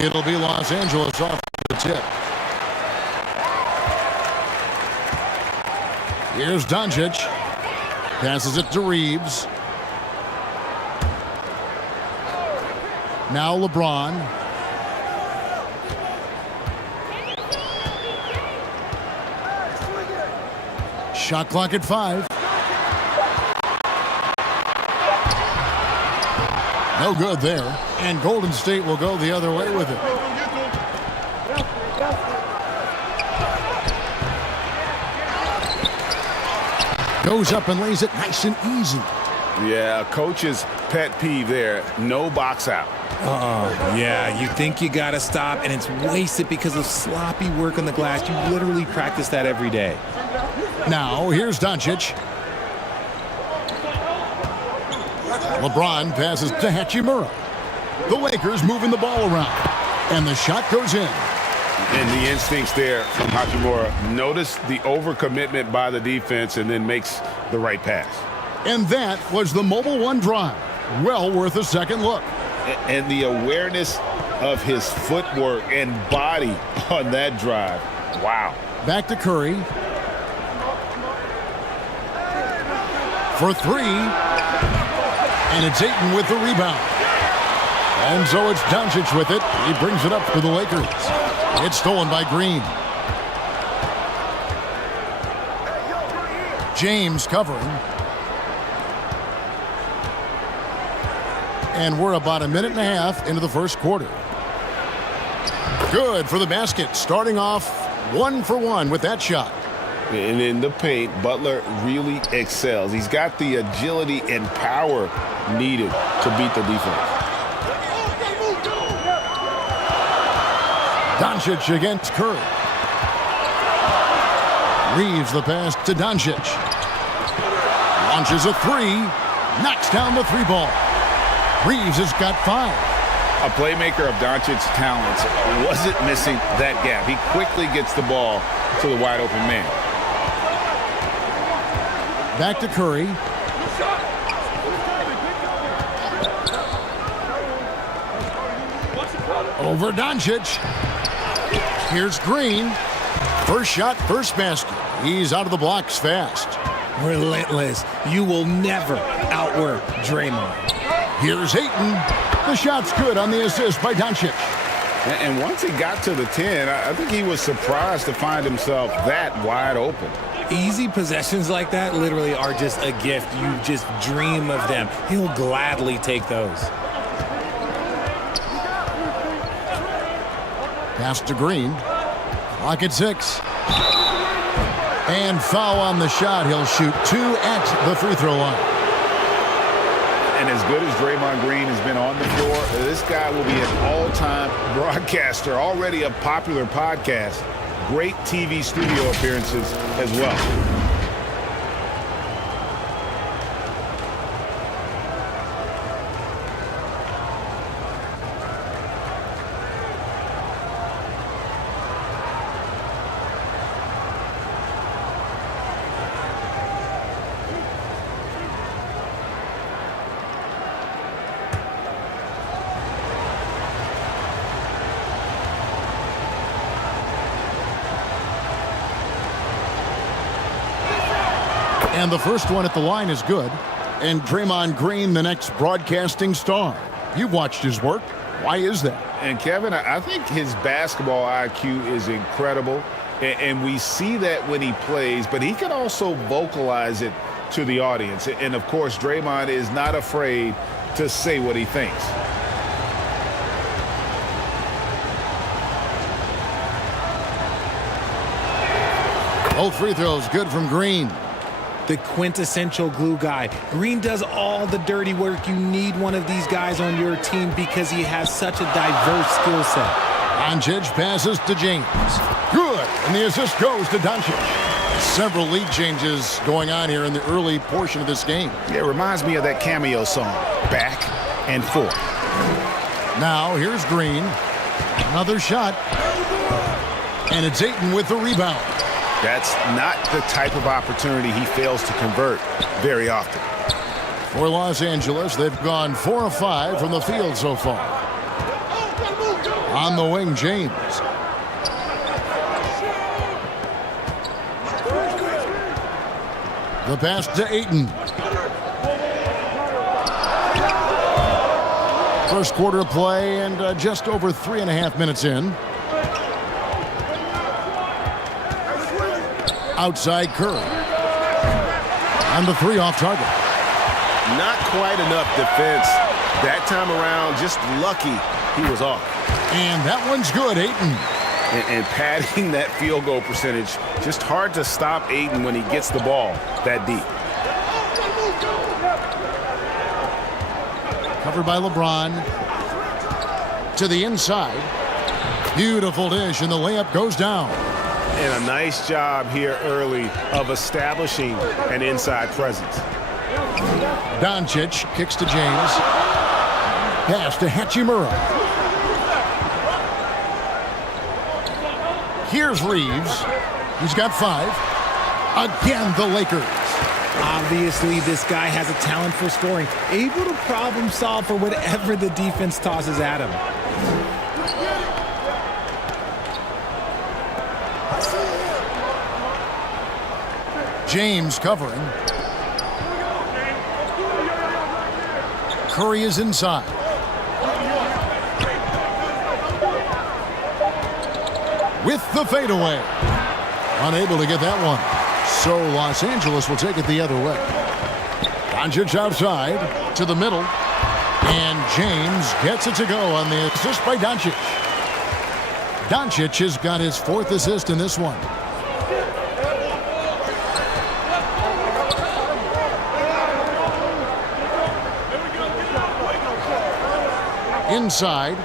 It'll be Los Angeles off the tip. Here's Doncic. Passes it to Reeves. Now LeBron. Shot clock at 5. No good there. And Golden State will go the other way with it. Goes up and lays it nice and easy. Yeah, coach's pet peeve there. No box out. Yeah, you think you got to stop, and it's wasted because of sloppy work on the glass. You literally practice that every day. Now, here's Doncic. LeBron passes to Hachimura. The Lakers moving the ball around. And the shot goes in. And the instincts there from Hachimura. Notice the overcommitment by the defense and then makes the right pass. And that was the Mobile One drive. Well worth a second look. And the awareness of his footwork and body on that drive. Wow. Back to Curry. For 3. And it's Ayton with the rebound. And so it's Doncic with it. He brings it up for the Lakers. It's stolen by Green. James covering. And we're about a minute and a half into the first quarter. Good for the basket. Starting off 1 for 1 with that shot. And in the paint, Butler really excels. He's got the agility and power needed to beat the defense. Doncic against Curry. Reeves the pass to Doncic. Launches a 3. Knocks down the 3 ball. Reeves has got 5. A playmaker of Doncic's talents wasn't missing that gap. He quickly gets the ball to the wide open man. Back to Curry. Over Doncic. Here's Green. First shot, first basket. He's out of the blocks fast. Relentless. You will never outwork Draymond. Here's Ayton. The shot's good on the assist by Doncic. And once he got to the 10, I think he was surprised to find himself that wide open. Easy possessions like that literally are just a gift. You just dream of them. He'll gladly take those. Pass to Green. Clock at 6. And foul on the shot. He'll shoot 2 at the free throw line. And as good as Draymond Green has been on the floor, this guy will be an all-time broadcaster, already a popular podcast. Great TV studio appearances as well. And the first one at the line is good. And Draymond Green, the next broadcasting star. You've watched his work. Why is that? And Kevin, I think his basketball IQ is incredible. And we see that when he plays, but he can also vocalize it to the audience. And of course, Draymond is not afraid to say what he thinks. Both free throws good from Green. The quintessential glue guy. Green does all the dirty work. You need one of these guys on your team because he has such a diverse skill set. Doncic passes to James. Good. And the assist goes to Doncic. Several lead changes going on here in the early portion of this game. It reminds me of that Cameo song, Back and Forth. Now here's Green. Another shot. And it's Ayton with the rebound. That's not the type of opportunity he fails to convert very often. For Los Angeles, they've gone 4 of 5 from the field so far. On the wing, James. The pass to Ayton. First quarter of play and just over 3.5 minutes in. Outside Curry. And the three off target. Not quite enough defense that time around. Just lucky he was off. And that one's good, Ayton. And padding that field goal percentage. Just hard to stop Ayton when he gets the ball that deep. Covered by LeBron. To the inside. Beautiful dish, and the layup goes down. And a nice job here early of establishing an inside presence. Doncic kicks to James. Pass to Hachimura. Here's Reeves. He's got 5. Again, the Lakers. Obviously, this guy has a talent for scoring, able to problem solve for whatever the defense tosses at him. James covering. Curry is inside. With the fadeaway. Unable to get that one. So Los Angeles will take it the other way. Doncic outside to the middle. And James gets it to go on the assist by Doncic. Doncic has got his 4th assist in this one. Inside.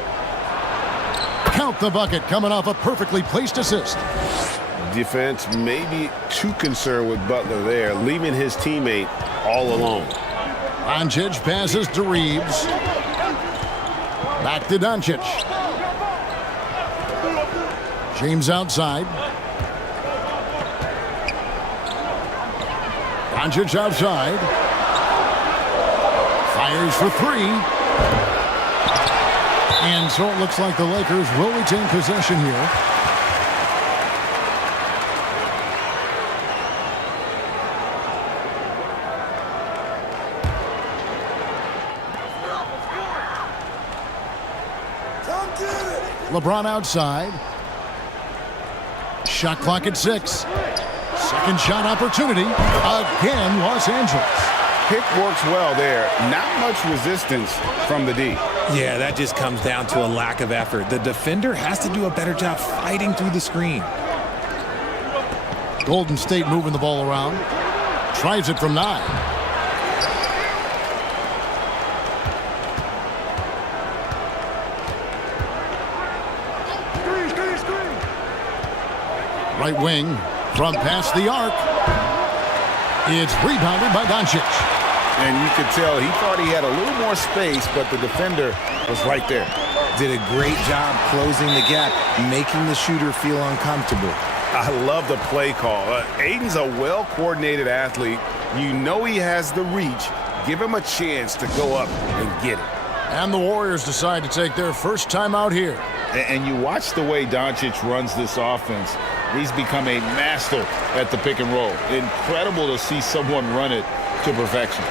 Count the bucket coming off a perfectly placed assist. Defense maybe too concerned with Butler there, leaving his teammate all alone. Doncic passes to Reeves. Back to Doncic. James outside. Doncic outside. Fires for 3. And so it looks like the Lakers will retain possession here. LeBron outside. Shot clock at 6. Second shot opportunity. Again, Los Angeles. Pick works well there. Not much resistance from the D. Yeah, that just comes down to a lack of effort. The defender has to do a better job fighting through the screen. Golden State moving the ball around. Tries it from 9. Right wing from past the arc. It's rebounded by Doncic. And you could tell he thought he had a little more space, but the defender was right there. Did a great job closing the gap, making the shooter feel uncomfortable. I love the play call. Ayton's a well-coordinated athlete. You know he has the reach. Give him a chance to go up and get it. And the Warriors decide to take their first time out here. And you watch the way Doncic runs this offense. He's become a master at the pick and roll. Incredible to see someone run it to perfection.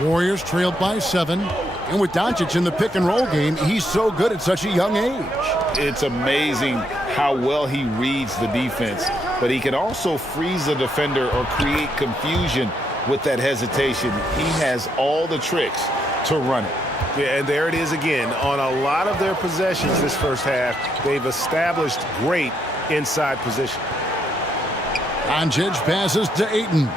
Warriors trailed by 7. And with Doncic in the pick-and-roll game, he's so good at such a young age. It's amazing how well he reads the defense, but he can also freeze the defender or create confusion with that hesitation. He has all the tricks to run it. Yeah, and there it is again. On a lot of their possessions this first half, they've established great inside position. Doncic passes to Ayton.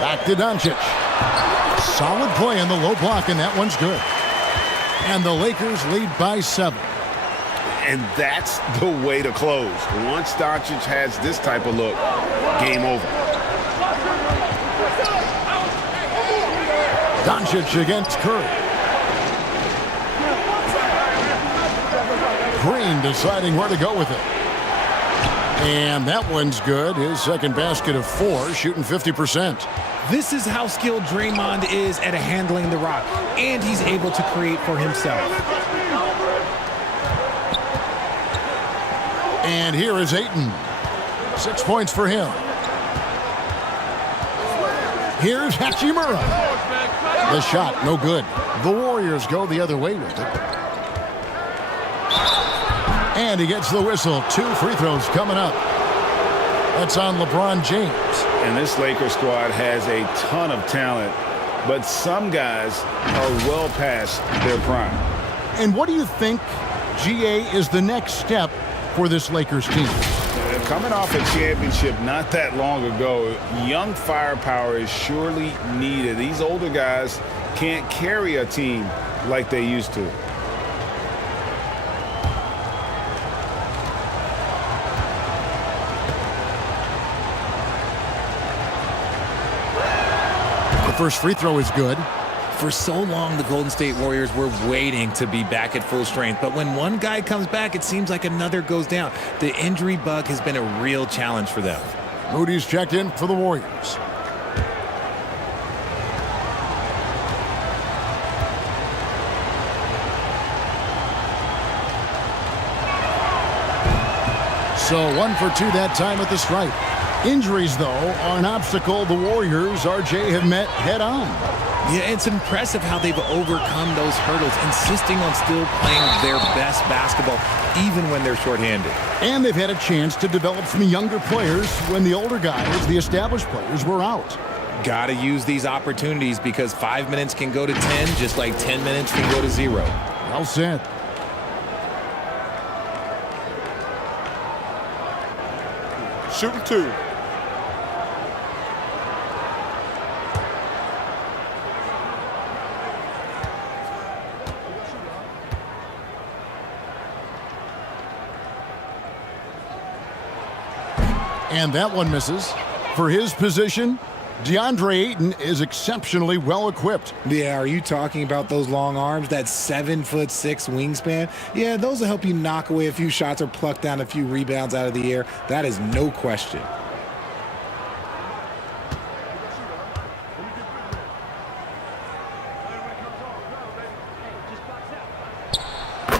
Back to Doncic. Solid play in the low block, and that one's good. And the Lakers lead by 7. And that's the way to close. Once Doncic has this type of look, game over. Doncic against Curry. Green deciding where to go with it. And that one's good. His second basket of 4, shooting 50%. This is how skilled Draymond is at handling the rock, and he's able to create for himself. And here is Ayton. 6 points for him. Here's Hachimura. The shot, no good. The Warriors go the other way with it. And he gets the whistle. 2 free throws coming up. That's on LeBron James. And this Lakers squad has a ton of talent, but some guys are well past their prime. And what do you think, GA, is the next step for this Lakers team? Coming off a championship not that long ago, young firepower is surely needed. These older guys can't carry a team like they used to. The first free throw is good. For so long, the Golden State Warriors were waiting to be back at full strength. But when one guy comes back, it seems like another goes down. The injury bug has been a real challenge for them. Moody's checked in for the Warriors. So 1 for 2 that time at the stripe. Injuries, though, are an obstacle the Warriors, RJ, have met head-on. Yeah, it's impressive how they've overcome those hurdles, insisting on still playing their best basketball, even when they're shorthanded. And they've had a chance to develop some younger players when the older guys, the established players, were out. Gotta use these opportunities because 5 minutes can go to 10, just like 10 minutes can go to 0. Well said. Shooting 2. And that one misses. For his position, DeAndre Ayton is exceptionally well equipped. Yeah, are you talking about those long arms, that 7'6" wingspan? Yeah, those will help you knock away a few shots or pluck down a few rebounds out of the air. That is no question.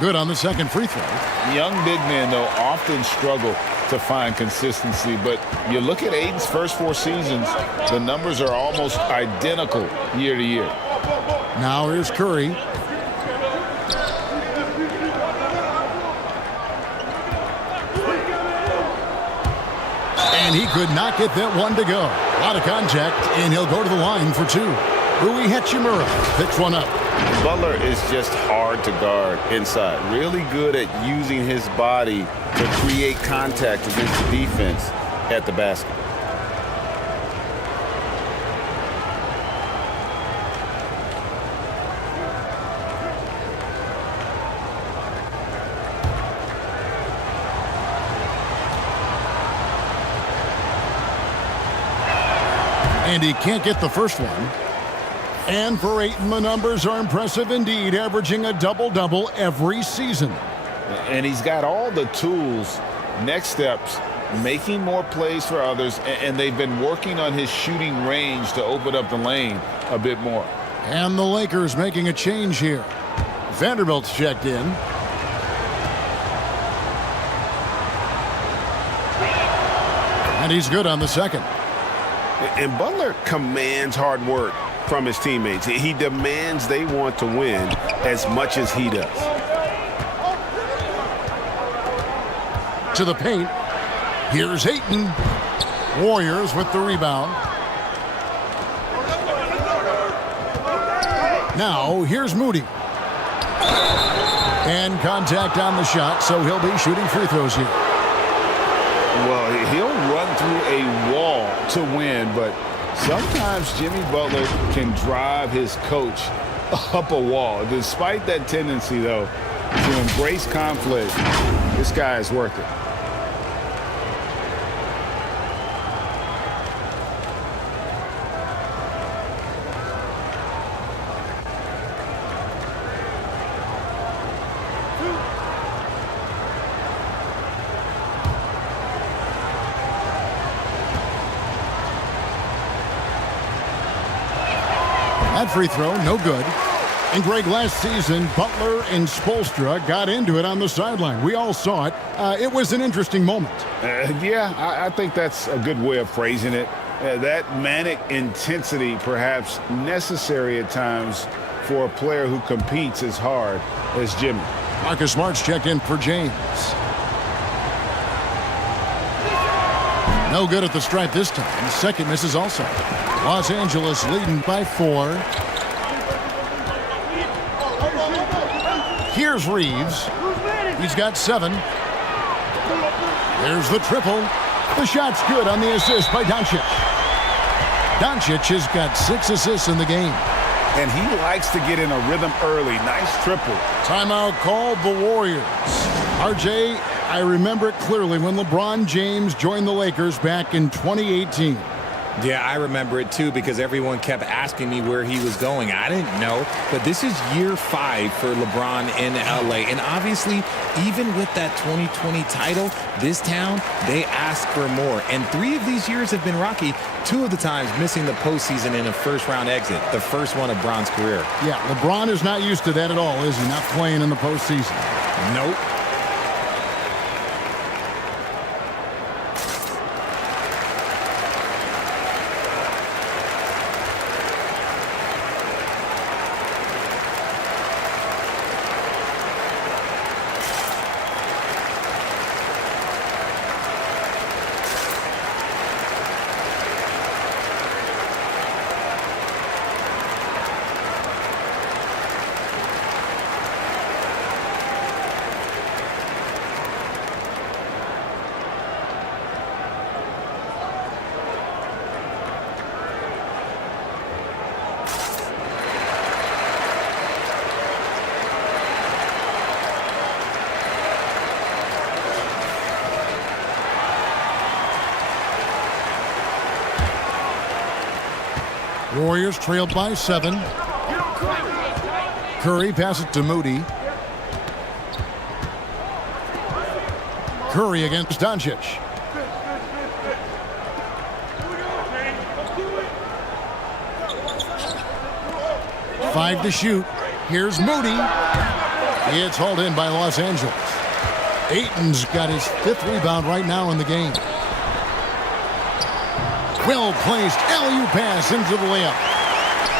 Good on the second free throw. Young big men, though, often struggle to find consistency, but you look at Ayton's first 4 seasons, the numbers are almost identical year to year. Now here's Curry. And he could not get that one to go. A lot of contact, and he'll go to the line for 2. Rui Hachimura picks one up. Butler is just hard to guard inside. Really good at using his body to create contact against the defense at the basket. And he can't get the first one. And for Ayton, the numbers are impressive indeed, averaging a double-double every season. And he's got all the tools. Next steps, making more plays for others, and they've been working on his shooting range to open up the lane a bit more. And the Lakers making a change here. Vanderbilt's checked in. And he's good on the second. And Butler commands hard work from his teammates. He demands they want to win as much as he does. To the paint. Here's Ayton. Warriors with the rebound. Now, here's Moody. And contact on the shot, so he'll be shooting free throws here. Well, he'll run through a wall to win, but sometimes Jimmy Butler can drive his coach up a wall. Despite that tendency, though, to embrace conflict, this guy is worth it. That free throw, no good. And Greg, last season, Butler and Spoelstra got into it on the sideline. We all saw it. It was an interesting moment. Yeah, I think that's a good way of phrasing it. That manic intensity, perhaps necessary at times for a player who competes as hard as Jimmy. Marcus Smart's checked in for James. No good at the stripe this time. Second misses also. Los Angeles leading by 4. Here's Reeves. He's got 7. There's the triple. The shot's good on the assist by Doncic. Doncic has got 6 assists in the game. And he likes to get in a rhythm early. Nice triple. Timeout called the Warriors. RJ, I remember it clearly when LeBron James joined the Lakers back in 2018. Yeah, I remember it too because everyone kept asking me where he was going. I didn't know, but this is year 5 for LeBron in LA. And obviously, even with that 2020 title, this town, they ask for more. And 3 of these years have been rocky, 2 of the times missing the postseason in a first-round exit, the first one of Bron's career. Yeah, LeBron is not used to that at all, is he? Not playing in the postseason. Nope. Warriors trailed by 7. Curry passes it to Moody. Curry against Doncic. Five to shoot. Here's Moody. It's hauled in by Los Angeles. Ayton's got his 5th rebound right now in the game. Well-placed alley-oop pass into the layup.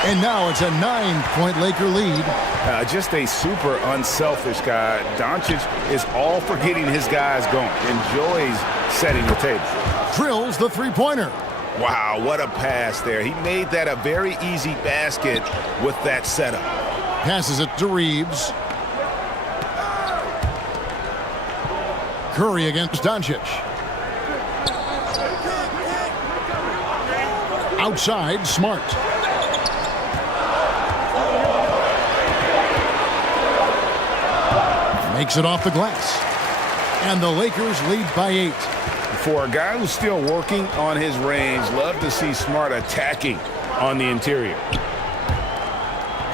And now it's a 9-point Laker lead. Just a super unselfish guy. Doncic is all for getting his guys going. Enjoys setting the table. Drills the three-pointer. Wow, what a pass there. He made that a very easy basket with that setup. Passes it to Reeves. Curry against Doncic. Outside, Smart. Makes it off the glass. And the Lakers lead by 8. For a guy who's still working on his range, love to see Smart attacking on the interior.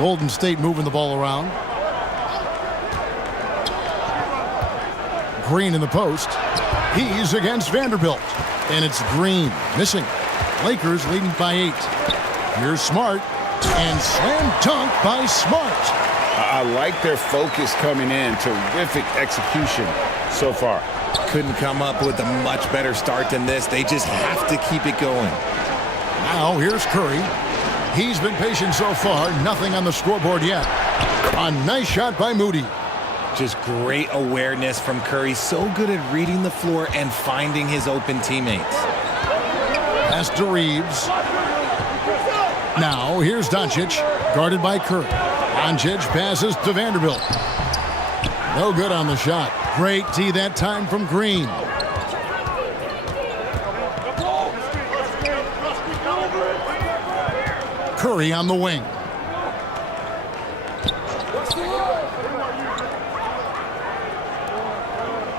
Golden State moving the ball around. Green in the post. He's against Vanderbilt. And it's Green missing. Lakers leading by 8. Here's Smart. And slam dunk by Smart. I like their focus coming in. Terrific execution so far. Couldn't come up with a much better start than this. They just have to keep it going. Now here's Curry. He's been patient so far. Nothing on the scoreboard yet. A nice shot by Moody. Just great awareness from Curry. So good at reading the floor and finding his open teammates. Pass to Reeves. Now here's Doncic, guarded by Curry. Doncic passes to Vanderbilt. No good on the shot. Great D that time from Green. Curry on the wing.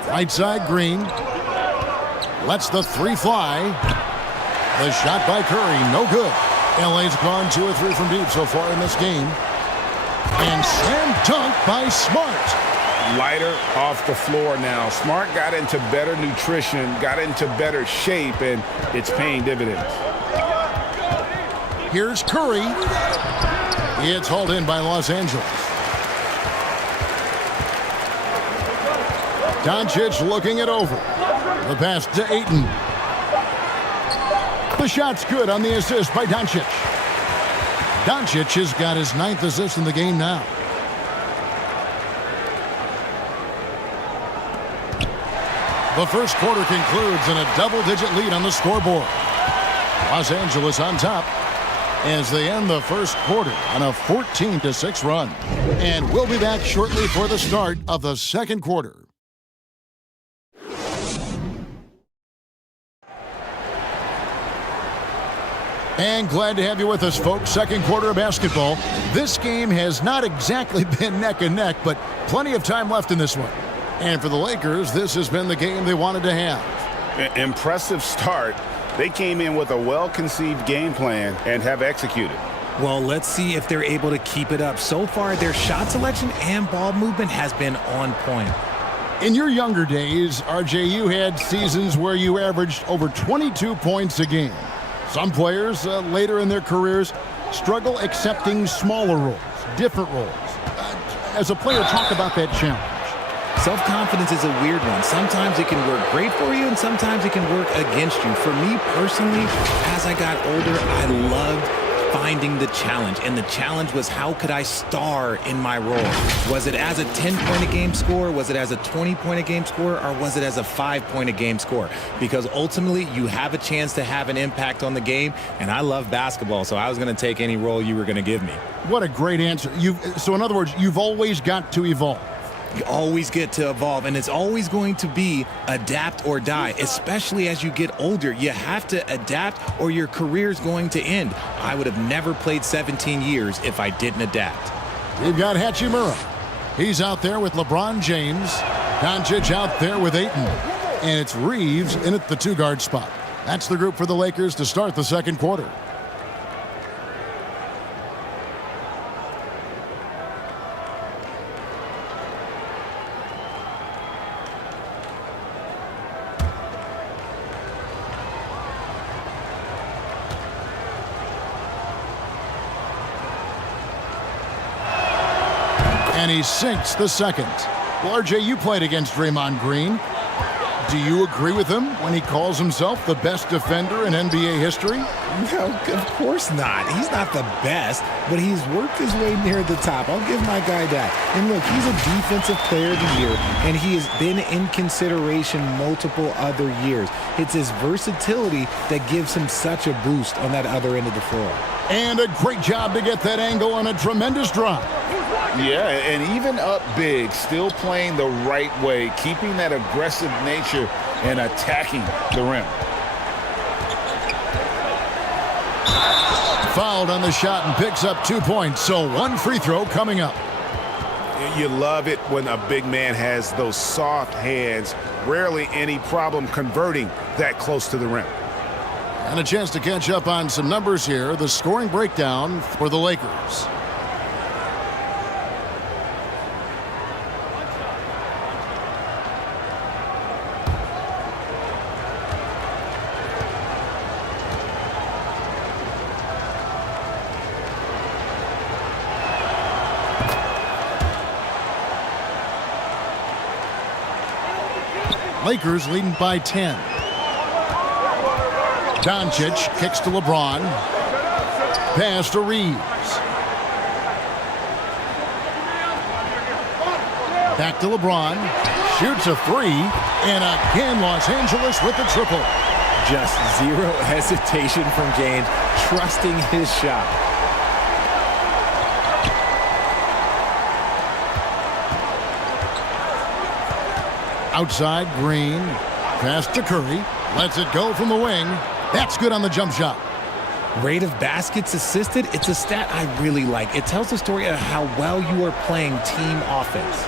Right side, Green. Lets the three fly. The shot by Curry, no good. LA's gone 2 or 3 from deep so far in this game. And slam dunk by Smart. Lighter off the floor now. Smart got into better nutrition, got into better shape, and it's paying dividends. Here's Curry. It's hauled in by Los Angeles. Doncic looking it over. The pass to Ayton. The shot's good on the assist by Doncic. Doncic has got his 9th assist in the game now. The first quarter concludes in a double-digit lead on the scoreboard. Los Angeles on top as they end the first quarter on a 14-6 run. And we'll be back shortly for the start of the second quarter. And glad to have you with us, folks. Second quarter of basketball. This game has not exactly been neck and neck, but plenty of time left in this one. And for the Lakers, this has been the game they wanted to have. Impressive start. They came in with a well-conceived game plan and have executed. Well, let's see if they're able to keep it up. So far, their shot selection and ball movement has been on point. In your younger days, RJ, you had seasons where you averaged over 22 points a game. Some players later in their careers struggle accepting smaller roles, different roles. As a player, talk about that challenge. Self-confidence is a weird one. Sometimes it can work great for you, and sometimes it can work against you. For me personally, as I got older, I loved finding the challenge. And the challenge was, how could I star in my role? Was it as a 10-point-a-game scorer? Was it as a 20-point-a-game scorer? Or was it as a 5-point-a-game scorer? Because ultimately, you have a chance to have an impact on the game. And I love basketball, so I was going to take any role you were going to give me. What a great answer. So in other words, you've always got to evolve. You always get to evolve, and it's always going to be adapt or die, especially as you get older. You have to adapt or your career's going to end. I would have never played 17 years if I didn't adapt. We've got Hachimura. He's out there with LeBron James. Doncic out there with Ayton. And it's Reeves in at the 2-guard spot. That's the group for the Lakers to start the second quarter. And he sinks the second. Well, RJ, you played against Draymond Green. Do you agree with him when he calls himself the best defender in NBA history? No, of course not. He's not the best, but he's worked his way near the top. I'll give my guy that. And look, he's a defensive player of the year, and he has been in consideration multiple other years. It's his versatility that gives him such a boost on that other end of the floor. And a great job to get that angle on a tremendous drive. Yeah, and even up big, still playing the right way, keeping that aggressive nature and attacking the rim. Fouled on the shot and picks up 2 points, so 1 free throw coming up. You love it when a big man has those soft hands. Rarely any problem converting that close to the rim. And a chance to catch up on some numbers here. The scoring breakdown for the Lakers. Lakers leading by 10. Doncic kicks to LeBron. Pass to Reeves. Back to LeBron. Shoots a three. And again, Los Angeles with the triple. Just zero hesitation from James, trusting his shot. Outside, Green. Pass to Curry. Lets it go from the wing. That's good on the jump shot. Rate of baskets assisted, it's a stat I really like. It tells the story of how well you are playing team offense.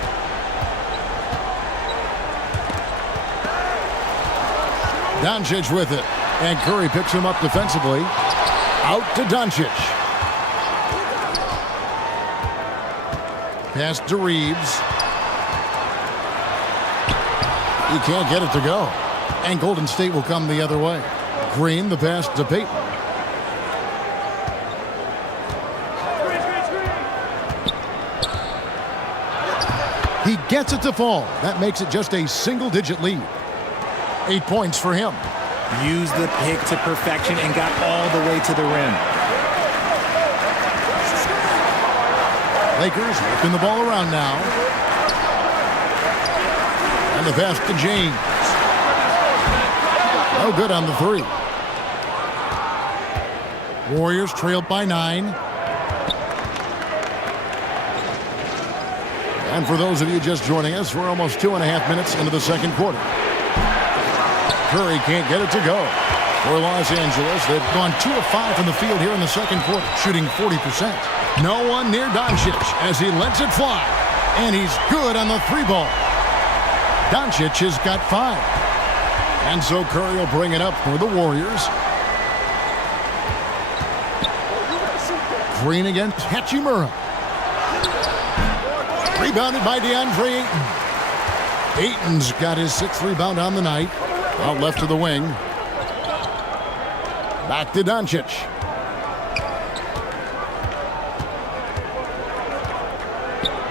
Doncic with it. And Curry picks him up defensively. Out to Doncic. Pass to Reeves. He can't get it to go. And Golden State will come the other way. Green, the pass to Payton. He gets it to fall. That makes it just a single-digit lead. 8 points for him. Used the pick to perfection and got all the way to the rim. Lakers working the ball around now. And the pass to James. No good on the three. Warriors trailed by 9. And for those of you just joining us, we're almost 2.5 minutes into the second quarter. Curry can't get it to go. For Los Angeles, they've gone 2 of 5 from the field here in the second quarter, shooting 40%. No one near Doncic as he lets it fly. And he's good on the 3-ball. Doncic has got 5. And so Curry will bring it up for the Warriors. Green against Hachimura. Rebounded by DeAndre Ayton. Ayton's got his 6th rebound on the night. Out left to the wing. Back to Doncic.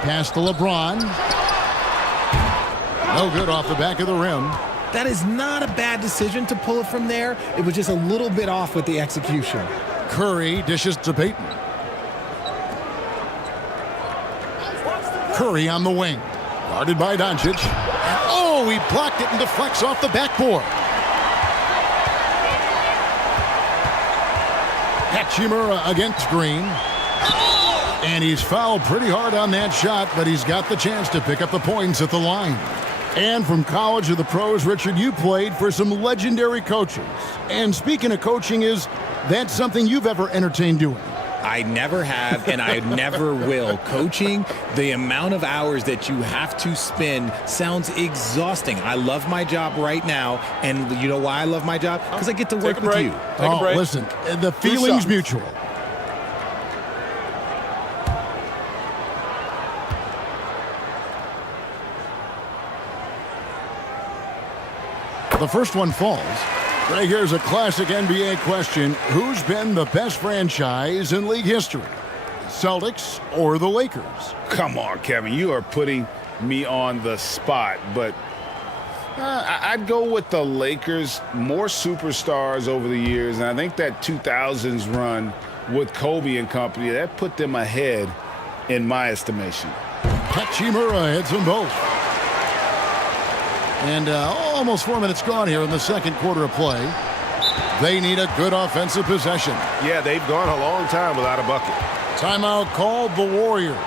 Pass to LeBron. No good off the back of the rim. That is not a bad decision to pull it from there. It was just a little bit off with the execution. Curry dishes to Payton. Curry on the wing. Guarded by Doncic. Oh, he blocked it and deflects off the backboard. Hachimura against Green. And he's fouled pretty hard on that shot, but he's got the chance to pick up the points at the line. And from college to the pros, Richard, you played for some legendary coaches. And speaking of coaching, is that something you've ever entertained doing? I never have, and I never will. Coaching, the amount of hours that you have to spend sounds exhausting. I love my job right now, and you know why I love my job? Because I get to work with you. Take a break. Listen, the feeling's mutual. The first one falls. Right, here's a classic NBA question. Who's been the best franchise in league history? Celtics or the Lakers? Come on, Kevin. You are putting me on the spot, but I'd go with the Lakers. More superstars over the years, and I think that 2000s run with Kobe and company, that put them ahead in my estimation. Hachimura hits them both. And almost 4 minutes gone here in the second quarter of play. They need a good offensive possession. Yeah, they've gone a long time without a bucket. Timeout called the Warriors.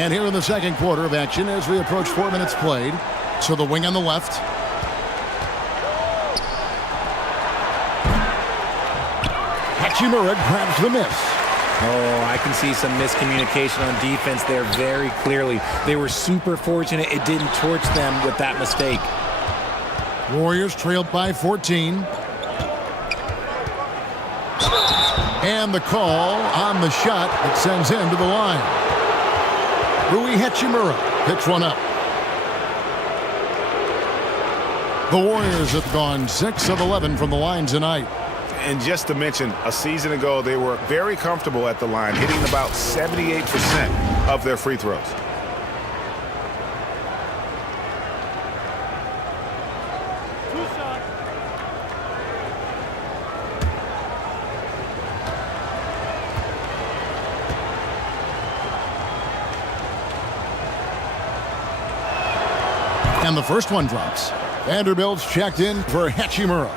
And here in the second quarter of action as we approach 4 minutes played. So the wing on the left. Hachimura grabs the miss. Oh, I can see some miscommunication on defense there very clearly. They were super fortunate it didn't torch them with that mistake. Warriors trailed by 14. And the call on the shot that sends him to the line. Rui Hachimura picks one up. The Warriors have gone 6 of 11 from the line tonight. And just to mention, a season ago, they were very comfortable at the line, hitting about 78% of their free throws. And the first one drops. Vanderbilt's checked in for Hachimura.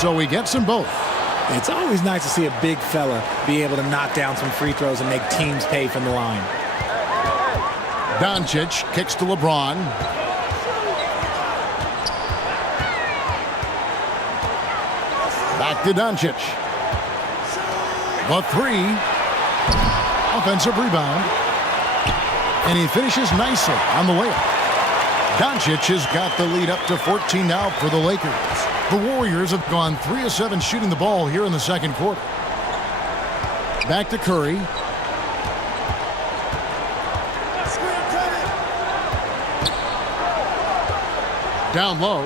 So he gets them both. It's always nice to see a big fella be able to knock down some free throws and make teams pay from the line. Doncic kicks to LeBron. Back to Doncic. The three. Offensive rebound. And he finishes nicely on the layup. Doncic has got the lead up to 14 now for the Lakers. The Warriors have gone 3 of 7 shooting the ball here in the second quarter. Back to Curry. Down low.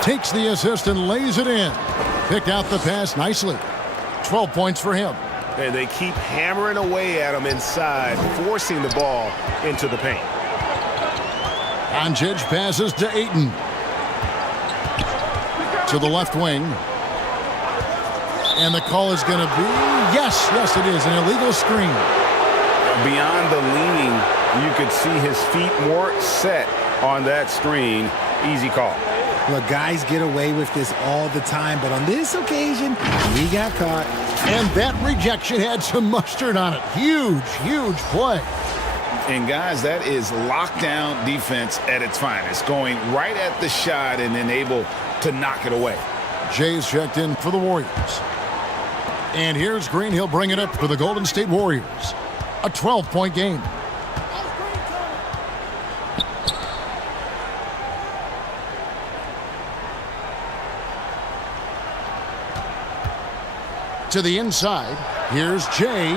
Takes the assist and lays it in. Picked out the pass nicely. 12 points for him. And they keep hammering away at him inside, forcing the ball into the paint. Doncic passes to Ayton. To the left wing. And the call is going to be, yes, it is, an illegal screen. Beyond the leaning, you could see his feet more set on that screen. Easy call. Look, guys get away with this all the time, but on this occasion, he got caught. And that rejection had some mustard on it. Huge play. And guys, that is lockdown defense at its finest, going right at the shot and then able to knock it away. Jay's checked in for the Warriors. And here's Green. He'll bring it up for the Golden State Warriors. A 12-point game. To the inside. Here's Jay.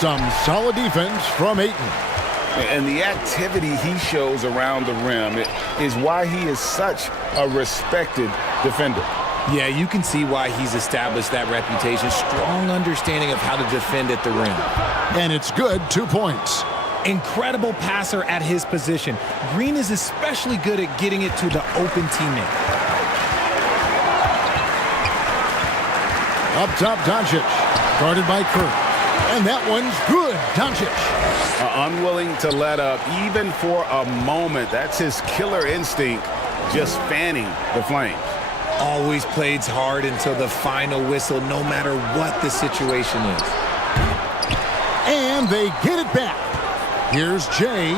Some solid defense from Ayton. And the activity he shows around the rim is why he is such a respected defender. Yeah, you can see why he's established that reputation. Strong understanding of how to defend at the rim. And it's good, 2 points. Incredible passer at his position. Green is especially good at getting it to the open teammate. Up top, Doncic. Guarded by Curry. And that one's good. Doncic. Unwilling to let up even for a moment. That's his killer instinct, just fanning the flames. Always plays hard until the final whistle, no matter what the situation is. And they get it back. Here's Jay.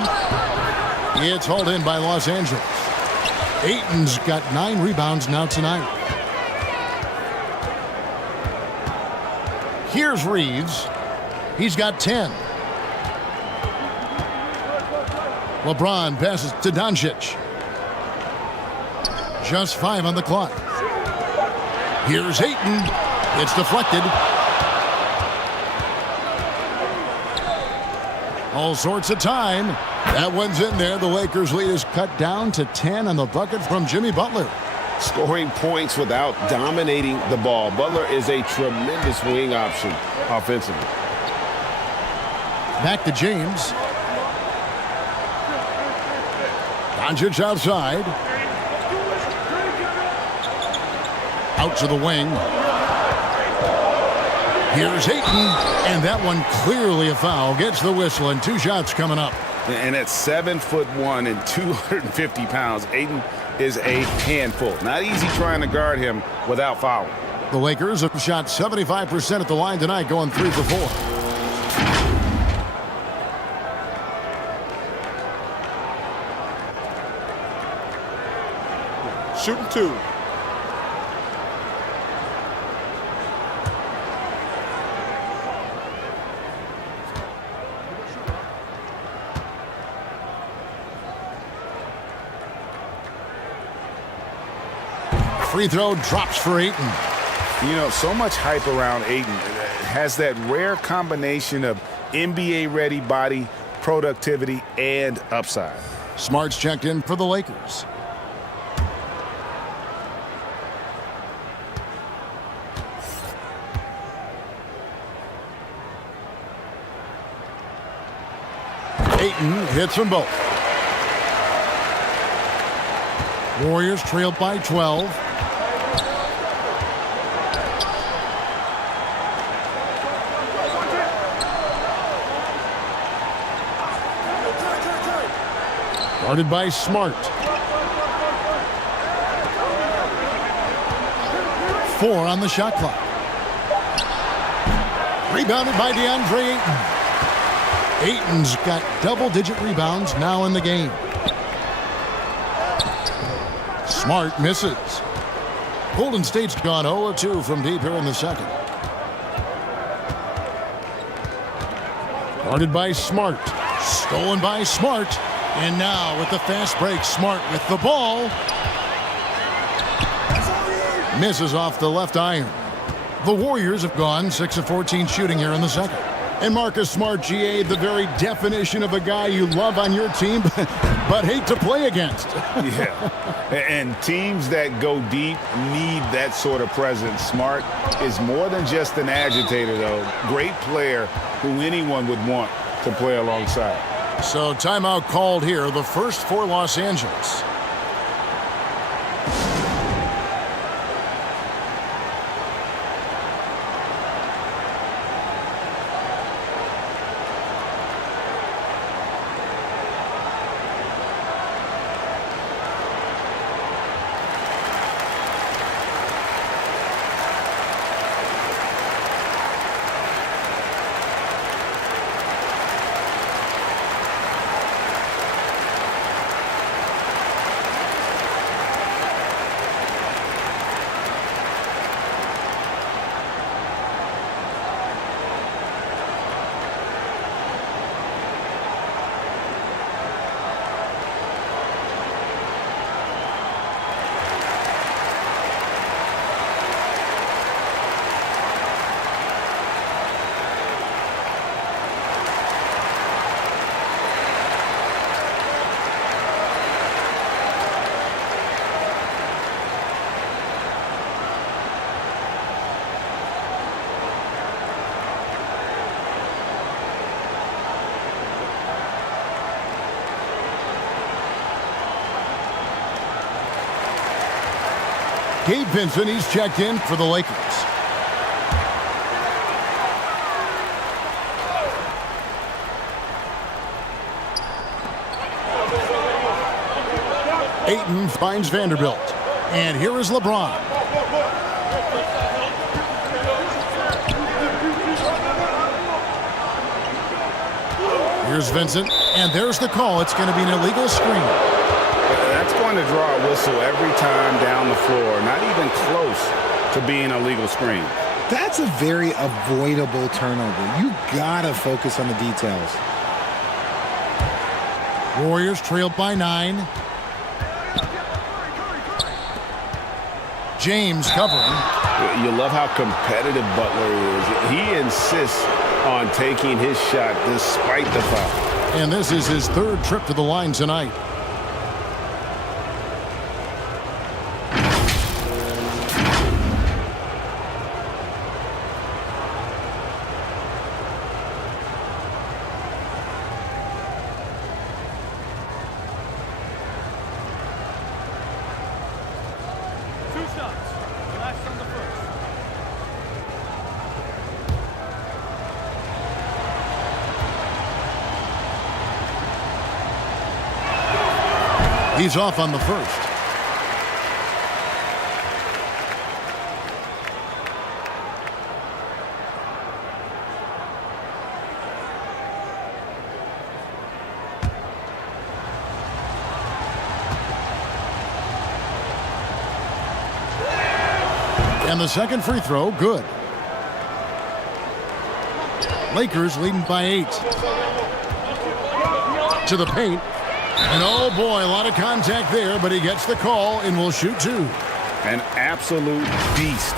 It's hauled in by Los Angeles. Ayton's got 9 rebounds now tonight. Here's Reeves. He's got 10. LeBron passes to Doncic. Just 5 on the clock. Here's Ayton. It's deflected. All sorts of time. That one's in there. The Lakers' lead is cut down to 10 on the bucket from Jimmy Butler. Scoring points without dominating the ball. Butler is a tremendous wing option offensively. Back to James. Doncic outside. Out to the wing. Here's Ayton, and that one clearly a foul. Gets the whistle, and 2 shots coming up. And at 7'1" and 250 pounds, Ayton is a handful. Not easy trying to guard him without fouling. The Lakers have shot 75% at the line tonight, going 3 for 4. Shooting 2. Free throw drops for Ayton. You know, so much hype around Ayton. Has that rare combination of NBA-ready body, productivity, and upside. Smart's checked in for the Lakers. Ayton hits them both. Warriors trailed by 12. Guarded by Smart. 4 on the shot clock. Rebounded by DeAndre Ayton. Ayton's got double-digit rebounds now in the game. Smart misses. Golden State's gone 0-2 from deep here in the second. Guarded by Smart. Stolen by Smart. And now with the fast break, Smart with the ball. Misses off the left iron. The Warriors have gone 6 of 14 shooting here in the second. And Marcus Smart, GA, the very definition of a guy you love on your team, but hate to play against. Yeah, and teams that go deep need that sort of presence. Smart is more than just an agitator, though. Great player who anyone would want to play alongside. So timeout called here, the first for Los Angeles. Gabe Vincent, he's checked in for the Lakers. Ayton finds Vanderbilt. And here is LeBron. Here's Vincent, and there's the call. It's going to be an illegal screen. That's going to draw a whistle every time down the floor. Not even close to being a legal screen. That's a very avoidable turnover. You gotta focus on the details. Warriors trailed by 9. James covering. You love how competitive Butler is. He insists on taking his shot despite the foul. And this is his 3rd trip to the line tonight. He's off on the first. And the second free throw, good. Lakers leading by 8. To the paint. And oh boy, a lot of contact there, but he gets the call and will shoot 2. An absolute beast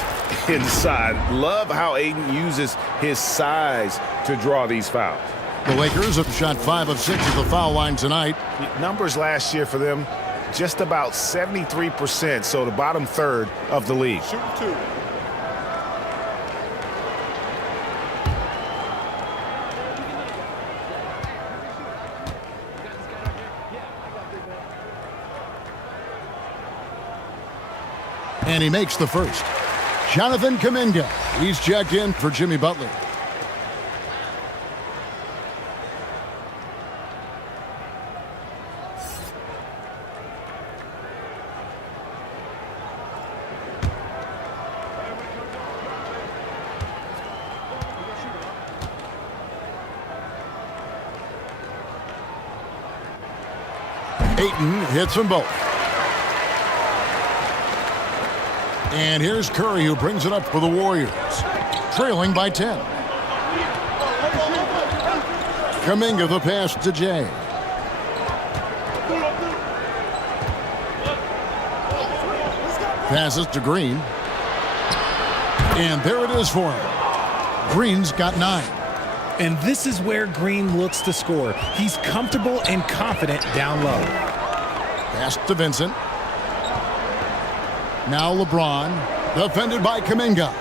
inside. Love how Ayton uses his size to draw these fouls. The Lakers have shot 5 of 6 at the foul line tonight. Numbers last year for them, just about 73%, so the bottom third of the league. Shooting 2. And he makes the first. Jonathan Kuminga. He's checked in for Jimmy Butler. Ayton hits them both. And here's Curry, who brings it up for the Warriors, trailing by 10. Kuminga the pass to Jay. Passes to Green. And there it is for him. Green's got 9. And this is where Green looks to score. He's comfortable and confident down low. Pass to Vincent. Now LeBron, defended by Kuminga.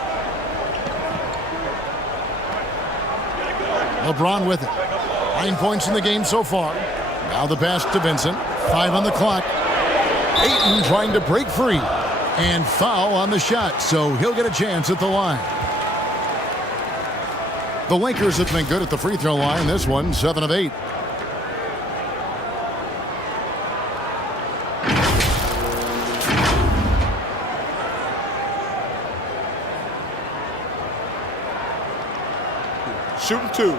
LeBron with it. 9 points in the game so far. Now the pass to Vincent. 5 on the clock. Ayton trying to break free. And foul on the shot, so he'll get a chance at the line. The Lakers have been good at the free throw line. This one, 7 of 8. Shooting 2.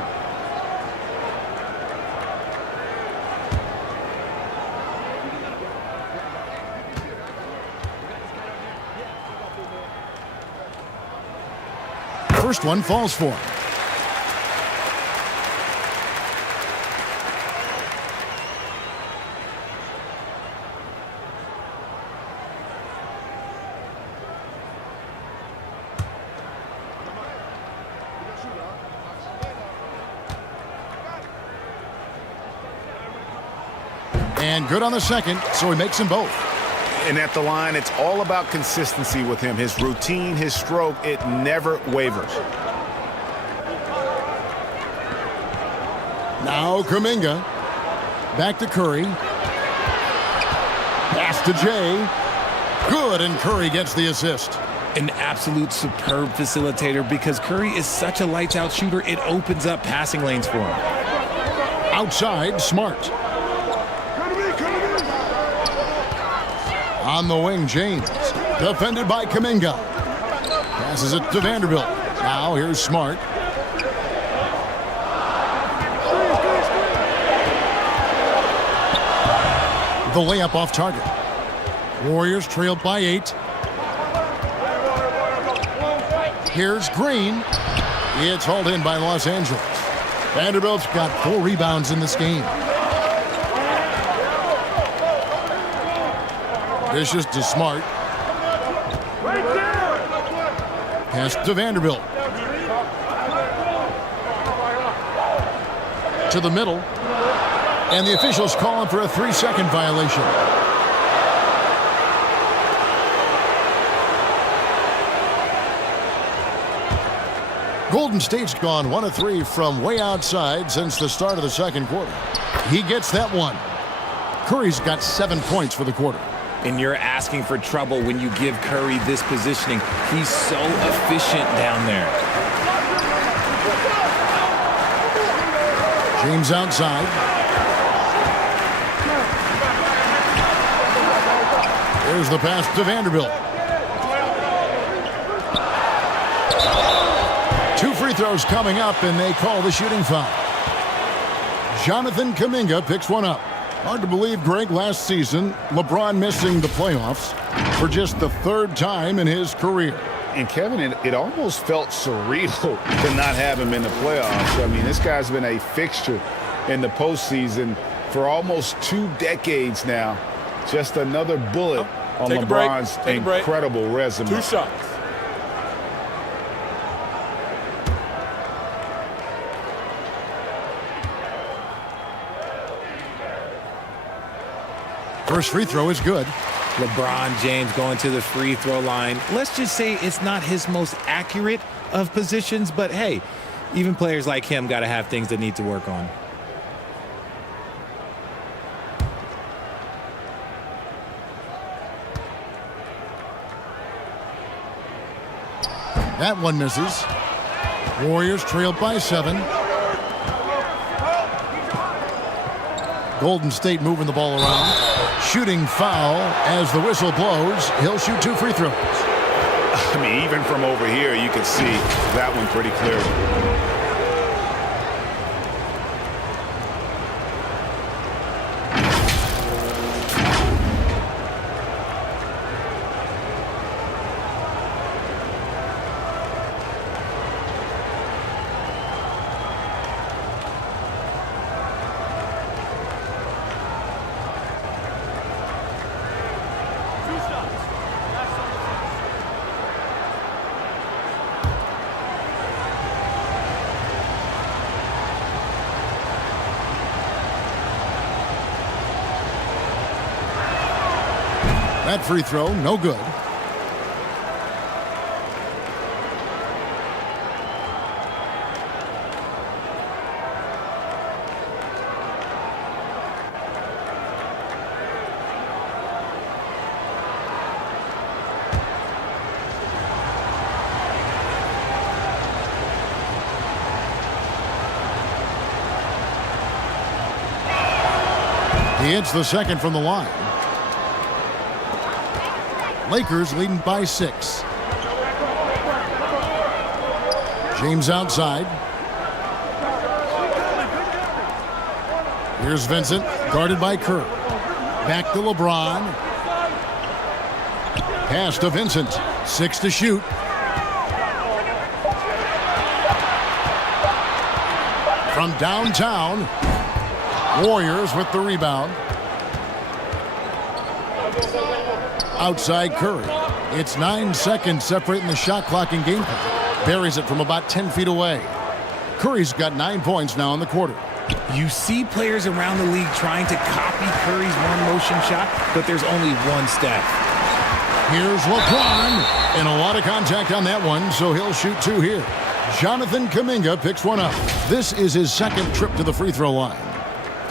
First one falls for him. And good on the second, so he makes them both. And at the line, it's all about consistency with him. His routine, his stroke, it never wavers. Now Kuminga. Back to Curry. Pass to Jay. Good, and Curry gets the assist. An absolute superb facilitator because Curry is such a lights-out shooter, it opens up passing lanes for him. Outside, Smart. On the wing, James. Defended by Kuminga. Passes it to Vanderbilt. Now here's Smart. The layup off target. Warriors trailed by 8. Here's Green. It's hauled in by Los Angeles. Vanderbilt's got 4 rebounds in this game. Dishes to Smart. Pass to Vanderbilt. To the middle. And the officials calling for a 3-second violation. Golden State's gone 1 of 3 from way outside since the start of the second quarter. He gets that one. Curry's got 7 points for the quarter. And you're asking for trouble when you give Curry this positioning. He's so efficient down there. James outside. Here's the pass to Vanderbilt. 2 free throws coming up, and they call the shooting foul. Jonathan Kuminga picks one up. Hard to believe, Greg, last season, LeBron missing the playoffs for just the 3rd time in his career. And, Kevin, it almost felt surreal to not have him in the playoffs. I mean, this guy's been a fixture in the postseason for almost 2 decades now. Just another bullet on LeBron's incredible resume. 2 shots. First free throw is good. LeBron James going to the free throw line. Let's just say it's not his most accurate of positions, but hey, even players like him got to have things that need to work on. That one misses. Warriors trailed by 7. Golden State moving the ball around. Shooting foul as the whistle blows. He'll shoot 2 free throws. I mean, even from over here, you can see that one pretty clearly. That free throw, no good. He hits the second from the line. Lakers leading by 6. James outside. Here's Vincent, guarded by Kerr. Back to LeBron. Pass to Vincent. 6 to shoot. From downtown. Warriors with the rebound. Outside Curry. It's 9 seconds separating the shot clock and game clock. Buries it from about 10 feet away. Curry's got 9 points now in the quarter. You see players around the league trying to copy Curry's one-motion shot, but there's only one step. Here's LeBron. And a lot of contact on that one, so he'll shoot 2 here. Jonathan Kuminga picks one up. This is his 2nd trip to the free throw line.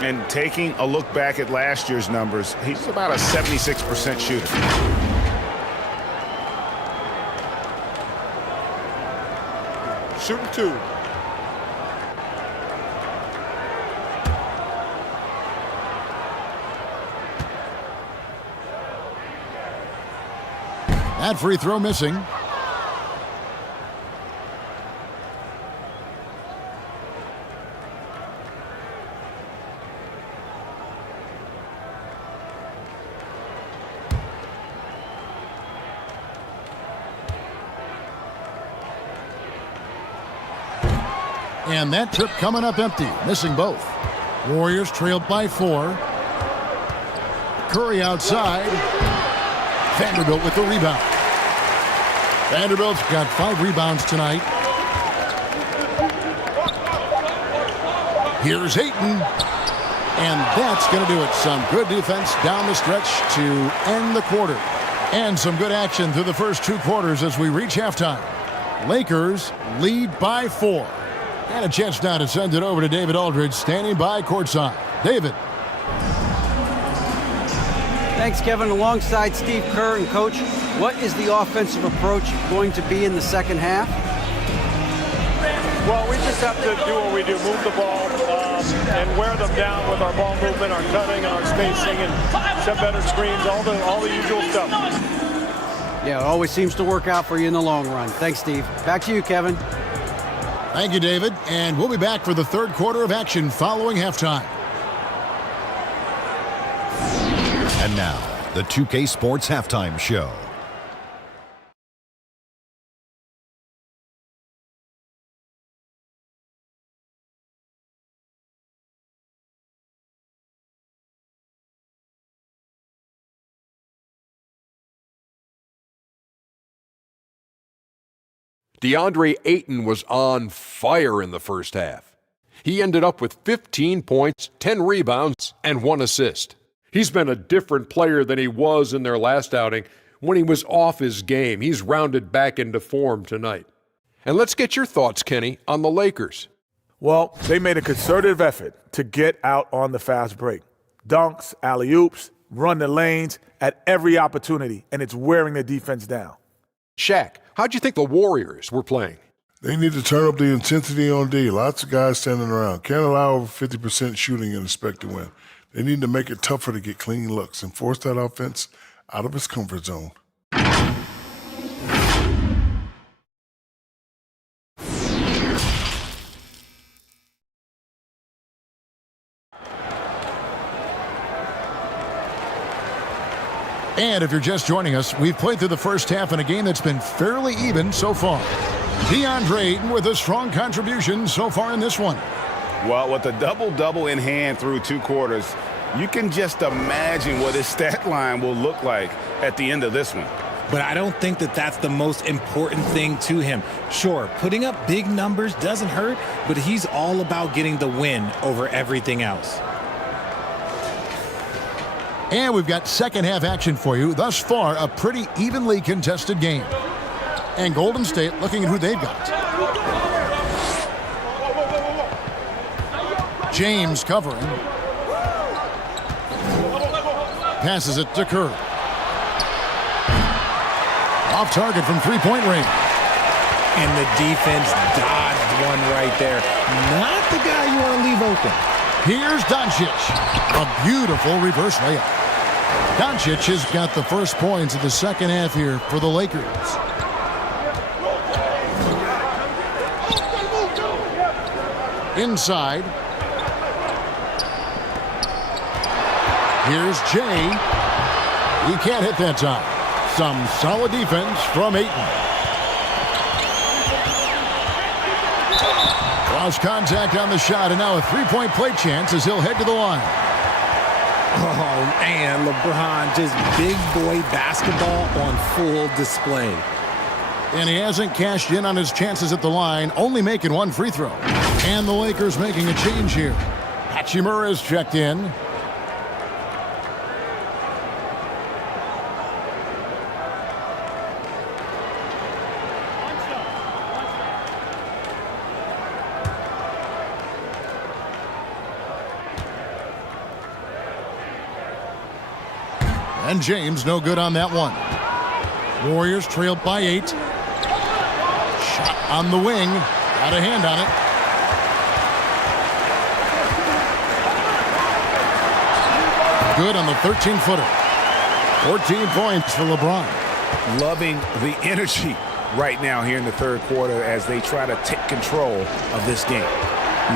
And taking a look back at last year's numbers, he's about a 76% shooter. Shooting 2. That free throw missing. And that trip coming up empty, missing both. Warriors trailed by 4. Curry outside. Vanderbilt with the rebound. Vanderbilt's got 5 rebounds tonight. Here's Ayton. And that's going to do it. Some good defense down the stretch to end the quarter. And some good action through the first 2 quarters as we reach halftime. Lakers lead by 4. And a chance now to send it over to David Aldridge, standing by courtside. David. Thanks, Kevin. Alongside Steve Kerr and Coach, what is the offensive approach going to be in the second half? Well, we just have to do what we do, move the ball. and wear them down with our ball movement, our cutting, and our spacing, and set better screens, all the usual stuff. Yeah, it always seems to work out for you in the long run. Thanks, Steve. Back to you, Kevin. Thank you, David. And we'll be back for the third quarter of action following halftime. And now, the 2K Sports Halftime Show. DeAndre Ayton was on fire in the first half. He ended up with 15 points, 10 rebounds, and 1 assist. He's been a different player than he was in their last outing when he was off his game. He's rounded back into form tonight. And let's get your thoughts, Kenny, on the Lakers. Well, they made a concerted effort to get out on the fast break. Dunks, alley-oops, run the lanes at every opportunity, and it's wearing the defense down. Shaq, how'd you think the Warriors were playing? They need to turn up the intensity on D. Lots of guys standing around. Can't allow over 50% shooting and expect to win. They need to make it tougher to get clean looks and force that offense out of its comfort zone. And if you're just joining us, we've played through the first half in a game that's been fairly even so far. DeAndre Ayton with a strong contribution so far in this one. Well, with a double-double in hand through 2 quarters, you can just imagine what his stat line will look like at the end of this one. But I don't think that that's the most important thing to him. Sure, putting up big numbers doesn't hurt, but he's all about getting the win over everything else. And we've got second half action for you. Thus far, a pretty evenly contested game. And Golden State looking at who they've got. James covering. Passes it to Kerr. Off target from three-point range. And the defense dodged one right there. Not the guy you want to leave open. Here's Doncic. A beautiful reverse layup. Doncic has got the first points of the second half here for the Lakers. Inside. Here's Jay. He can't hit that time. Some solid defense from Ayton. Lost contact on the shot, and now a three-point play chance as he'll head to the line. Oh, man, LeBron, just big boy basketball on full display. And he hasn't cashed in on his chances at the line, only making one free throw. And the Lakers making a change here. Hachimura's checked in. And James no good on that one. Warriors trailed by 8. Shot on the wing. Got a hand on it. Good on the 13-footer. 14 points for LeBron. Loving the energy right now here in the third quarter as they try to take control of this game.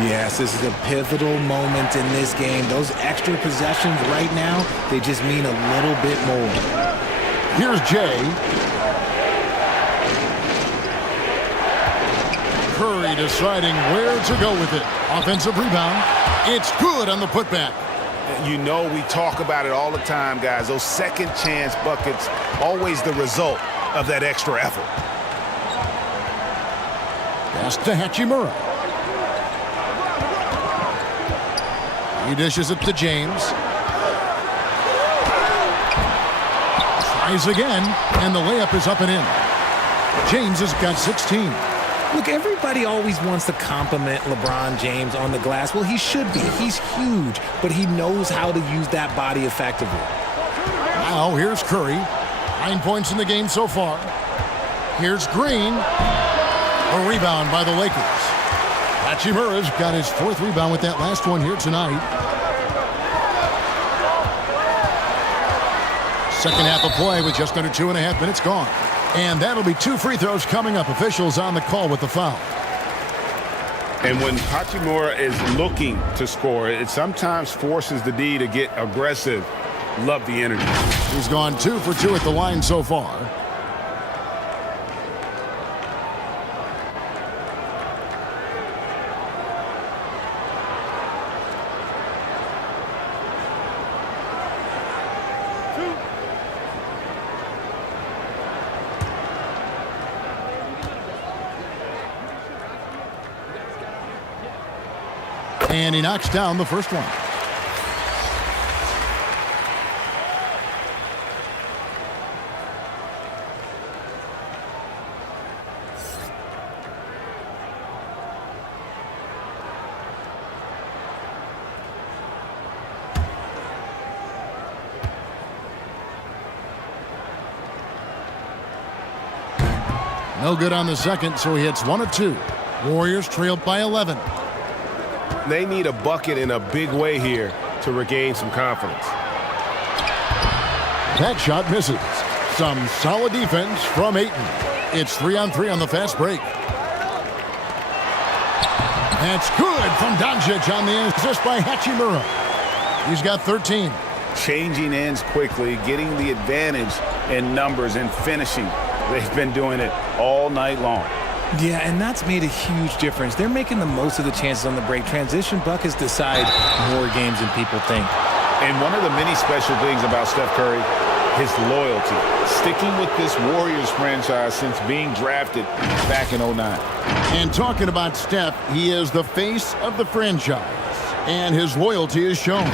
Yes, this is a pivotal moment in this game. Those extra possessions right now, they just mean a little bit more. Here's Jay. Curry deciding where to go with it. Offensive rebound. It's good on the putback. You know we talk about it all the time, guys. Those second chance buckets, always the result of that extra effort. Pass to Hachimura. He dishes it to James. Tries again, and the layup is up and in. James has got 16. Look, everybody always wants to compliment LeBron James on the glass. Well, he should be. He's huge, but he knows how to use that body effectively. Now, here's Curry. 9 points in the game so far. Here's Green. A rebound by the Lakers. Hachimura's got his 4th rebound with that last one here tonight. Second half of play with just under 2.5 minutes gone. And that'll be 2 free throws coming up. Officials on the call with the foul. And when Hachimura is looking to score, it sometimes forces the D to get aggressive. Love the energy. He's gone 2 for 2 at the line so far. And he knocks down the first one. No good on the second, so he hits 1 of 2. Warriors trailed by 11. They need a bucket in a big way here to regain some confidence. That shot misses. Some solid defense from Ayton. It's 3-on-3 on the fast break. That's good from Doncic on the assist by Hachimura. He's got 13. Changing ends quickly, getting the advantage in numbers and finishing. They've been doing it all night long. Yeah, and that's made a huge difference. They're making the most of the chances on the break. Transition buckets decide more games than people think. And one of the many special things about Steph Curry, his loyalty. Sticking with this Warriors franchise since being drafted back in 2009. And talking about Steph, he is the face of the franchise. And his loyalty is shown.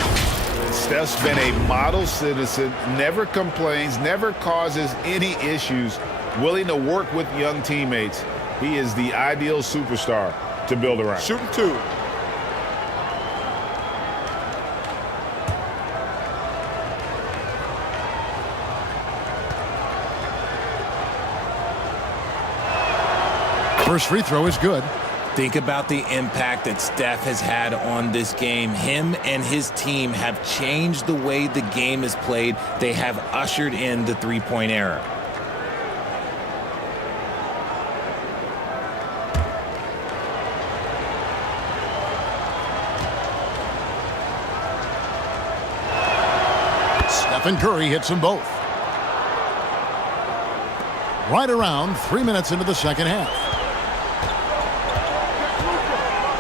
Steph's been a model citizen, never complains, never causes any issues, willing to work with young teammates. He is the ideal superstar to build around. Shooting 2. First free throw is good. Think about the impact that Steph has had on this game. Him and his team have changed the way the game is played. They have ushered in the three-point era. Stephen Curry hits them both. Right around 3 minutes into the second half.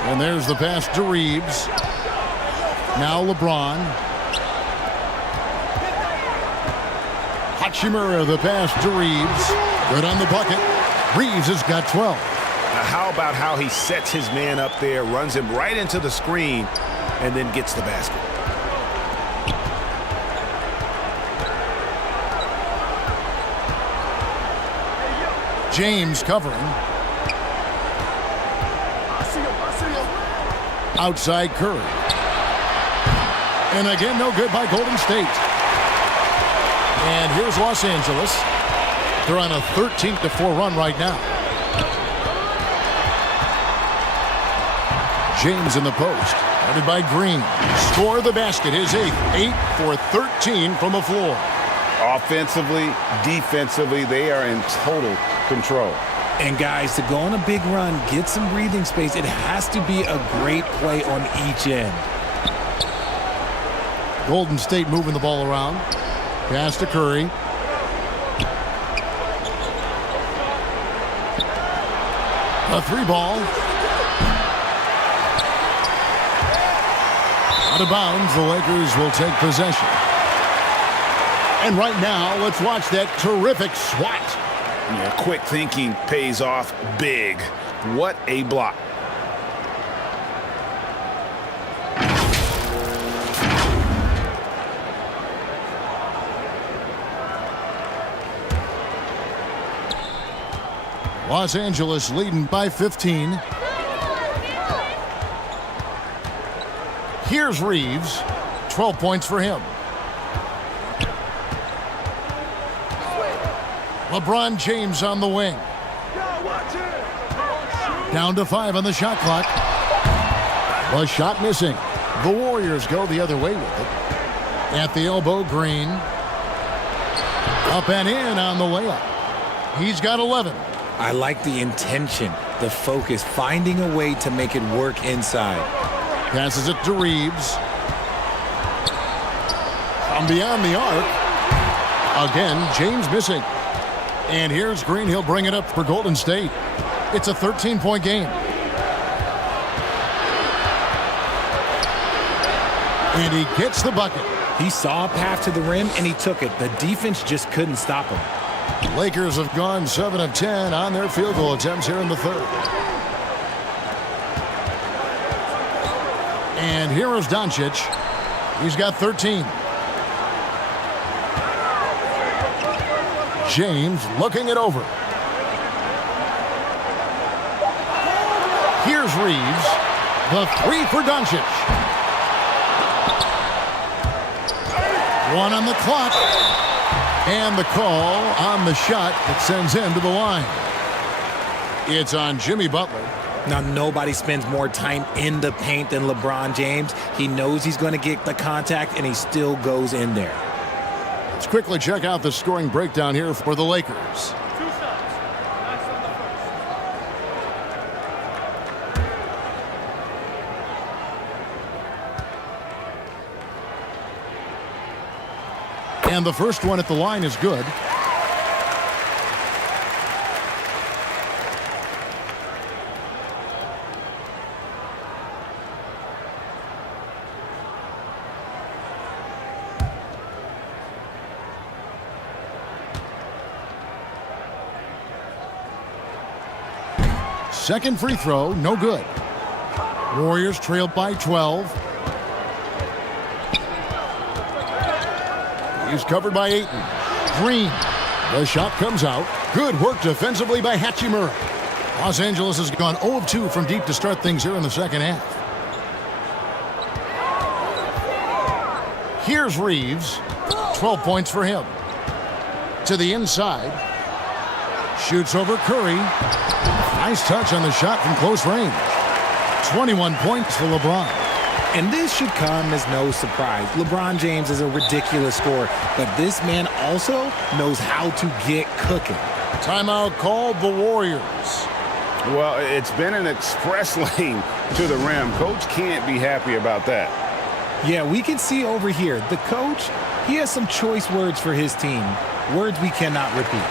And there's the pass to Reeves. Now LeBron. Hachimura, the pass to Reeves. Good on the bucket. Reeves has got 12. Now how about how he sets his man up there, runs him right into the screen, and then gets the basket. James covering. Outside Curry. And again, no good by Golden State. And here's Los Angeles. They're on a 13-4 run right now. James in the post. Guarded by Green. Score the basket. His 8th. 8 for 13 from the floor. Offensively, defensively, they are in total control. And guys, to go on a big run, get some breathing space, it has to be a great play on each end. Golden State moving the ball around. Pass to Curry. A 3-ball. Out of bounds, the Lakers will take possession. And right now, let's watch that terrific swat. Yeah, quick thinking pays off big. What a block. Los Angeles leading by 15. Here's Reeves. 12 points for him. LeBron James on the wing. Down to 5 on the shot clock. The shot missing. The Warriors go the other way with it. At the elbow, Green. Up and in on the layup. He's got 11. I like the intention, the focus, finding a way to make it work inside. Passes it to Reeves. From beyond the arc. Again, James missing. And here's Green. He'll bring it up for Golden State. It's a 13-point game. And he gets the bucket. He saw a path to the rim, and he took it. The defense just couldn't stop him. Lakers have gone 7 of 10 on their field goal attempts here in the third. And here is Doncic. He's got 13. James looking it over. Here's Reeves. The three for Doncic. One on the clock. And the call on the shot that sends him to the line. It's on Jimmy Butler. Now, nobody spends more time in the paint than LeBron James. He knows he's going to get the contact, and he still goes in there. Let's quickly check out the scoring breakdown here for the Lakers. And the first one at the line is good. Second free throw, no good. Warriors trail by 12. He's covered by Ayton. Green. The shot comes out. Good work defensively by Hachimura. Los Angeles has gone 0 of 2 from deep to start things here in the second half. Here's Reeves. 12 points for him. To the inside. Shoots over Curry. Nice touch on the shot from close range. 21 points for LeBron. And this should come as no surprise. LeBron James is a ridiculous scorer, but this man also knows how to get cooking. Timeout called the Warriors. Well, it's been an express lane to the rim. Coach can't be happy about that. Yeah, we can see over here, the coach, he has some choice words for his team. Words we cannot repeat.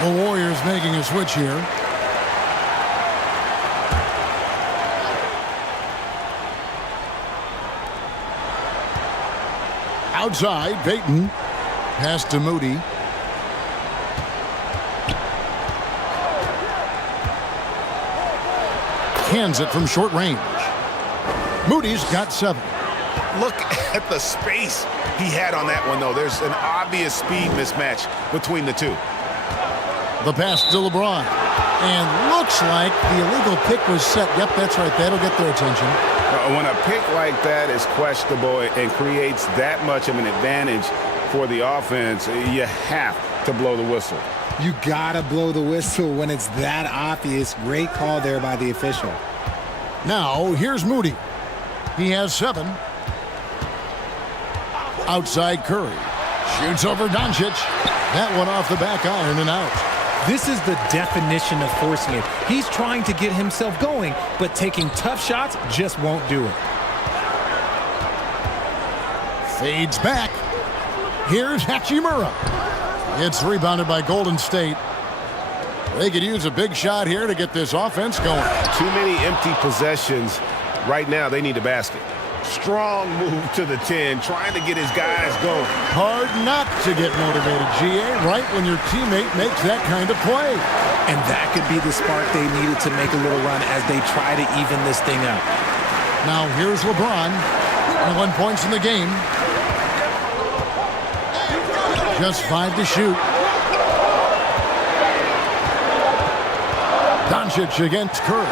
The Warriors making a switch here. Outside, Payton. Pass to Moody. Hands it from short range. Moody's got 7. Look at the space he had on that one, though. There's an obvious speed mismatch between the two. The pass to LeBron. And looks like the illegal pick was set. Yep, that's right. That'll get their attention. When a pick like that is questionable and creates that much of an advantage for the offense, you have to blow the whistle. You gotta blow the whistle when it's that obvious. Great call there by the official. Now, here's Moody. He has 7. Outside Curry. Shoots over Doncic. That one off the back iron and out. This is the definition of forcing it. He's trying to get himself going, but taking tough shots just won't do it. Fades back. Here's Hachimura. It's rebounded by Golden State. They could use a big shot here to get this offense going. Too many empty possessions. Right now, they need a basket. Strong move to the 10, trying to get his guys going. Hard not to get motivated, GA, right when your teammate makes that kind of play. And that could be the spark they needed to make a little run as they try to even this thing up. Now here's LeBron. 1 point in the game. Just 5 to shoot. Doncic against Curry.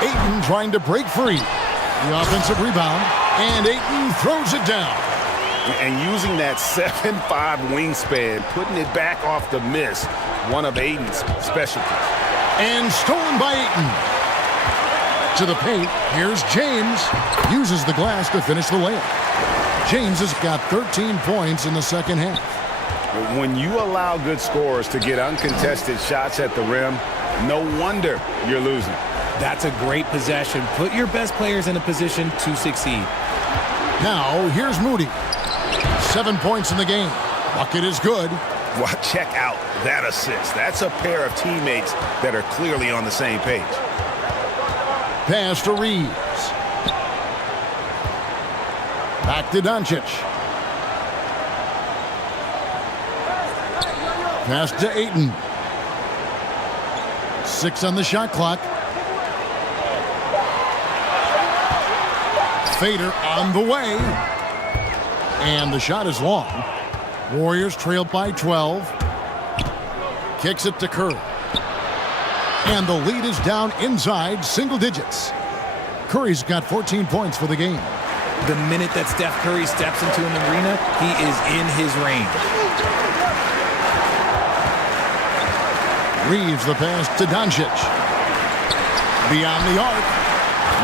Ayton trying to break free. The offensive rebound. And Ayton throws it down. And using that 7'5" wingspan, putting it back off the miss, one of Ayton's specialties. And stolen by Ayton. To the paint, here's James. Uses the glass to finish the layup. James has got 13 points in the second half. When you allow good scorers to get uncontested shots at the rim, no wonder you're losing. That's a great possession. Put your best players in a position to succeed. Now, here's Moody. 7 points in the game. Bucket is good. Well, check out that assist. That's a pair of teammates that are clearly on the same page. Pass to Reeves. Back to Doncic. Pass to Ayton. 6 on the shot clock. Fader on the way. And the shot is long. Warriors trail by 12. Kicks it to Curry. And the lead is down inside single digits. Curry's got 14 points for the game. The minute that Steph Curry steps into an arena, he is in his range. Reeves the pass to Doncic. Beyond the arc.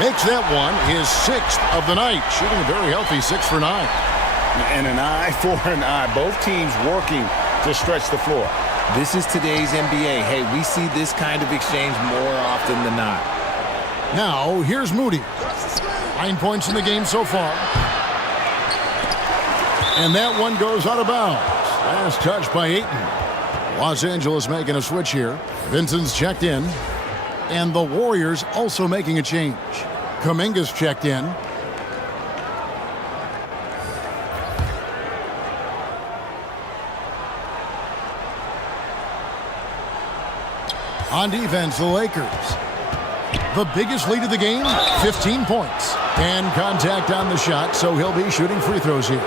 Makes that one his 6th of the night. Shooting a very healthy 6 for 9. And an eye for an eye. Both teams working to stretch the floor. This is today's NBA. Hey, we see this kind of exchange more often than not. Now, here's Moody. 9 points in the game so far. And that one goes out of bounds. Last touch by Ayton. Los Angeles making a switch here. Vincent's checked in. And the Warriors also making a change. Kuminga's checked in. On defense, the Lakers. The biggest lead of the game, 15 points. And contact on the shot, so he'll be shooting free throws here.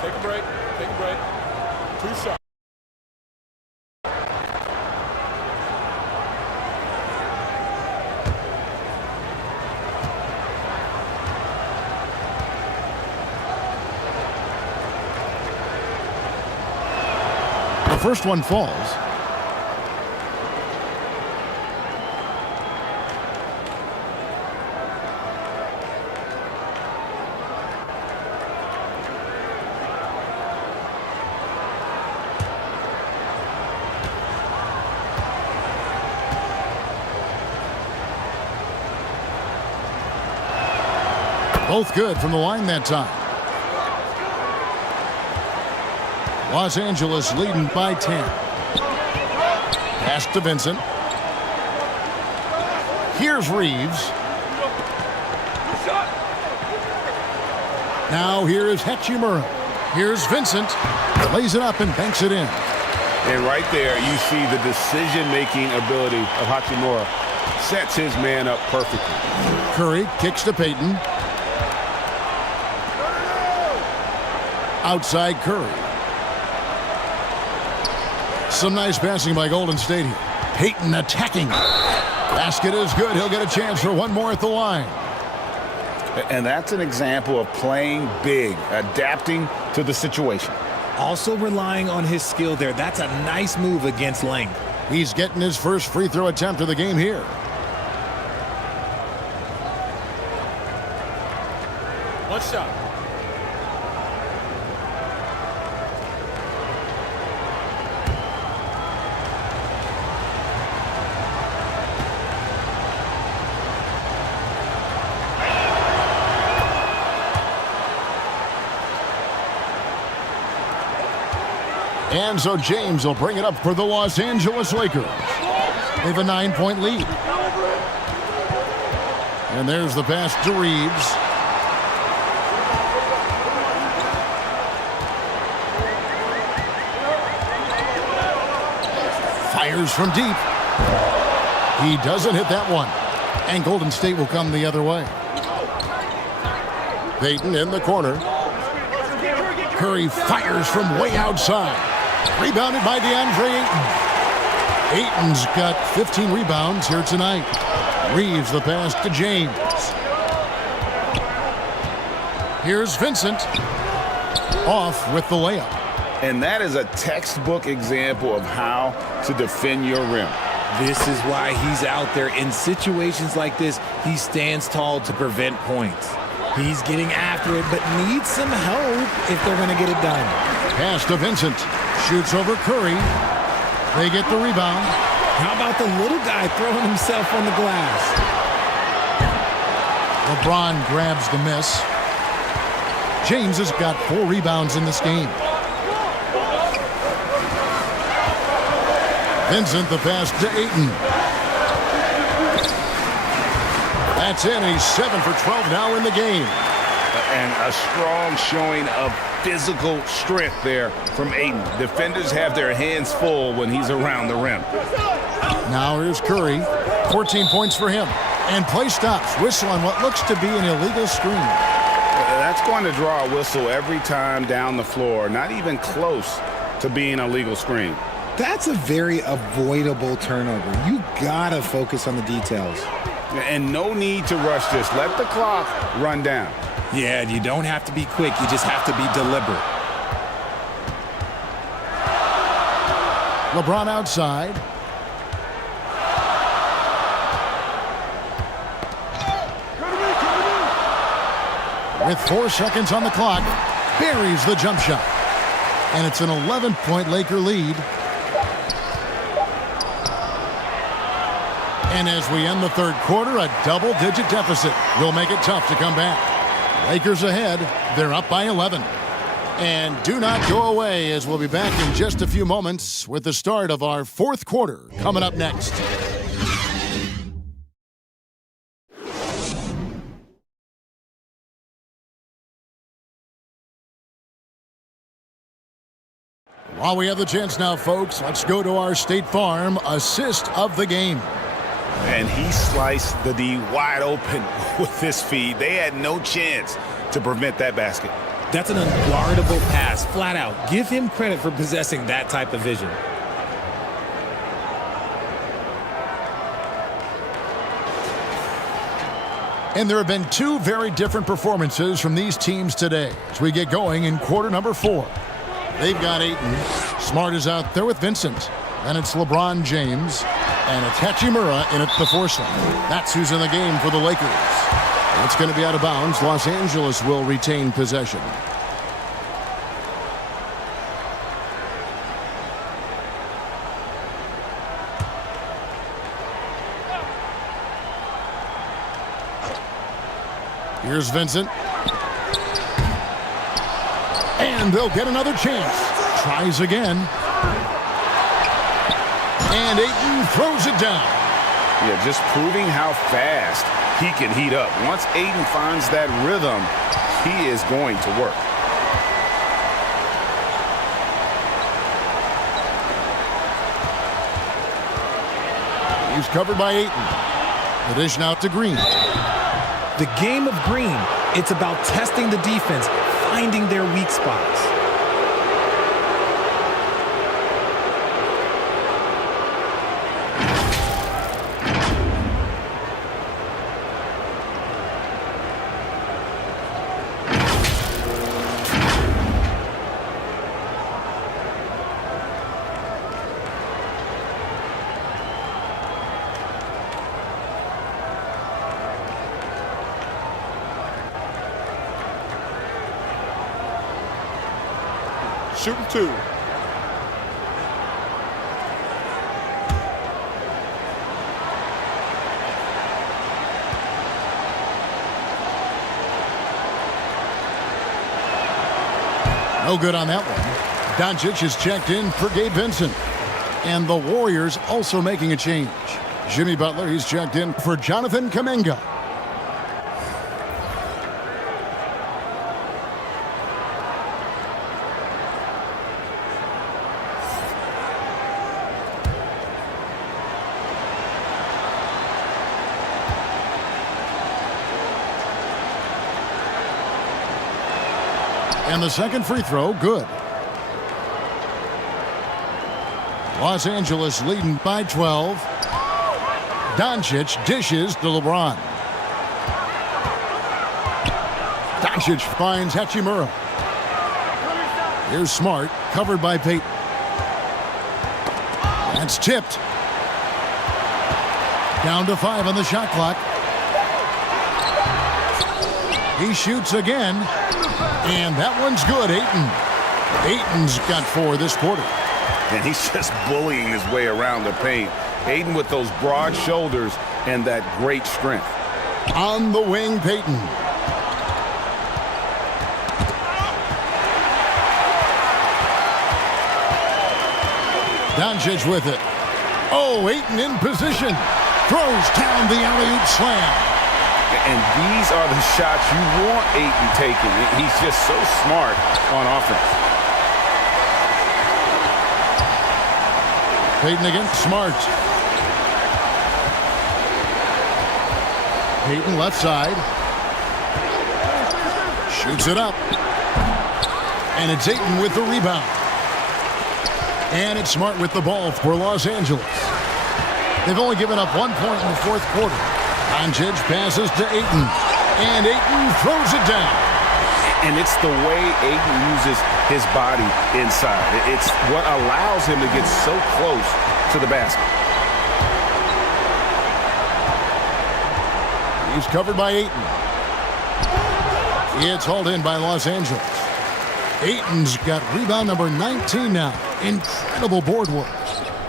Take a break. Take a break. 2 shots. The first one falls. Both good from the line that time. Los Angeles leading by 10. Pass to Vincent. Here's Reeves. Now here is Hachimura. Here's Vincent. Lays it up and banks it in. And right there, you see the decision-making ability of Hachimura. Sets his man up perfectly. Curry kicks to Payton. Outside Curry. Some nice passing by Golden State here. Payton attacking. Basket is good. He'll get a chance for one more at the line. And that's an example of playing big, adapting to the situation. Also relying on his skill there. That's a nice move against length. He's getting his first free throw attempt of the game here. One shot. And so James will bring it up for the Los Angeles Lakers. They have a 9-point lead. And there's the pass to Reeves. Fires from deep. He doesn't hit that one. And Golden State will come the other way. Payton in the corner. Curry fires from way outside. Rebounded by DeAndre Ayton. Ayton's got 15 rebounds here tonight. Reeves the pass to James. Here's Vincent. Off with the layup. And that is a textbook example of how to defend your rim. This is why he's out there. In situations like this, he stands tall to prevent points. He's getting after it, but needs some help if they're going to get it done. Pass to Vincent. Shoots over Curry. They get the rebound. How about the little guy throwing himself on the glass? LeBron grabs the miss. James has got 4 rebounds in this game. Vincent the pass to Ayton. That's in. He's 7 for 12 now in the game. And a strong showing of physical strength there from Ayton. Defenders have their hands full when he's around the rim. Now here's Curry. 14 points for him. And play stops. Whistle on what looks to be an illegal screen. That's going to draw a whistle every time down the floor. Not even close to being a legal screen. That's a very avoidable turnover. You gotta focus on the details. And no need to rush this. Let the clock run down. Yeah, you don't have to be quick. You just have to be deliberate. LeBron outside. With 4 seconds on the clock, buries the jump shot. And it's an 11-point Laker lead. And as we end the third quarter, a double-digit deficit will make it tough to come back. Lakers ahead. They're up by 11. And do not go away, as we'll be back in just a few moments with the start of our fourth quarter coming up next. While we have the chance now, folks, let's go to our State Farm assist of the game. And he sliced the D wide open with this feed. They had no chance to prevent that basket. That's an unguardable pass, flat out. Give him credit for possessing that type of vision. And there have been 2 very different performances from these teams today as we get going in quarter number 4. They've got Ayton. Smart is out there with Vincent. Then it's LeBron James. And it's Hachimura in at the 4 slot. That's who's in the game for the Lakers. It's going to be out of bounds. Los Angeles will retain possession. Here's Vincent. And they'll get another chance. Tries again. And Ayton throws it down. Yeah, just proving how fast he can heat up. Once Ayton finds that rhythm, he is going to work. He's covered by Ayton. The dish out to Green. The game of Green, it's about testing the defense, finding their weak spots. shooting 2. No good on that one. Doncic is checked in for Gabe Vincent. And the Warriors also making a change. Jimmy Butler, he's checked in for Jonathan Kuminga. And the second free throw, good. Los Angeles leading by 12. Doncic dishes to LeBron. Doncic finds Hachimura. Here's Smart, covered by Payton. That's tipped. Down to 5 on the shot clock. He shoots again. And that one's good, Ayton. Ayton's got 4 this quarter. And he's just bullying his way around the paint. Ayton with those broad shoulders and that great strength. On the wing, Payton. Doncic with it. Oh, Ayton in position. Throws down the alley-oop slam. And these are the shots you want Ayton taking. He's just so smart on offense. Payton against Smart. Payton left side. Shoots it up. And it's Ayton with the rebound. And it's Smart with the ball for Los Angeles. They've only given up 1 point in the fourth quarter. Doncic passes to Ayton. And Ayton throws it down. And it's the way Ayton uses his body inside. It's what allows him to get so close to the basket. He's covered by Ayton. It's hauled in by Los Angeles. Ayton's got rebound number 19 now. Incredible board work.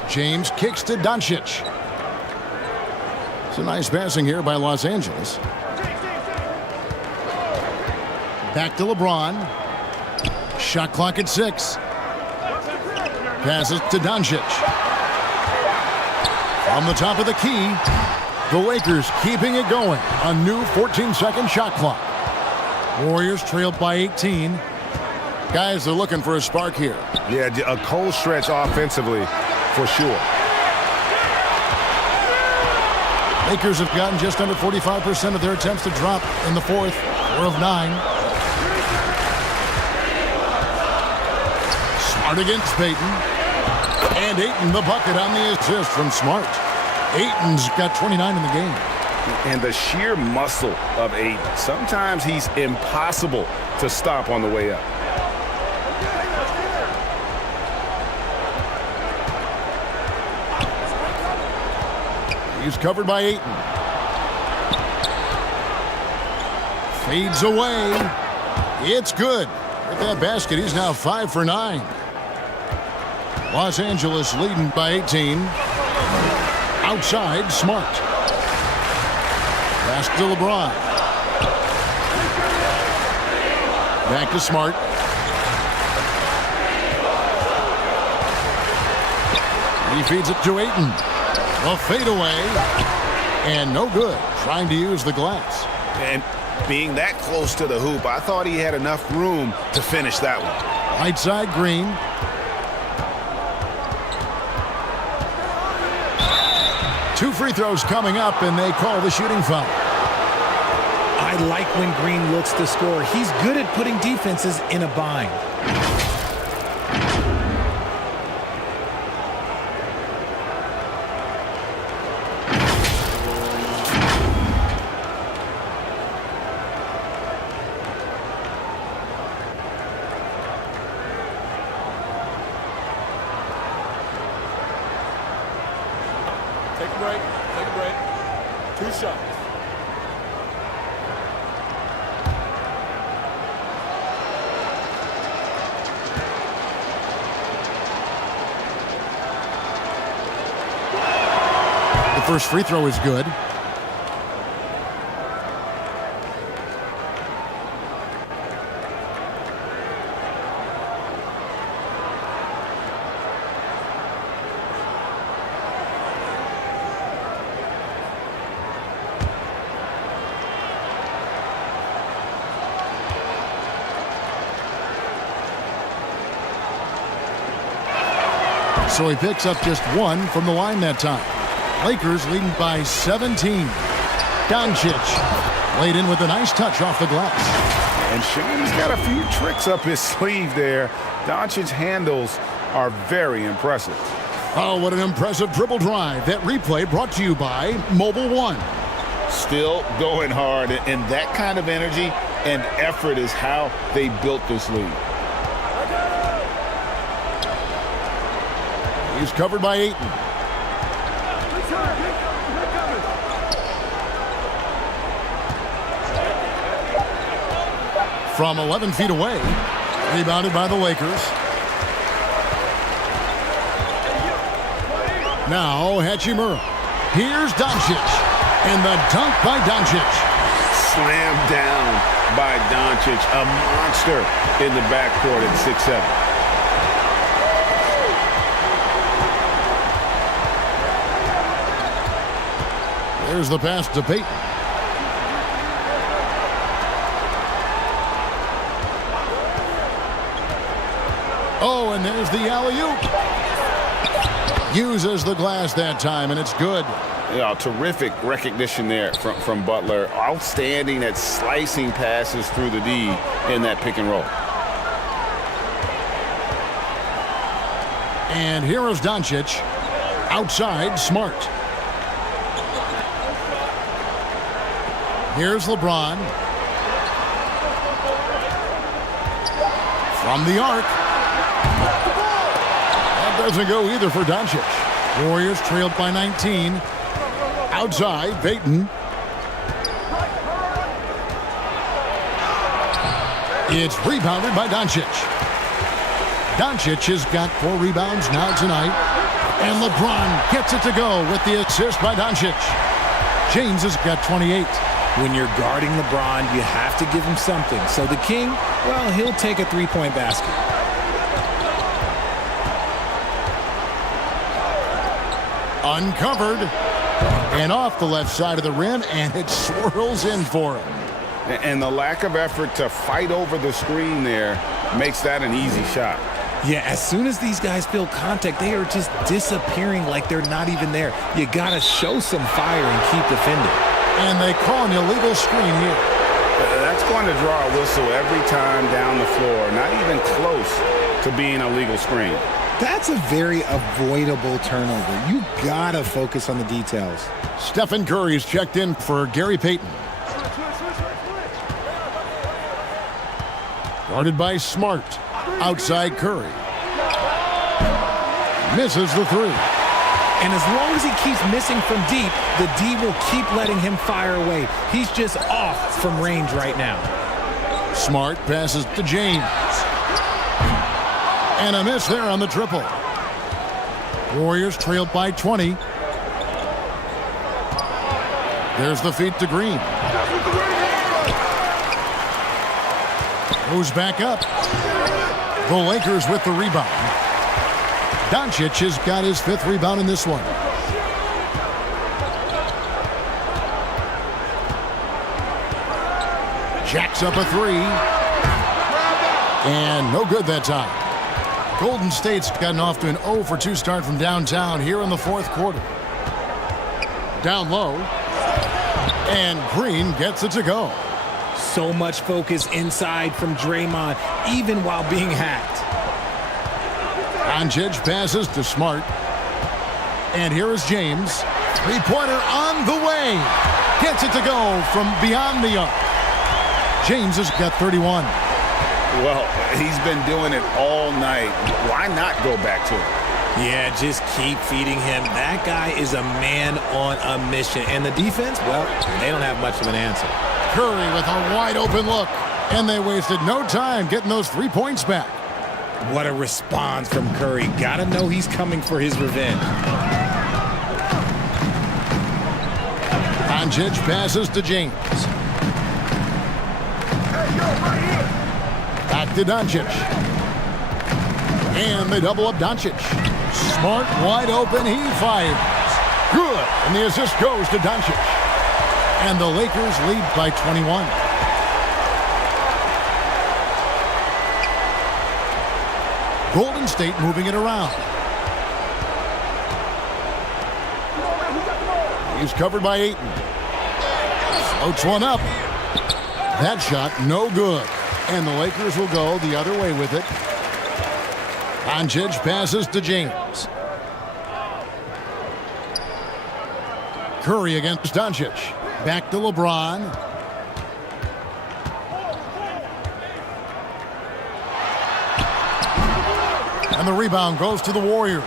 James kicks to Doncic. It's a nice passing here by Los Angeles. Back to LeBron. Shot clock at 6. Passes to Doncic. From the top of the key, the Lakers keeping it going. A new 14-second shot clock. Warriors trailed by 18. Guys, they're looking for a spark here. Yeah, a cold stretch offensively for sure. Lakers have gotten just under 45% of their attempts to drop in the fourth, 4 of 9. Smart against Payton. And Ayton the bucket on the assist from Smart. Ayton's got 29 in the game. And the sheer muscle of Ayton. Sometimes he's impossible to stop on the way up. He's covered by Ayton. Fades away. It's good. With that basket, he's now 5 for 9. Los Angeles leading by 18. Outside, Smart. Pass to LeBron. Back to Smart. He feeds it to Ayton. A fadeaway. And no good. Trying to use the glass. And being that close to the hoop, I thought he had enough room to finish that one. Right side, Green. Two free throws coming up, and they call the shooting foul. I like when Green looks to score. He's good at putting defenses in a bind. Take a break. Take a break. 2 shots. first free throw is good. So he picks up just one from the line that time. Lakers leading by 17. Doncic laid in with a nice touch off the glass. And Sean's got a few tricks up his sleeve there. Doncic's handles are very impressive. Oh, what an impressive dribble drive. That replay brought to you by Mobile One. Still going hard, and that kind of energy and effort is how they built this league. He's covered by Ayton. From 11 feet away, rebounded by the Lakers. Now Hachimura. Here's Doncic, and the dunk by Doncic. Slammed down by Doncic, a monster in the backcourt at 6'7". There's the pass to Payton. Oh, and there's the alley-oop. Uses the glass that time, and it's good. Yeah, terrific recognition there from Butler. Outstanding at slicing passes through the D in that pick and roll. And here is Doncic. Outside, Smart. Here's LeBron. From the arc. That doesn't go either for Doncic. Warriors trailed by 19. Outside, Payton. It's rebounded by Doncic. Doncic has got 4 rebounds now tonight. And LeBron gets it to go with the assist by Doncic. James has got 28. When you're guarding LeBron, you have to give him something. So the King, well, he'll take a three-point basket. Uncovered. And off the left side of the rim, and it swirls in for him. And the lack of effort to fight over the screen there makes that an easy shot. Yeah, as soon as these guys feel contact, they are just disappearing like they're not even there. You got to show some fire and keep defending. And they call an illegal screen here. That's going to draw a whistle every time down the floor. Not even close to being a legal screen. That's a very avoidable turnover. You got to focus on the details. Stephen Curry's checked in for Gary Payton. Guarded by Smart. Outside Curry. Misses the 3. And as long as he keeps missing from deep, the D will keep letting him fire away. He's just off from range right now. Smart passes to James. And a miss there on the triple. Warriors trailed by 20. There's the feed to Green. Goes back up. The Lakers with the rebound. Doncic has got his 5th rebound in this one. Jacks up a 3. And no good that time. Golden State's gotten off to an 0 for 2 start from downtown here in the 4th quarter. Down low. And Green gets it to go. So much focus inside from Draymond, even while being hacked. Doncic passes to Smart. And here is James. 3-pointer on the way. Gets it to go from beyond the arc. James has got 31. Well, he's been doing it all night. Why not go back to it? Yeah, just keep feeding him. That guy is a man on a mission. And the defense, well, they don't have much of an answer. Curry with a wide open look. And they wasted no time getting those 3 points back. What a response from Curry. Gotta know he's coming for his revenge. Doncic passes to James. Back to Doncic. And they double up Doncic. Smart, wide open, he fires. Good. And the assist goes to Doncic. And the Lakers lead by 21. Golden State moving it around. He's covered by Ayton. Floats one up. That shot no good. And the Lakers will go the other way with it. Doncic passes to James. Curry against Doncic. Back to LeBron. And the rebound goes to the Warriors.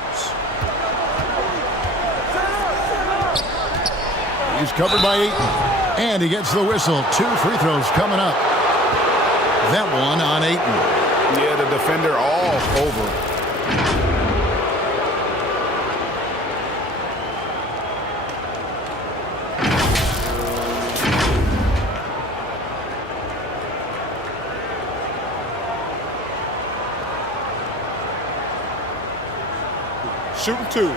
He's covered by Ayton. And he gets the whistle. 2 free throws coming up. That one on Ayton. Yeah, the defender all over. Shooting 2.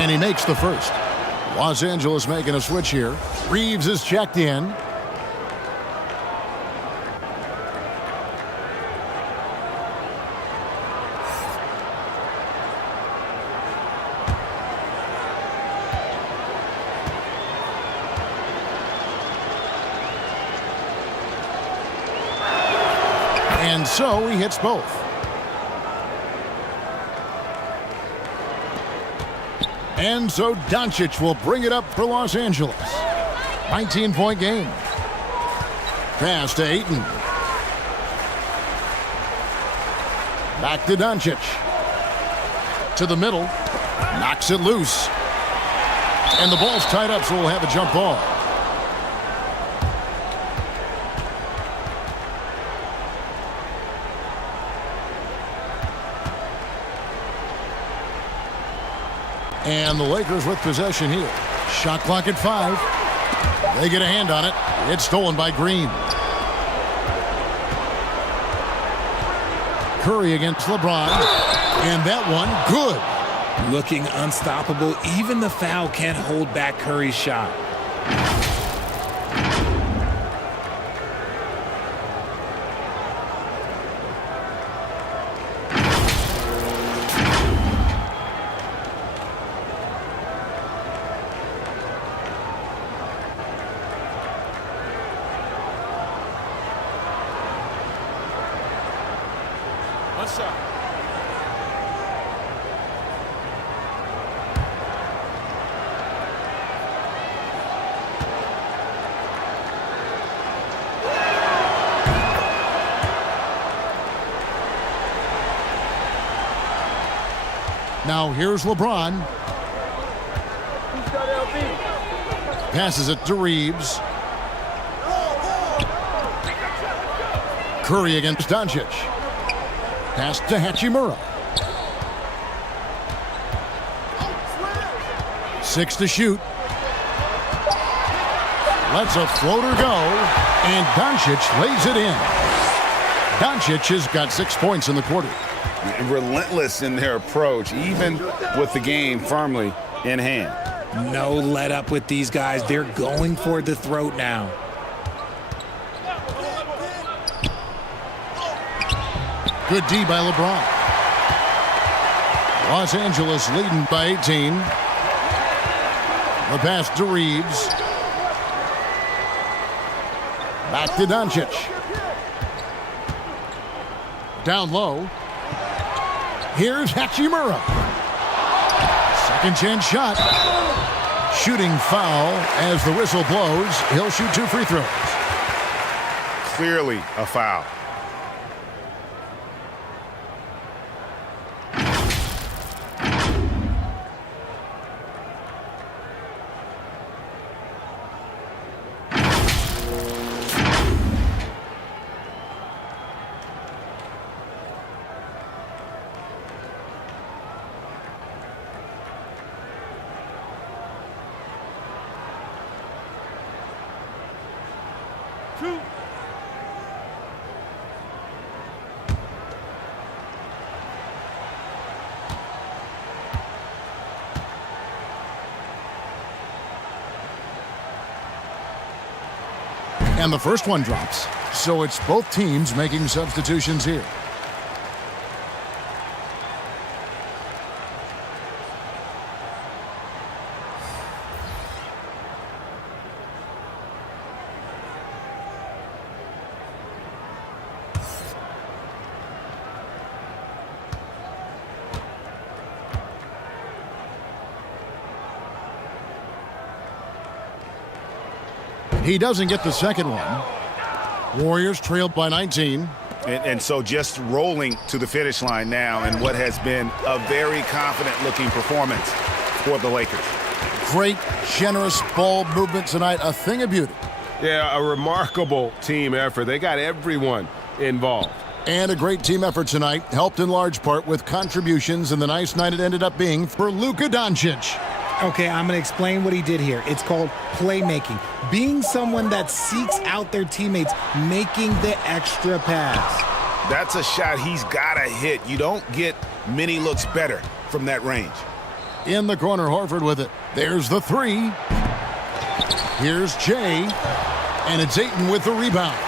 And he makes the first. Los Angeles making a switch here. Reeves is checked in. And so he hits both. And so Doncic will bring it up for Los Angeles. 19-point game. Pass to Ayton. Back to Doncic. To the middle. Knocks it loose. And the ball's tied up, so we'll have a jump ball. And the Lakers with possession here. Shot clock at 5. They get a hand on it. It's stolen by Green. Curry against LeBron. And that one, good. Looking unstoppable. Even the foul can't hold back Curry's shot. Now here's LeBron. Passes it to Reeves. Curry against Doncic. Pass to Hachimura. 6 to shoot. Lets a floater go. And Doncic lays it in. Doncic has got 6 points in the quarter. Relentless in their approach, even with the game firmly in hand. No let up with these guys. They're going for the throat now. Good D by LeBron. Los Angeles leading by 18. The pass to Reeves. Back to Doncic. Down low. Here's Hachimura. Second chance shot. Shooting foul as the whistle blows. He'll shoot 2 free throws. Clearly a foul. And the first one drops. So it's both teams making substitutions here. He doesn't get the second one. Warriors trailed by 19. And so just rolling to the finish line now in what has been a very confident-looking performance for the Lakers. Great, generous ball movement tonight. A thing of beauty. Yeah, a remarkable team effort. They got everyone involved. And a great team effort tonight, helped in large part with contributions, and the nice night it ended up being for Luka Doncic. Okay, I'm going to explain what he did here. It's called playmaking. Being someone that seeks out their teammates, making the extra pass. That's a shot he's got to hit. You don't get many looks better from that range. In the corner, Horford with it. There's the three. Here's Jay. And it's Ayton with the rebound.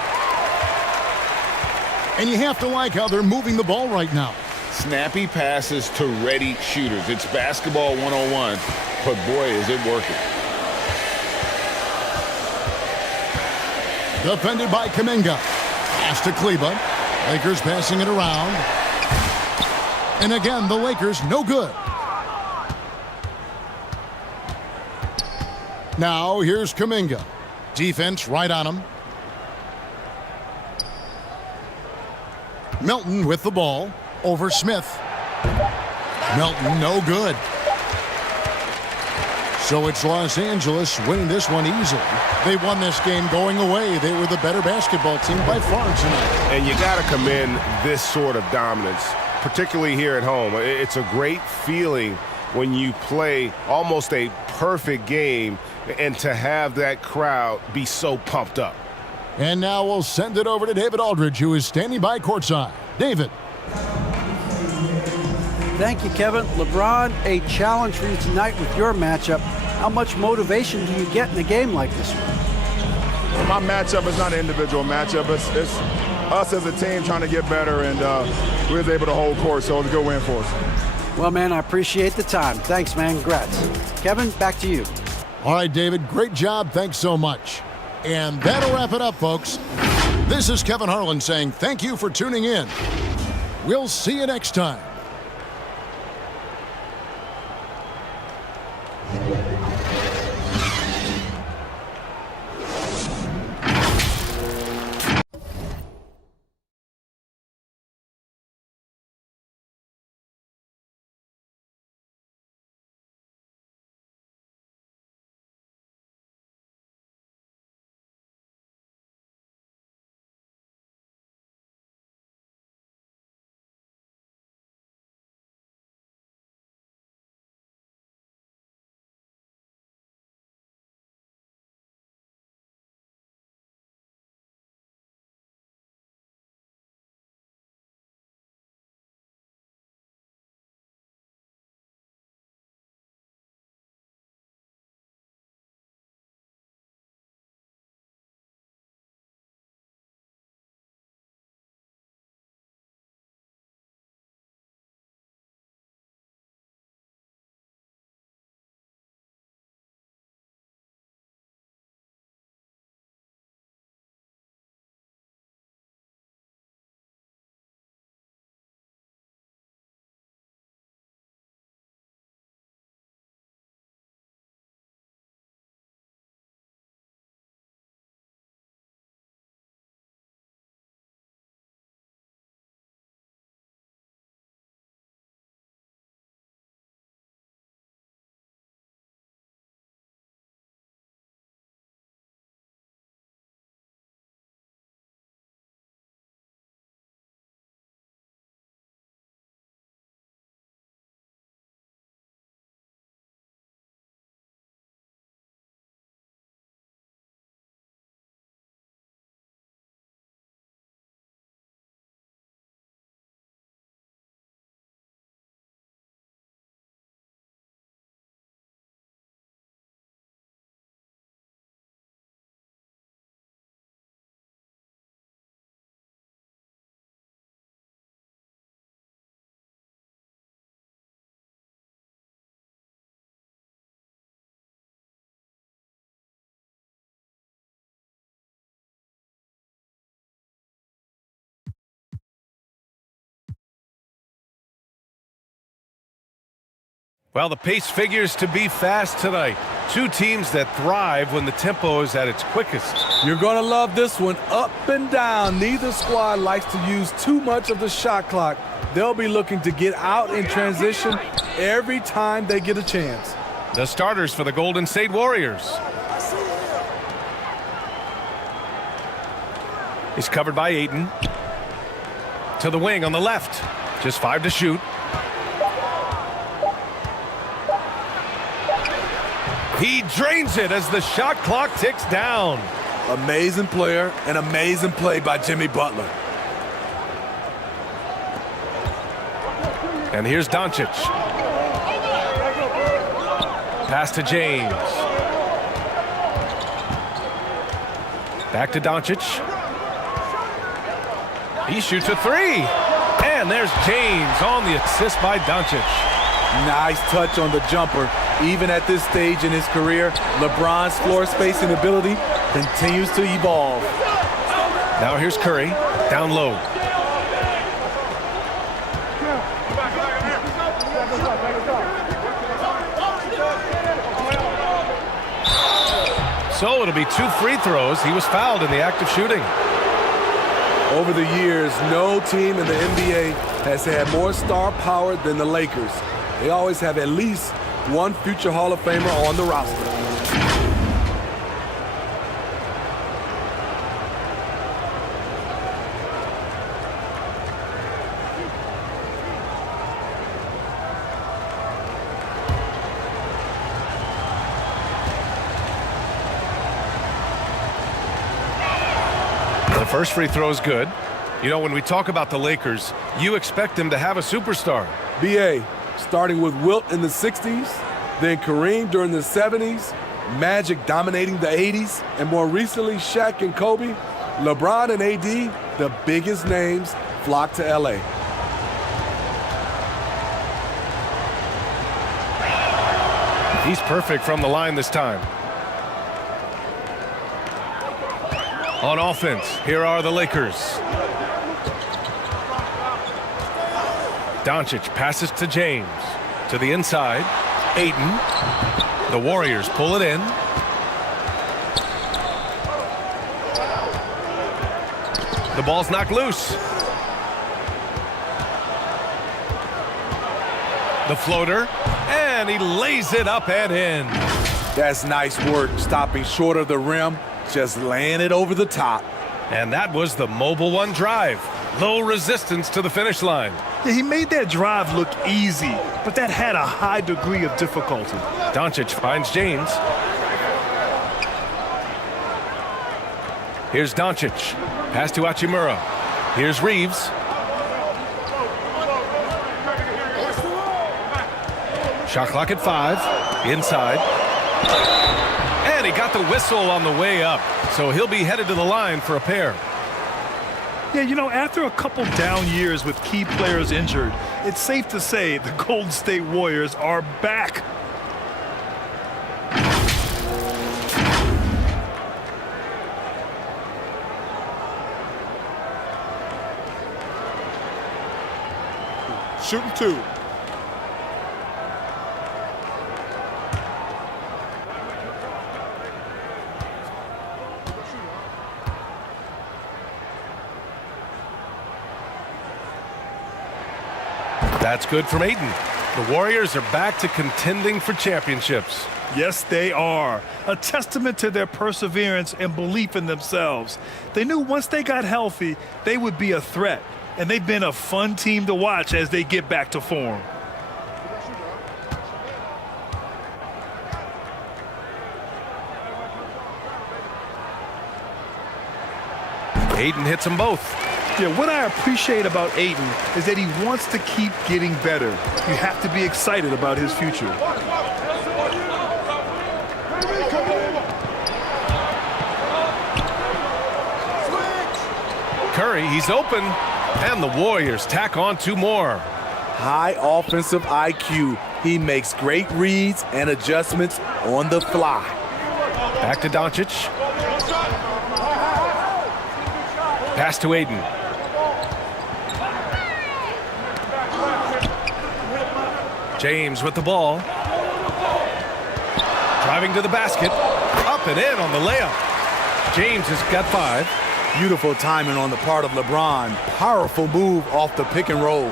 And you have to like how they're moving the ball right now. Snappy passes to ready shooters. It's basketball 101, but boy, is it working. Defended by Kuminga. Pass to Kleba. Lakers passing it around. And again, the Lakers no good. Now here's Kuminga. Defense right on him. Milton with the ball. Over Smith. Milton no good. So it's Los Angeles winning this one easily. They won this game going away. They were the better basketball team by far tonight. And you got to commend this sort of dominance, particularly here at home. It's a great feeling when you play almost a perfect game and to have that crowd be so pumped up. And now we'll send it over to David Aldridge, who is standing by courtside. David. Thank you, Kevin. LeBron, a challenge for you tonight with your matchup. How much motivation do you get in a game like this one? Well, my matchup is not an individual matchup. It's us as a team trying to get better, and we was able to hold court, so it was a good win for us. Well, man, I appreciate the time. Thanks, man. Congrats. Kevin, back to you. All right, David, great job. Thanks so much. And that'll wrap it up, folks. This is Kevin Harlan saying thank you for tuning in. We'll see you next time. Well, the pace figures to be fast tonight. Two teams that thrive when the tempo is at its quickest. You're going to love this one. Up and down. Neither squad likes to use too much of the shot clock. They'll be looking to get out in transition every time they get a chance. The starters for the Golden State Warriors. He's covered by Ayton. To the wing on the left. Just 5 to shoot. He drains it as the shot clock ticks down. Amazing player and amazing play by Jimmy Butler. And here's Doncic. Pass to James. Back to Doncic. He shoots a 3. And there's James on the assist by Doncic. Nice touch on the jumper. Even at this stage in his career, LeBron's floor spacing ability continues to evolve. Now here's Curry, down low. So it'll be 2 free throws. He was fouled in the act of shooting. Over the years, no team in the NBA has had more star power than the Lakers. They always have at least one future Hall of Famer on the roster. The first free throw is good. You know, when we talk about the Lakers, you expect them to have a superstar. B.A. starting with Wilt in the 60s, then Kareem during the 70s, Magic dominating the 80s, and more recently Shaq and Kobe, LeBron and AD, the biggest names flocked to L.A. He's perfect from the line this time. On offense, here are the Lakers. Doncic passes to James. To the inside, Ayton. The Warriors pull it in. The ball's knocked loose. The floater, and he lays it up and in. That's nice work, stopping short of the rim, just laying it over the top. And that was the Mobile One drive. Low resistance to the finish line. Yeah, he made that drive look easy, but that had a high degree of difficulty. Doncic finds James. Here's Doncic. Pass to Hachimura. Here's Reeves. Shot clock at 5. Inside. And he got the whistle on the way up. So he'll be headed to the line for a pair. Yeah, you know, after a couple down years with key players injured, it's safe to say the Golden State Warriors are back. Shooting 2. That's good from Ayton. The Warriors are back to contending for championships. Yes, they are. A testament to their perseverance and belief in themselves. They knew once they got healthy, they would be a threat. And they've been a fun team to watch as they get back to form. Ayton hits them both. Yeah, what I appreciate about Ayton is that he wants to keep getting better. You have to be excited about his future. Curry, he's open, and the Warriors tack on 2 more. High offensive IQ. He makes great reads and adjustments on the fly. Back to Doncic. Pass to Ayton. James with the ball. Driving to the basket. Up and in on the layup. James has got 5. Beautiful timing on the part of LeBron. Powerful move off the pick and roll.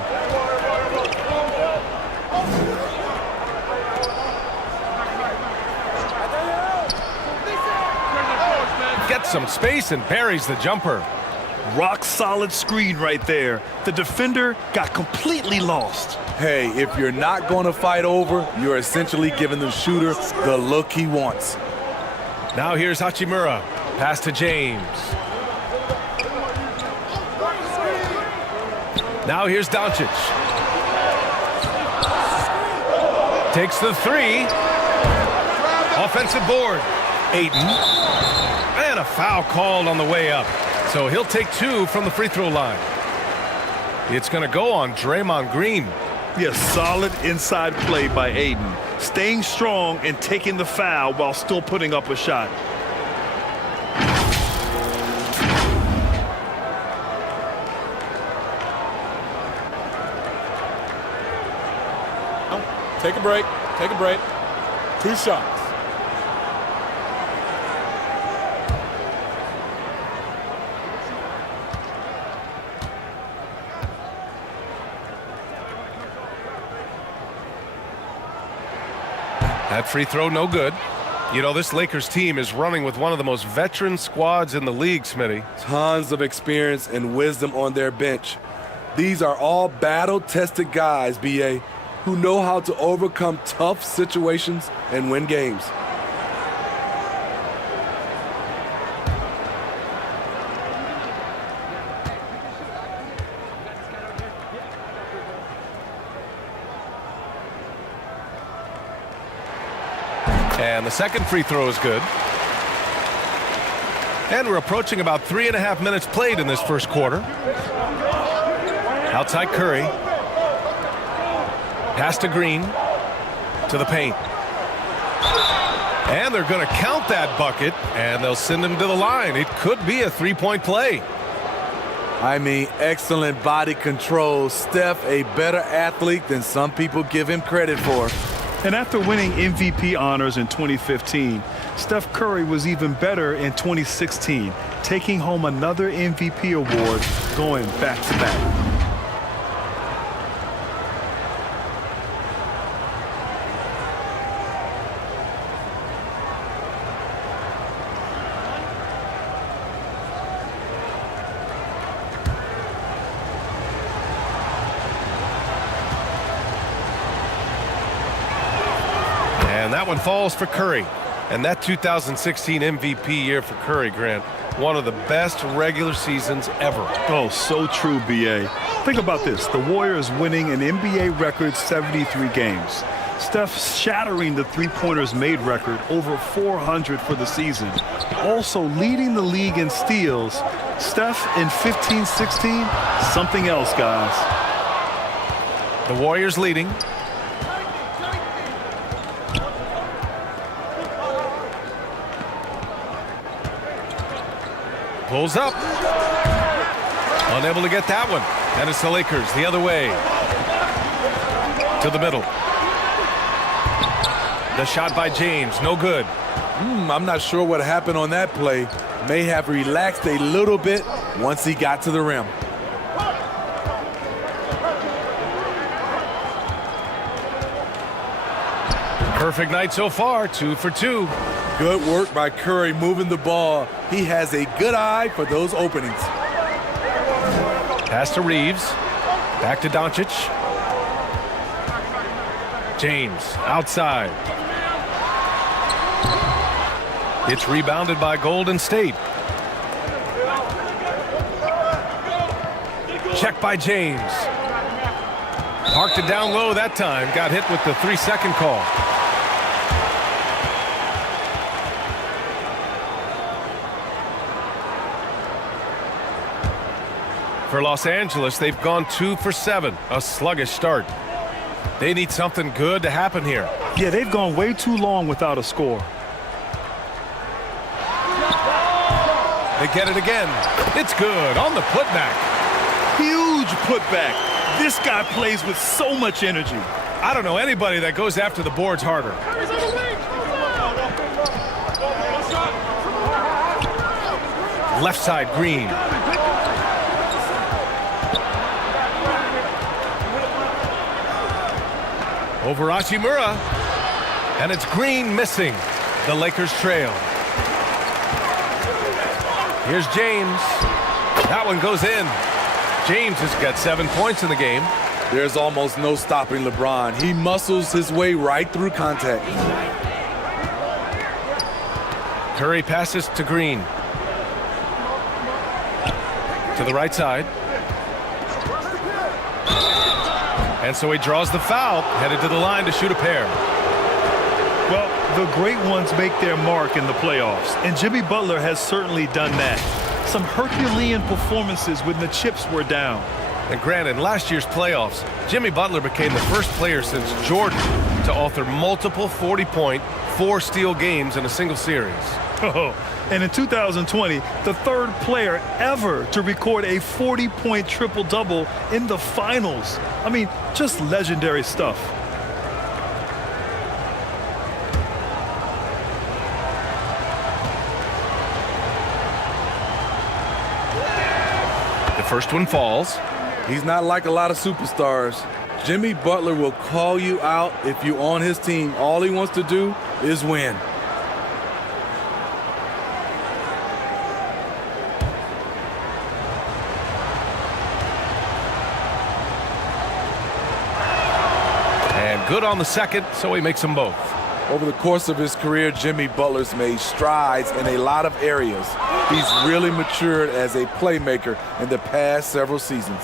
Gets some space and buries the jumper. Rock solid screen right there. The defender got completely lost. Hey, if you're not going to fight over, you're essentially giving the shooter the look he wants. Now here's Hachimura. Pass to James. Now here's Doncic. Takes the 3. Offensive board. Ayton. And a foul called on the way up. So he'll take 2 from the free throw line. It's going to go on Draymond Green. Yeah, solid inside play by Ayton. Staying strong and taking the foul while still putting up a shot. Take a break. Take a break. 2 shots. That free throw, no good. You know, this Lakers team is running with one of the most veteran squads in the league, Smitty. Tons of experience and wisdom on their bench. These are all battle-tested guys, B.A., who know how to overcome tough situations and win games. And the second free throw is good. And we're approaching about 3.5 minutes played in this first quarter. Outside Curry. Pass to Green. To the paint. And they're going to count that bucket, and they'll send him to the line. It could be a 3-point play. I mean, excellent body control. Steph, a better athlete than some people give him credit for. And after winning MVP honors in 2015, Steph Curry was even better in 2016, taking home another MVP award, going back-to-back. And that one falls for Curry. And that 2016 MVP year for Curry, Grant, one of the best regular seasons ever. Oh, so true, B.A. Think about this. The Warriors winning an NBA record 73 games. Steph shattering the three-pointers made record, over 400 for the season. Also leading the league in steals. Steph in 15-16, something else, guys. The Warriors leading. Pulls up. Unable to get that one. And it's the Lakers the other way. To the middle. The shot by James, no good. I'm not sure what happened on that play. May have relaxed a little bit once he got to the rim. Perfect night so far, 2 for 2. Good work by Curry moving the ball. He has a good eye for those openings. Pass to Reeves. Back to Doncic. James outside. It's rebounded by Golden State. Check by James. Parked it down low that time. Got hit with the 3-second call. For Los Angeles, they've gone 2 for 7, a sluggish start. They need something good to happen here. Yeah, they've gone way too long without a score. They get it again. It's good on the putback. Huge putback. This guy plays with so much energy. I don't know anybody that goes after the boards harder. Left side, Green. Over Hachimura. And it's Green missing. The Lakers trail. Here's James. That one goes in. James has got 7 points in the game. There's almost no stopping LeBron. He muscles his way right through contact. Curry passes to Green. To the right side. And so he draws the foul, headed to the line to shoot a pair. Well, the great ones make their mark in the playoffs, and Jimmy Butler has certainly done that. Some Herculean performances when the chips were down. And granted, in last year's playoffs, Jimmy Butler became the first player since Jordan to author multiple 40-point, 4-steal games in a single series. Oh, and in 2020, the third player ever to record a 40-point triple-double in the finals. I mean, just legendary stuff. The first one falls. He's not like a lot of superstars. Jimmy Butler will call you out if you're on his team. All he wants to do is win. And good on the second, so he makes them both. Over the course of his career, Jimmy Butler's made strides in a lot of areas. He's really matured as a playmaker in the past several seasons.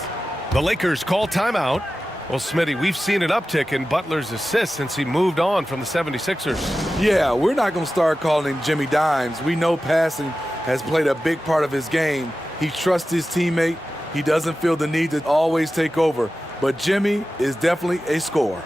The Lakers call timeout. Well, Smitty, we've seen an uptick in Butler's assists since he moved on from the 76ers. Yeah, we're not going to start calling him Jimmy Dimes. We know passing has played a big part of his game. He trusts his teammate. He doesn't feel the need to always take over. But Jimmy is definitely a scorer.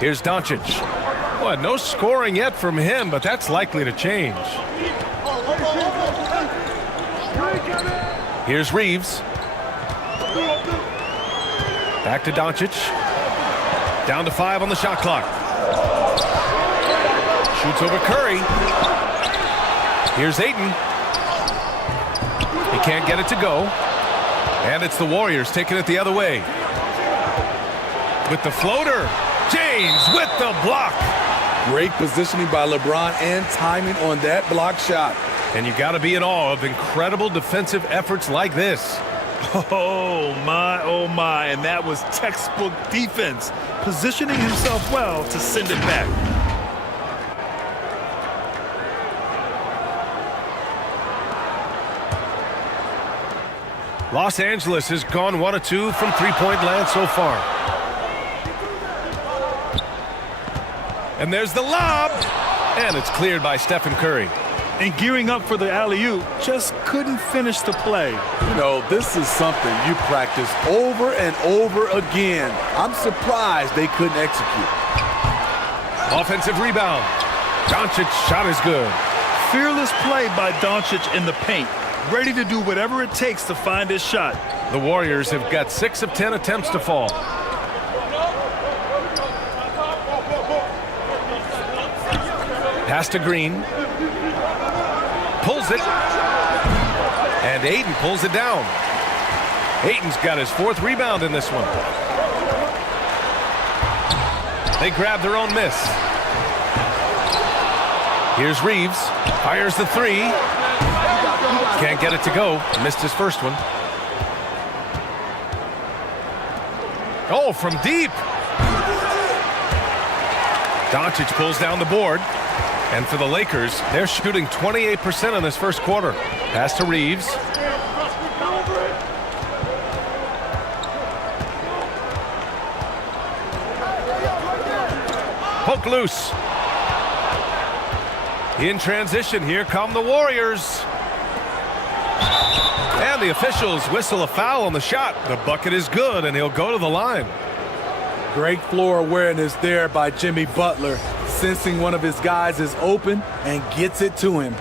Here's Doncic. Well, no scoring yet from him, but that's likely to change. Here's Reeves. Back to Doncic. Down to 5 on the shot clock. Shoots over Curry. Here's Ayton. He can't get it to go. And it's the Warriors taking it the other way. With the floater. James with the block. Great positioning by LeBron and timing on that block shot. And you got to be in awe of incredible defensive efforts like this. Oh my, and that was textbook defense, positioning himself well to send it back. Los Angeles has gone 1 of 2 from three-point land so far. And there's the lob, and it's cleared by Stephen Curry. And gearing up for the alley-oop, just couldn't finish the play. You know, this is something you practice over and over again. I'm surprised they couldn't execute. Offensive rebound. Doncic's shot is good. Fearless play by Doncic in the paint. ready to do whatever it takes to find his shot. The Warriors have got 6 of 10 attempts to fall. Pass to Green. Pulls it. And Ayton pulls it down. Ayton's got his 4th rebound in this one. They grab their own miss. Here's Reeves. Fires the 3. Can't get it to go. Missed his first one. Oh, from deep. Doncic pulls down the board. And for the Lakers, they're shooting 28% in this first quarter. Pass to Reeves. Poke loose. In transition, here come the Warriors. And the officials whistle a foul on the shot. The bucket is good, and he'll go to the line. Great floor awareness there by Jimmy Butler, sensing one of his guys is open and gets it to him.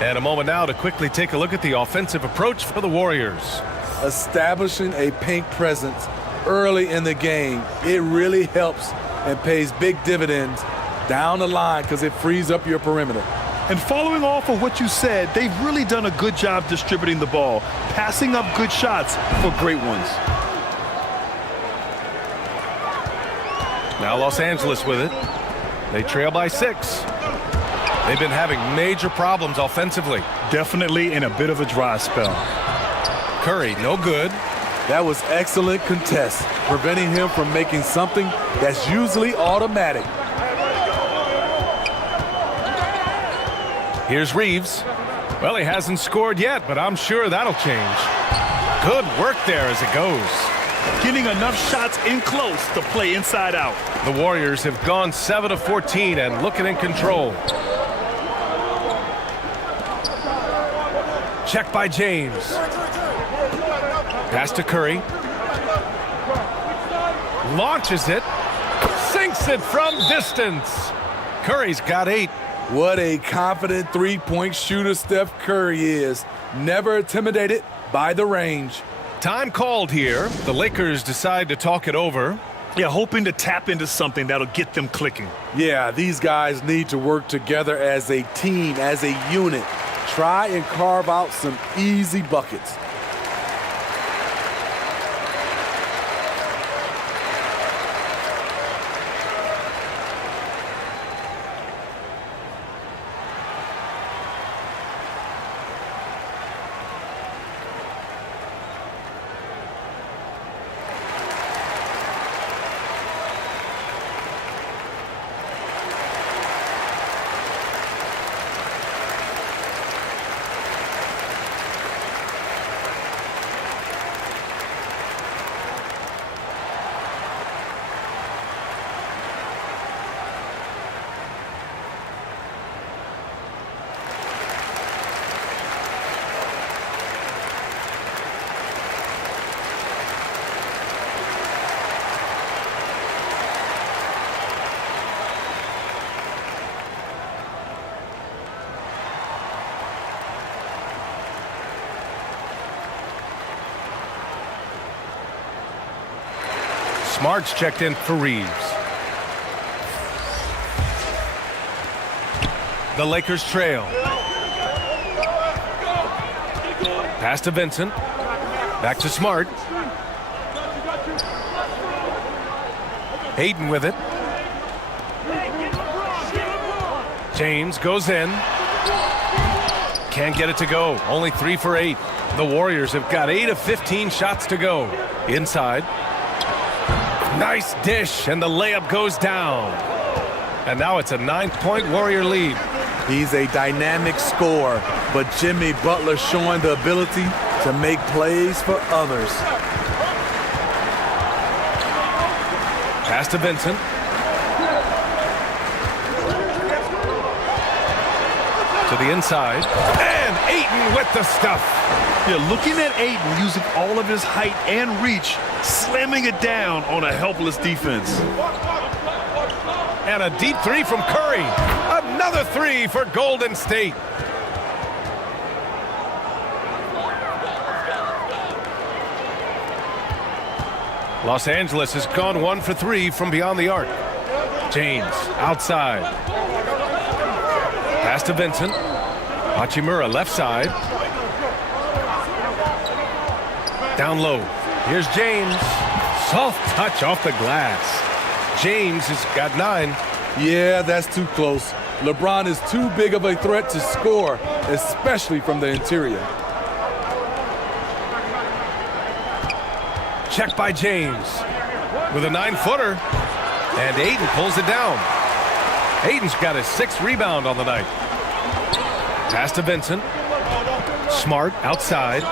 And a moment now to quickly take a look at the offensive approach for the Warriors. Establishing a paint presence early in the game, it really helps and pays big dividends down the line because it frees up your perimeter. And following off of what you said, they've really done a good job distributing the ball, passing up good shots for great ones. Now Los Angeles with it. They trail by 6. They've been having major problems offensively. Definitely in a bit of a dry spell. Curry, no good. That was excellent contest, preventing him from making something that's usually automatic. Here's Reeves. Well, he hasn't scored yet, but I'm sure that'll change. Good work there as it goes. Getting enough shots in close to play inside out. The Warriors have gone 7 of 14 and looking in control. Check by James. Pass to Curry. Launches it. Sinks it from distance. Curry's got 8. What a confident three-point shooter Steph Curry is. Never intimidated by the range. Time called here. The Lakers decide to talk it over. Yeah, hoping to tap into something that'll get them clicking. Yeah, these guys need to work together as a team, as a unit. Try and carve out some easy buckets. Smart's checked in for Reeves. The Lakers trail. Pass to Vincent. Back to Smart. Ayton with it. James goes in. Can't get it to go. Only 3 for 8. The Warriors have got 8 of 15 shots to go. Inside. Nice dish, and the layup goes down. And now it's a 9-point Warrior lead. He's a dynamic scorer, but Jimmy Butler showing the ability to make plays for others. Pass to Vincent. To the inside. And Ayton with the stuff. Yeah, looking at Ayton using all of his height and reach, slamming it down on a helpless defense. And a deep 3 from Curry. Another 3 for Golden State. Los Angeles has gone 1 for 3 from beyond the arc. James outside. Pass to Vincent. Hachimura left side. Down low. Here's James. Soft touch off the glass. James has got 9. Yeah, that's too close. LeBron is too big of a threat to score, especially from the interior. Check by James with a 9-footer. And Ayton pulls it down. Ayton's got his 6th rebound on the night. Pass to Vincent. Smart outside.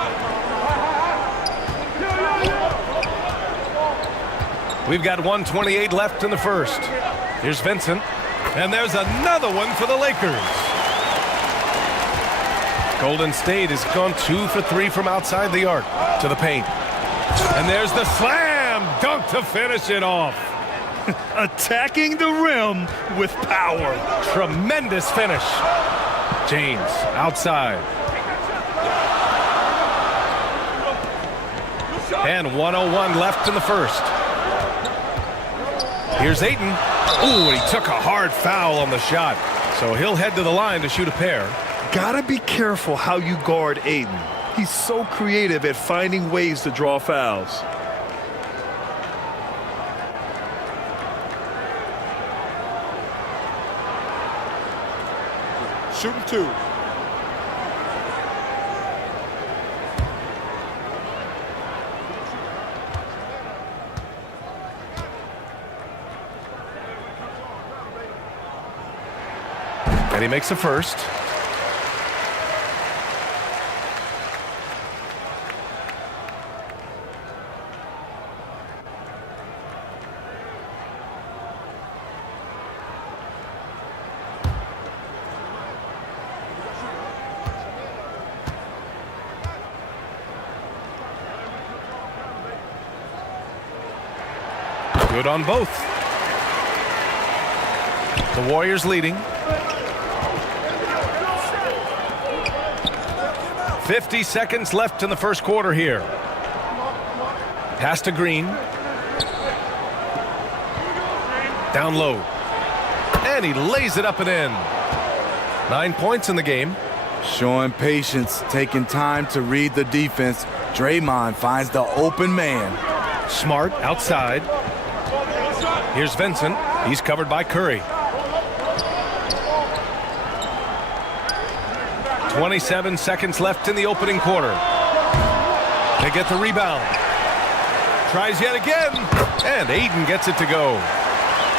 We've got 1:28 left in the first. Here's Vincent. And there's another one for the Lakers. Golden State has gone 2 for 3 from outside the arc to the paint. And there's the slam dunk to finish it off. Attacking the rim with power. Tremendous finish. James outside. And 1:01 left in the first. Here's Ayton. Ooh, and he took a hard foul on the shot. So he'll head to the line to shoot a pair. Gotta be careful how you guard Ayton. He's so creative at finding ways to draw fouls. Shooting 2. And he makes the first. Good on both. The Warriors leading. 50 seconds left in the first quarter here. Pass to Green. Down low. And he lays it up and in. 9 points in the game. Showing patience, taking time to read the defense. Draymond finds the open man. Smart outside. Here's Vincent. He's covered by Curry. 27 seconds left in the opening quarter. They get the rebound. Tries yet again. And Ayton gets it to go.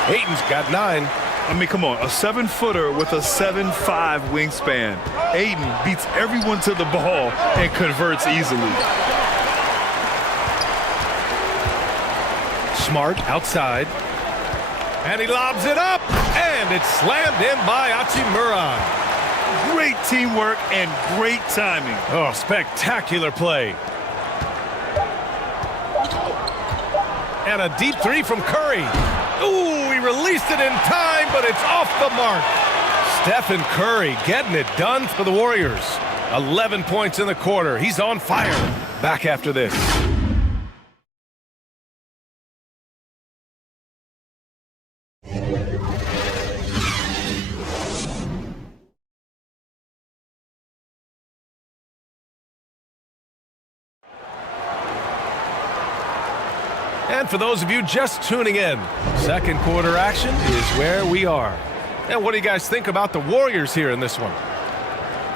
Ayton's got 9. I mean, come on. A 7-footer with a 7'5" wingspan. Ayton beats everyone to the ball and converts easily. Smart outside. And he lobs it up. And it's slammed in by Hachimura. Great teamwork and great timing. Oh, spectacular play. And a deep 3 from Curry. Ooh, he released it in time, but it's off the mark. Stephen Curry getting it done for the Warriors. 11 points in the quarter. He's on fire. Back after this. And for those of you just tuning in, second quarter action is where we are. And what do you guys think about the Warriors here in this one?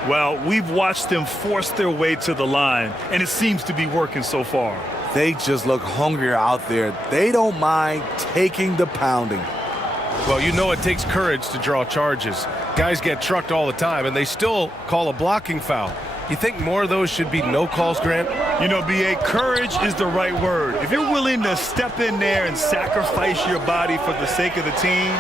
Well, we've watched them force their way to the line, and it seems to be working so far. They just look hungrier out there. They don't mind taking the pounding. Well, you know it takes courage to draw charges. Guys get trucked all the time, and they still call a blocking foul. You think more of those should be no calls, Grant? You know, B.A., courage is the right word. If you're willing to step in there and sacrifice your body for the sake of the team,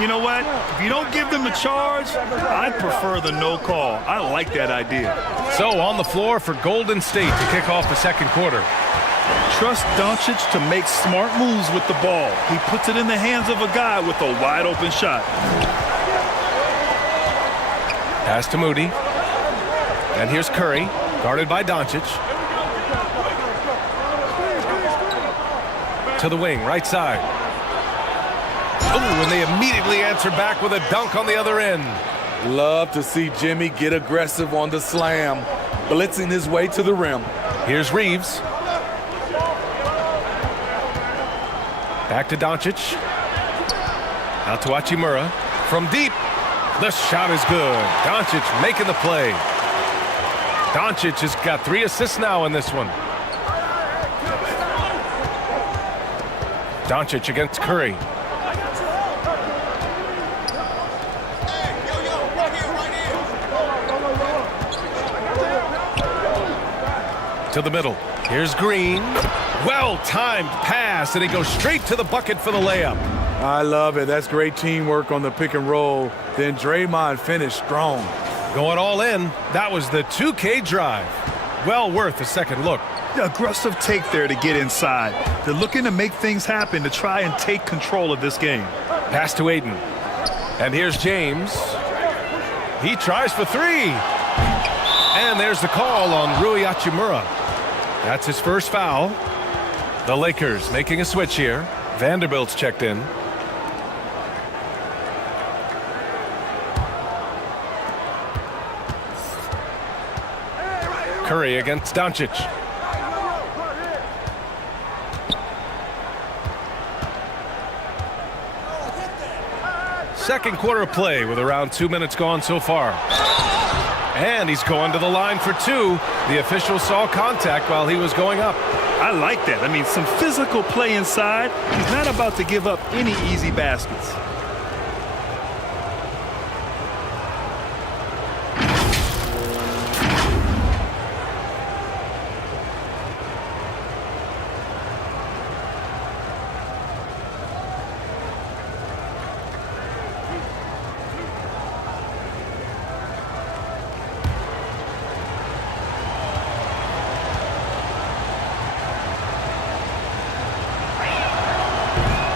you know what? If you don't give them a charge, I'd prefer the no call. I like that idea. So on the floor for Golden State to kick off the second quarter. Trust Doncic to make smart moves with the ball. He puts it in the hands of a guy with a wide open shot. Pass to Moody. And here's Curry, guarded by Doncic. To the wing, right side. Oh, and they immediately answer back with a dunk on the other end. Love to see Jimmy get aggressive on the slam, blitzing his way to the rim. Here's Reeves. Back to Doncic. Out to Hachimura. From deep. The shot is good. Doncic making the play. Doncic has got 3 assists now in this one. Doncic against Curry. To the middle. Here's Green. Well-timed pass, and he goes straight to the bucket for the layup. I love it. That's great teamwork on the pick and roll. Then Draymond finished strong. Going all in. That was the 2K drive. Well worth a second look. Aggressive take there to get inside. They're looking to make things happen to try and take control of this game. Pass to Aiden. And here's James. He tries for 3. And there's the call on Rui Hachimura. That's his first foul. The Lakers making a switch here. Vanderbilt's checked in. Curry against Doncic. Second quarter of play with around 2 minutes gone so far. And he's going to the line for 2. The official saw contact while he was going up. I like that. I mean, some physical play inside. He's not about to give up any easy baskets.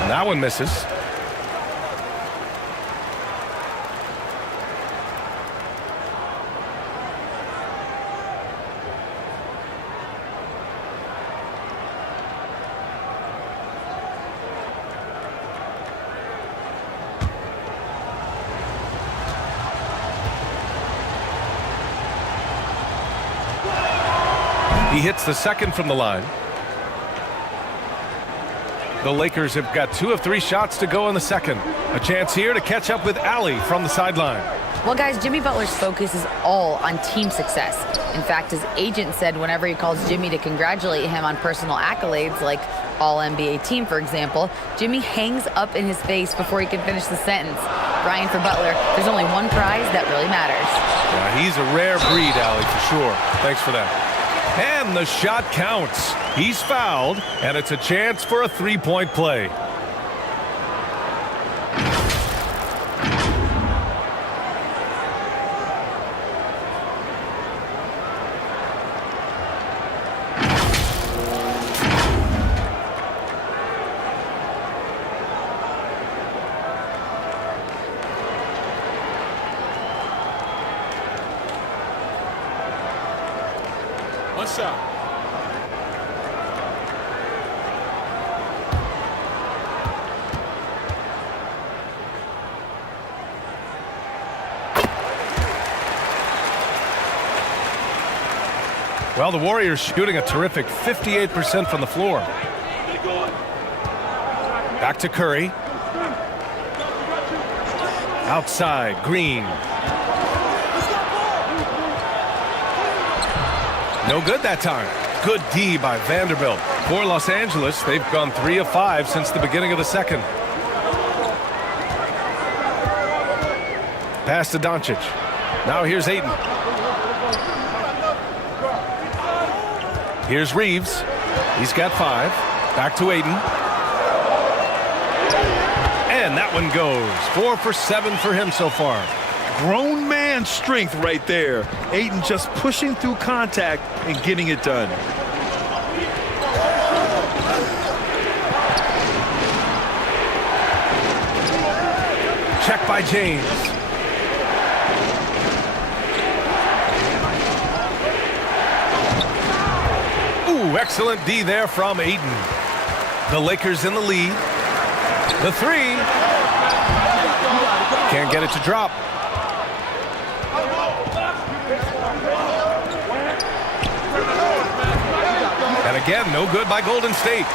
That one misses. He hits the second from the line. The Lakers have got 2 of 3 shots to go in the second. A chance here to catch up with Allie from the sideline. Well, guys, Jimmy Butler's focus is all on team success. In fact, his agent said whenever he calls Jimmy to congratulate him on personal accolades, like All-NBA team, for example, Jimmy hangs up in his face before he can finish the sentence. Ryan, for Butler, there's only one prize that really matters. Yeah, he's a rare breed, Allie, for sure. Thanks for that. And the shot counts. He's fouled, and it's a chance for a 3-point play. One shot. Well, the Warriors shooting a terrific 58% from the floor. Back to Curry. Outside, Green. No good that time. Good D by Vanderbilt. For Los Angeles, they've gone 3 of 5 since the beginning of the second. Pass to Doncic. Now here's Ayton. Here's Reeves. He's got 5. Back to Ayton. And that one goes. 4 for 7 for him so far. Grown man strength right there. Ayton just pushing through contact and getting it done. Check by James. Ooh, excellent D there from Ayton. The Lakers in the lead. The three. Can't get it to drop. And again, no good by Golden State.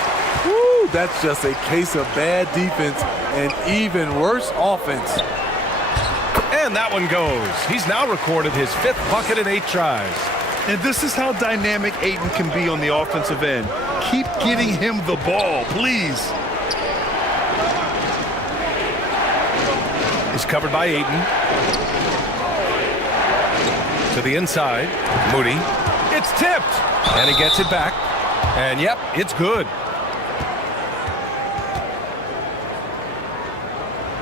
Woo, that's just a case of bad defense and even worse offense. And that one goes. He's now recorded his 5th bucket in 8 tries. And this is how dynamic Ayton can be on the offensive end. Keep getting him the ball, please. He's covered by Ayton. To the inside. Moody. It's tipped. And he gets it back. And yep, it's good.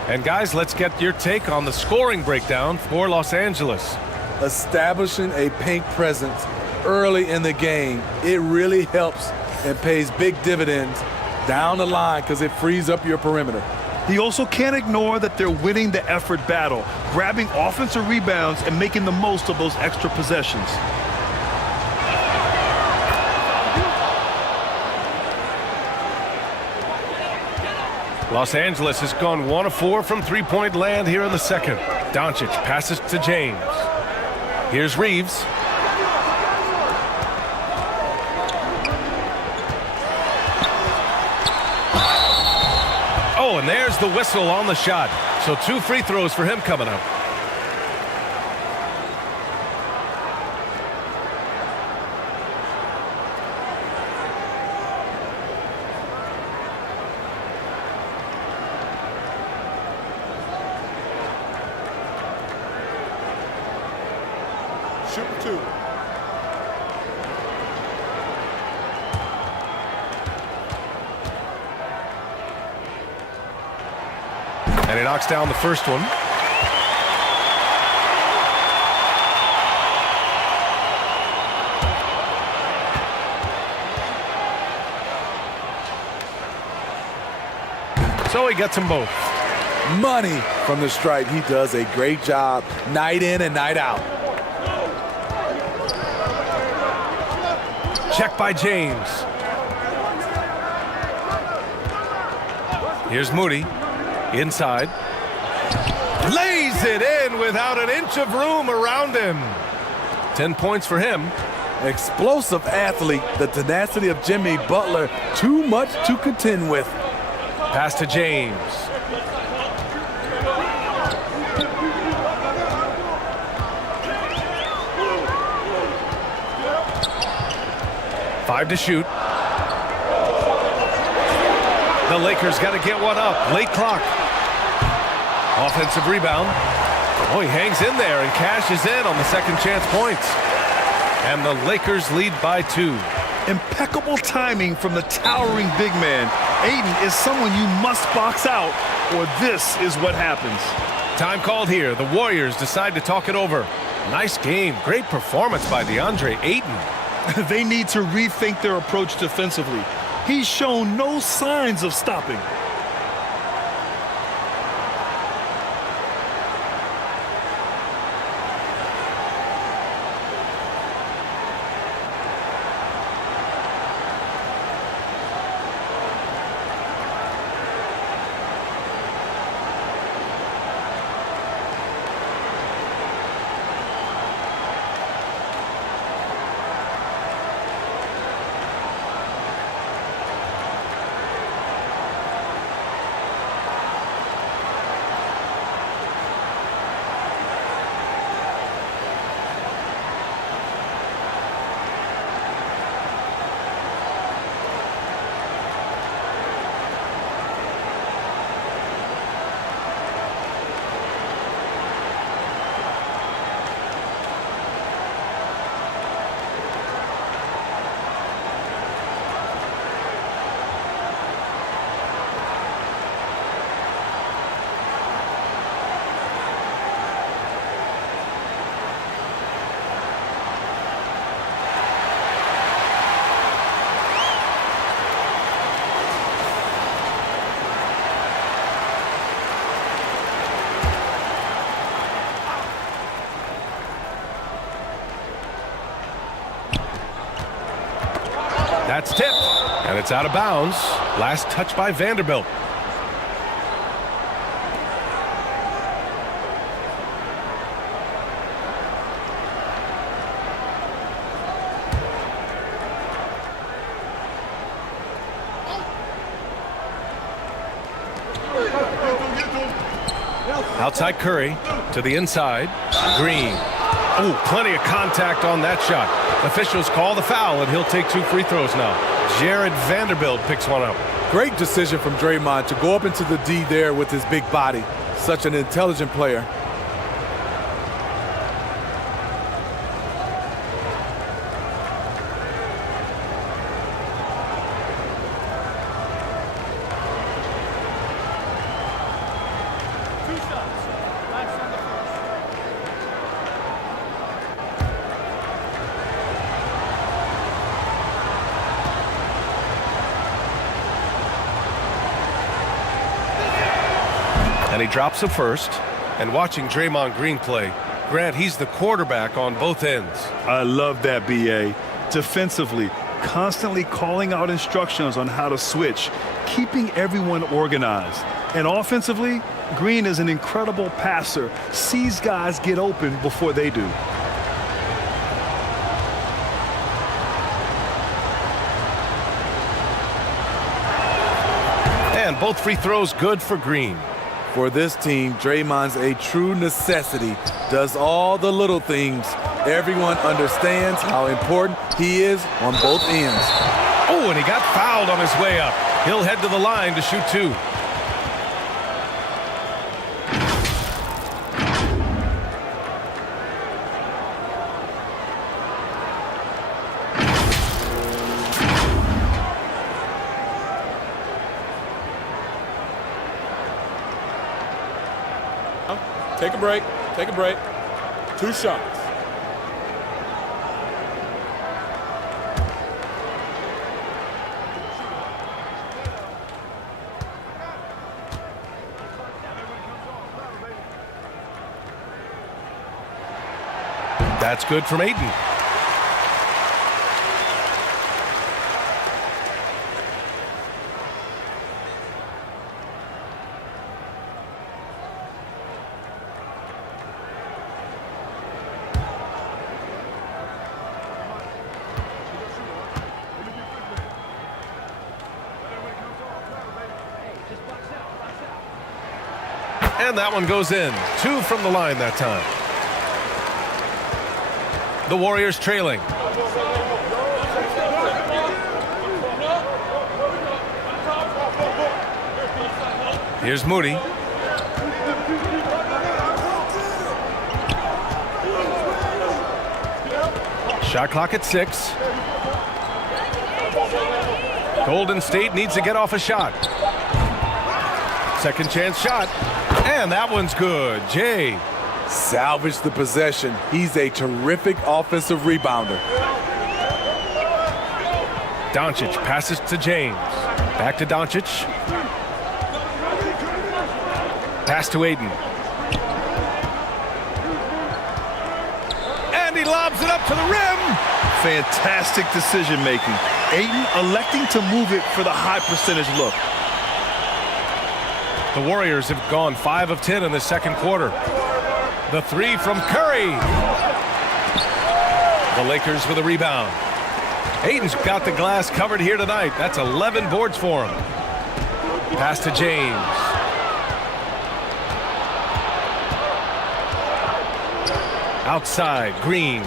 And guys, let's get your take on the scoring breakdown for Los Angeles. Establishing a paint presence early in the game, it really helps and pays big dividends down the line because it frees up your perimeter. He also can't ignore that they're winning the effort battle, grabbing offensive rebounds and making the most of those extra possessions. Los Angeles has gone 1 of 4 from three-point land here in the second. Doncic passes to James. Here's Reeves. Oh, and there's the whistle on the shot. So 2 free throws for him coming up. Shooting 2. And he knocks down the first one. So he gets them both. Money from the stripe. He does a great job night in and night out. Check by James. Here's Moody. Inside. Lays it in without an inch of room around him. 10 points for him. Explosive athlete. The tenacity of Jimmy Butler. Too much to contend with. Pass to James. Five to shoot. The Lakers got to get one up. Late clock. Offensive rebound. Oh, he hangs in there and cashes in on the second chance points. And the Lakers lead by 2. Impeccable timing from the towering big man. Ayton is someone you must box out, or this is what happens. Time called here. The Warriors decide to talk it over. Nice game. Great performance by DeAndre Ayton. They need to rethink their approach defensively. He's shown no signs of stopping. That's tipped, and it's out of bounds. Last touch by Vanderbilt. Outside Curry to the inside. Green. Oh, plenty of contact on that shot. Officials call the foul, and he'll take 2 free throws now. Jared Vanderbilt picks one up. Great decision from Draymond to go up into the D there with his big body. Such an intelligent player. And he drops the first. And watching Draymond Green play, Grant, he's the quarterback on both ends. I love that, B.A. Defensively, constantly calling out instructions on how to switch, keeping everyone organized. And offensively, Green is an incredible passer, sees guys get open before they do. And both free throws good for Green. For this team, Draymond's a true necessity. Does all the little things. Everyone understands how important he is on both ends. Oh, and he got fouled on his way up. He'll head to the line to shoot 2. Take a break. Take a break. 2 shots. That's good from Ayton. And that one goes in. 2 from the line that time. The Warriors trailing. Here's Moody. Shot clock at 6. Golden State needs to get off a shot. Second chance shot. And that one's good. Jay. Salvage the possession. He's a terrific offensive rebounder. Doncic passes to James. Back to Doncic. Pass to Ayton. And he lobs it up to the rim. Fantastic decision making. Ayton electing to move it for the high percentage look. The Warriors have gone 5 of 10 in the second quarter. The 3 from Curry. The Lakers with a rebound. Ayton's got the glass covered here tonight. That's 11 boards for him. Pass to James. Outside, Green.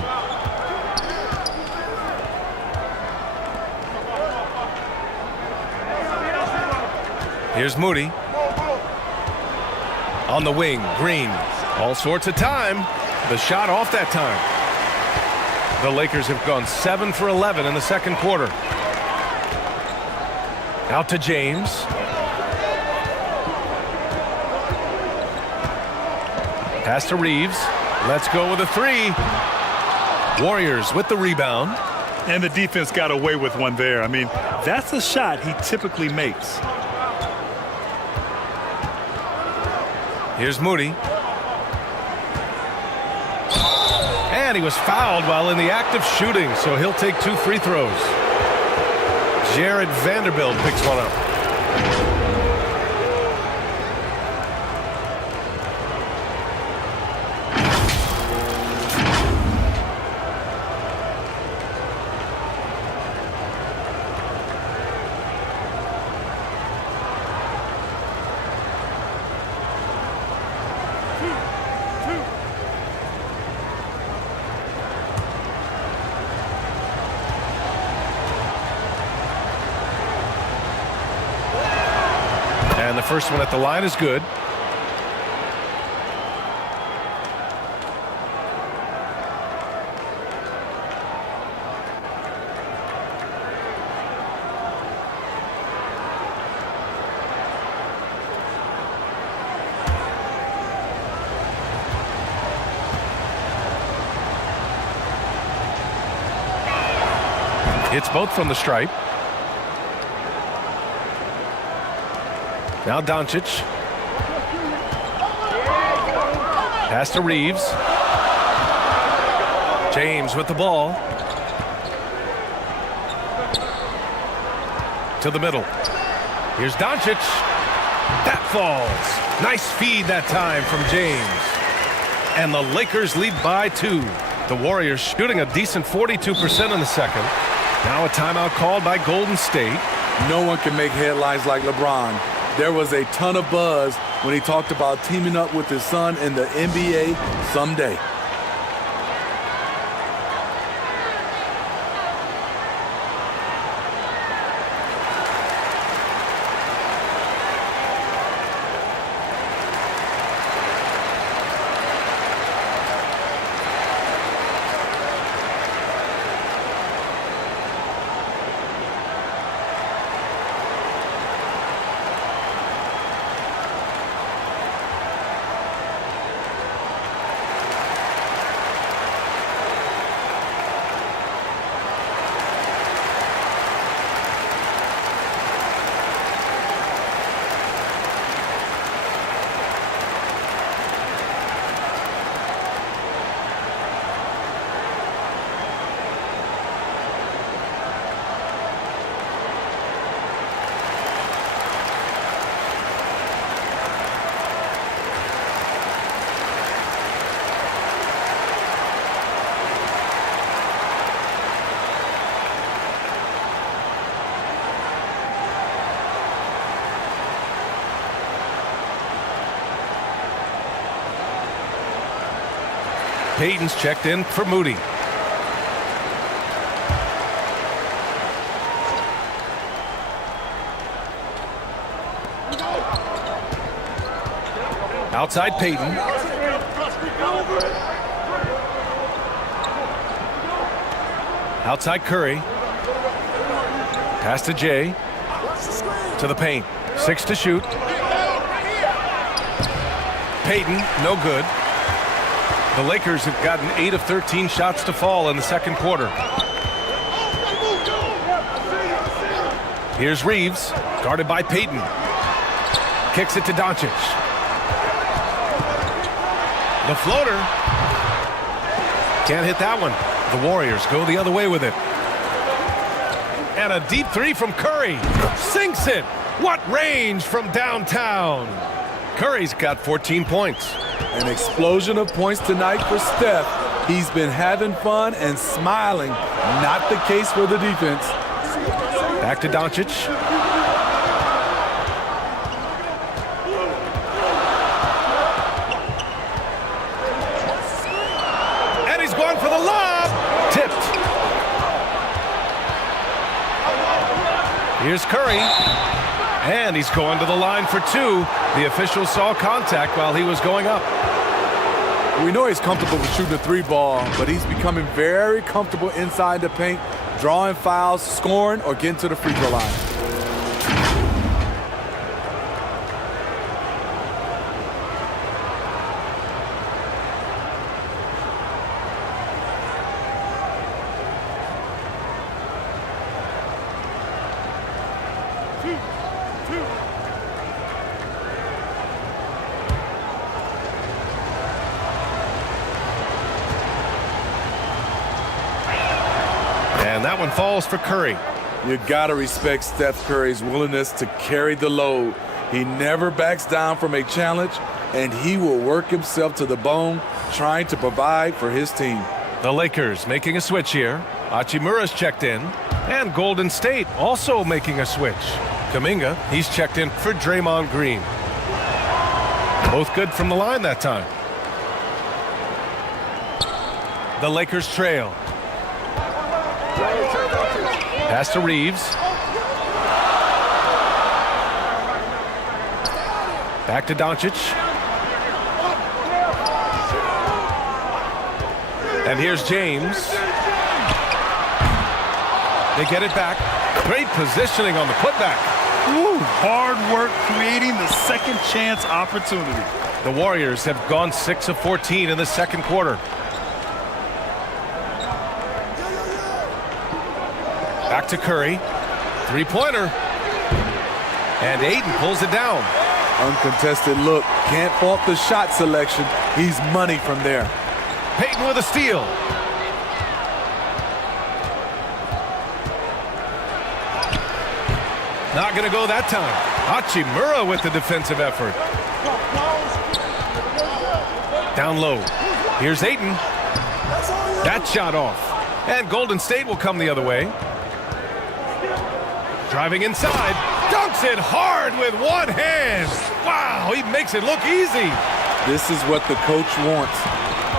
Here's Moody. On the wing, Green. All sorts of time. The shot off that time. The Lakers have gone 7 for 11 in the second quarter. Out to James. Pass to Reeves. Let's go with a 3. Warriors with the rebound. And the defense got away with one there. I mean, that's a shot he typically makes. Here's Moody. And he was fouled while in the act of shooting, so he'll take 2 free throws. Jared Vanderbilt picks one up. And the first one at the line is good. Hits both from the stripe. Now Doncic. Pass to Reeves. James with the ball. To the middle. Here's Doncic. That falls. Nice feed that time from James. And the Lakers lead by 2. The Warriors shooting a decent 42% in the second. Now a timeout called by Golden State. No one can make headlines like LeBron. There was a ton of buzz when he talked about teaming up with his son in the NBA someday. Payton's checked in for Moody. Outside Payton. Outside Curry. Pass to Jay. To the paint. 6 to shoot. Payton, no good. The Lakers have gotten 8 of 13 shots to fall in the second quarter. Here's Reeves, guarded by Payton. Kicks it to Doncic. The floater. Can't hit that one. The Warriors go the other way with it. And a deep 3 from Curry. Sinks it. What range from downtown. Curry's got 14 points. An explosion of points tonight for Steph. He's been having fun and smiling. Not the case for the defense. Back to Doncic. And he's going for the lob. Tipped. Here's Curry. And he's going to the line for 2. The official saw contact while he was going up. We know he's comfortable with shooting the 3 ball, but he's becoming very comfortable inside the paint, drawing fouls, scoring, or getting to the free throw line. And that one falls for Curry. You gotta respect Steph Curry's willingness to carry the load. He never backs down from a challenge, and he will work himself to the bone trying to provide for his team. The Lakers making a switch here. Hachimura's checked in. And Golden State also making a switch. Kuminga, he's checked in for Draymond Green. Both good from the line that time. The Lakers trail. Pass to Reeves. Back to Doncic. And here's James. They get it back. Great positioning on the putback. Ooh, hard work creating the second chance opportunity. The Warriors have gone 6 of 14 in the second quarter. Back to Curry. Three-pointer. And Ayton pulls it down. Uncontested look. Can't fault the shot selection. He's money from there. Payton with a steal. Not going to go that time. Hachimura with the defensive effort. Down low. Here's Ayton. That shot off. And Golden State will come the other way. Driving inside. Dunks it hard with one hand. Wow, he makes it look easy. This is what the coach wants.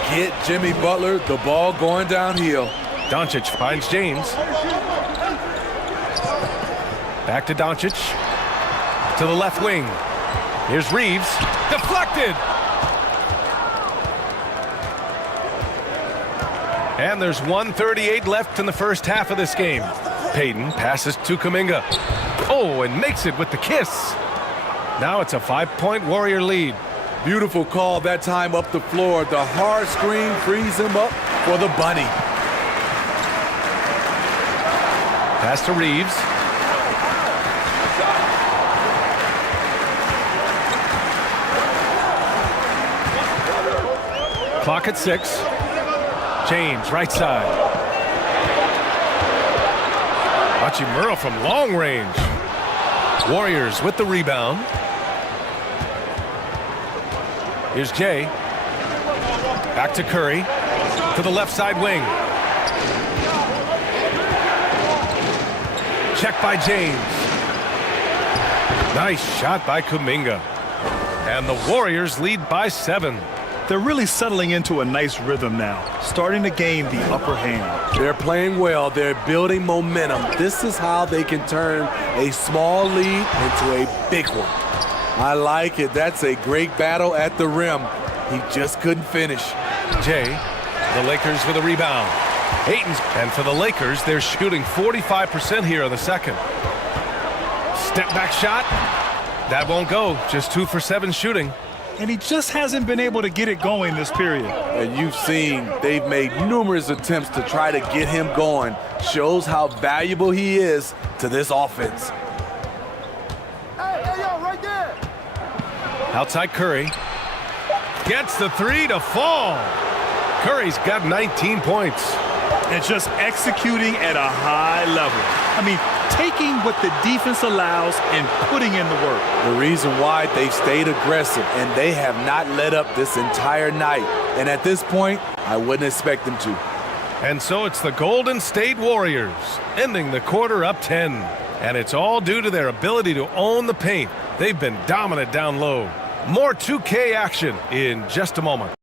Get Jimmy Butler the ball going downhill. Doncic finds James. Back to Doncic. To the left wing. Here's Reeves. Deflected. And there's 1:38 left in the first half of this game. Payton passes to Kuminga. Oh, and makes it with the kiss. Now it's a 5-point Warrior lead. Beautiful call that time up the floor. The hard screen frees him up for the bunny. Pass to Reeves. Clock at 6. James, right side. Hachimura from long range. Warriors with the rebound. Here's Jay. Back to Curry. To the left side wing. Check by James. Nice shot by Kuminga. And the Warriors lead by 7. They're really settling into a nice rhythm now, starting to gain the upper hand. They're playing well. They're building momentum. This is how they can turn a small lead into a big one. I like it. That's a great battle at the rim. He just couldn't finish. Jay, the Lakers with a rebound. Ayton's, and for the Lakers, they're shooting 45% here in the second. Step back shot. That won't go. Just 2 for 7 shooting. And he just hasn't been able to get it going this period. And you've seen they've made numerous attempts to try to get him going. Shows how valuable he is to this offense. Hey, yo, right there. Outside Curry. Gets the 3 to fall. Curry's got 19 points. And just executing at a high level. I mean, taking what the defense allows and putting in the work. The reason why they've stayed aggressive and they have not let up this entire night. And at this point, I wouldn't expect them to. And so it's the Golden State Warriors ending the quarter up 10. And it's all due to their ability to own the paint. They've been dominant down low. More 2K action in just a moment.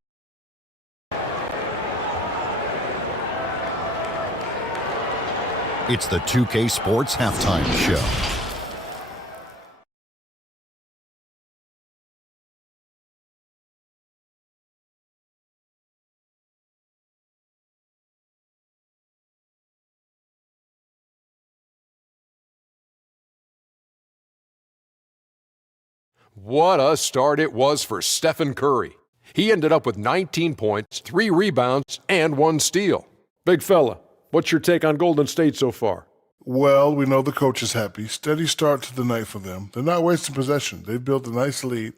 It's the 2K Sports Halftime Show. What a start it was for Stephen Curry. He ended up with 19 points, 3 rebounds, and 1 steal. Big fella, what's your take on Golden State so far? Well, we know the coach is happy. Steady start to the night for them. They're not wasting possession. They've built a nice lead.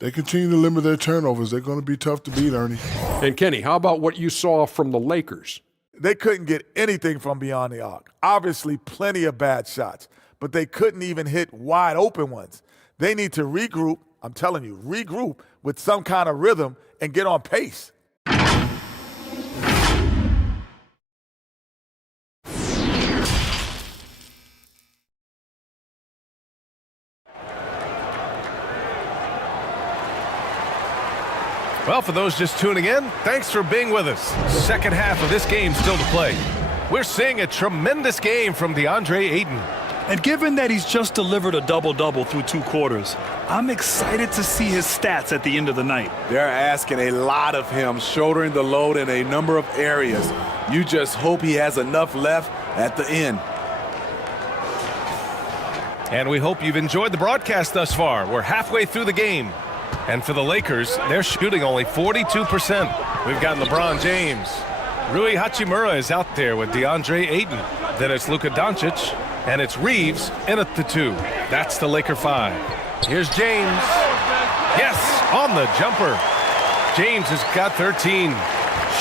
They continue to limit their turnovers. They're going to be tough to beat, Ernie. And Kenny, how about what you saw from the Lakers? They couldn't get anything from beyond the arc. Obviously, plenty of bad shots, but they couldn't even hit wide open ones. They need to regroup, I'm telling you, regroup with some kind of rhythm and get on pace. Well, for those just tuning in, thanks for being with us. Second half of this game still to play. We're seeing a tremendous game from DeAndre Ayton. And given that he's just delivered a double-double through 2 quarters, I'm excited to see his stats at the end of the night. They're asking a lot of him, shouldering the load in a number of areas. You just hope he has enough left at the end. And we hope you've enjoyed the broadcast thus far. We're halfway through the game. And for the Lakers, they're shooting only 42%. We've got LeBron James. Rui Hachimura is out there with DeAndre Ayton. Then it's Luka Doncic, and it's Reeves in at the 2. That's the Laker 5. Here's James. Yes, on the jumper. James has got 13.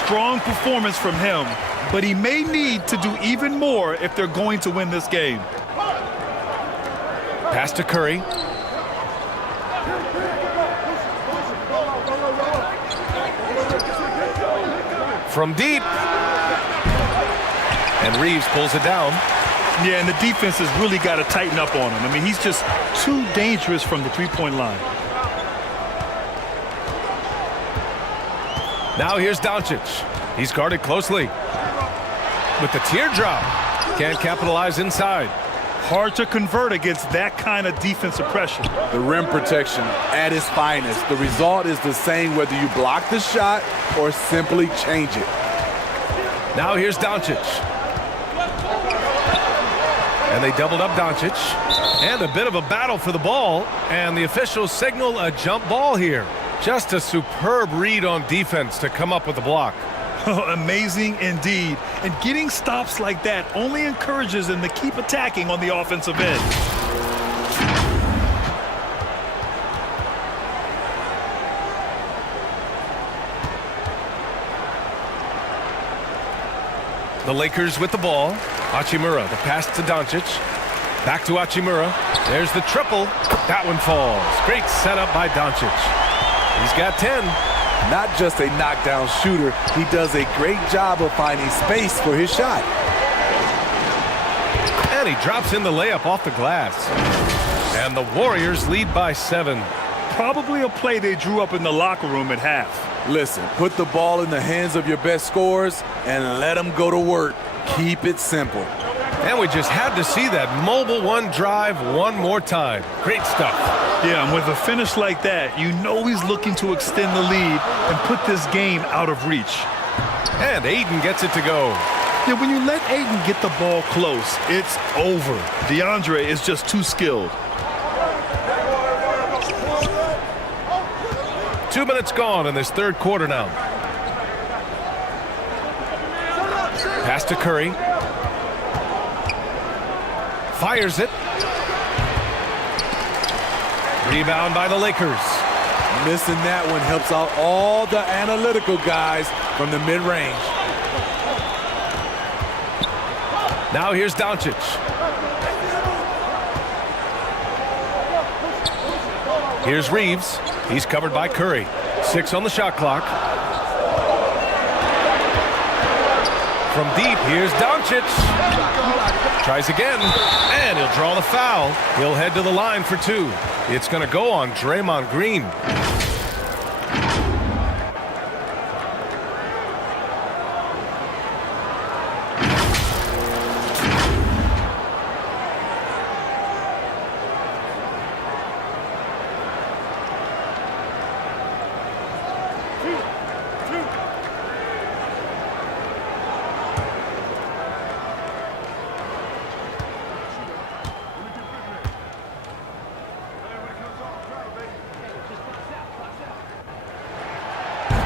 Strong performance from him, but he may need to do even more if they're going to win this game. Pass to Curry. From deep. And Reeves pulls it down. Yeah, and the defense has really got to tighten up on him. I mean, he's just too dangerous from the three-point line. Now here's Doncic. He's guarded closely. With the teardrop. Can't capitalize inside. Hard to convert against that kind of defensive pressure. The rim protection at its finest. The result is the same whether you block the shot or simply change it. Now here's Doncic. And they doubled up Doncic. And a bit of a battle for the ball. And the officials signal a jump ball here. Just a superb read on defense to come up with the block. Amazing indeed. And getting stops like that only encourages them to keep attacking on the offensive end. The Lakers with the ball. Hachimura, the pass to Doncic. Back to Hachimura. There's the triple. That one falls. Great setup by Doncic. He's got 10. Not just a knockdown shooter, he does a great job of finding space for his shot. And he drops in the layup off the glass. And the Warriors lead by 7. Probably a play they drew up in the locker room at half. Listen, put the ball in the hands of your best scorers and let them go to work. Keep it simple. And we just had to see that mobile one drive one more time. Great stuff. Yeah, and with a finish like that, you know he's looking to extend the lead and put this game out of reach. And Ayton gets it to go. Yeah, when you let Ayton get the ball close, it's over. DeAndre is just too skilled. 2 minutes gone in this third quarter now. Pass to Curry. Fires it. Rebound by the Lakers. Missing that one helps out all the analytical guys from the mid-range. Now here's Doncic. Here's Reeves. He's covered by Curry. 6 on the shot clock. From deep, here's Doncic. Tries again, and he'll draw the foul. He'll head to the line for 2. It's going to go on Draymond Green.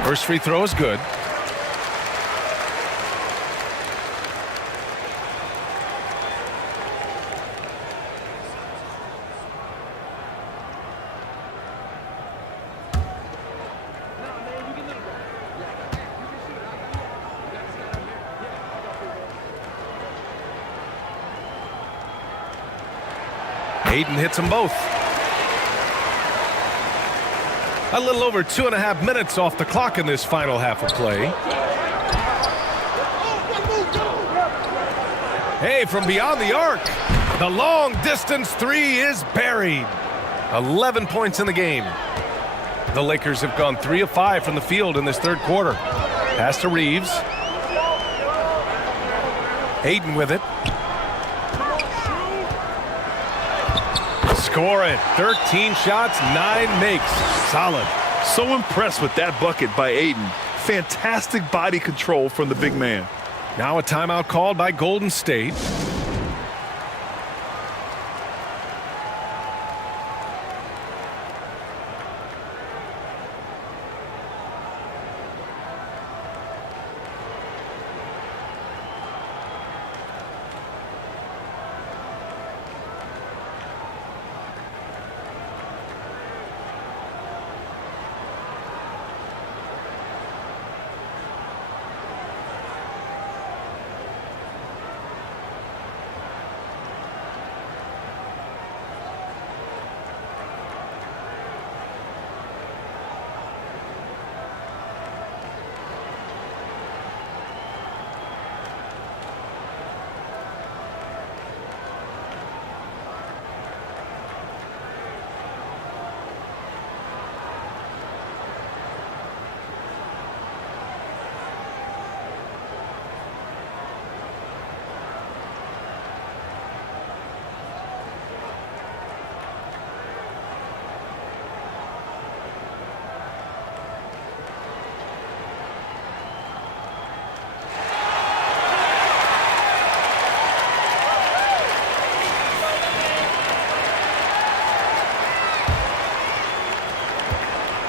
First free throw is good. Ayton hits them both. A little over 2.5 minutes off the clock in this final half of play. Hey, from beyond the arc, the long distance three is buried. 11 points in the game. The Lakers have gone 3 of 5 from the field in this third quarter. Pass to Reeves. Ayton with it. Score it. 13 shots, 9 makes. Solid. So impressed with that bucket by Ayton. Fantastic body control from the big man. Now a timeout called by Golden State.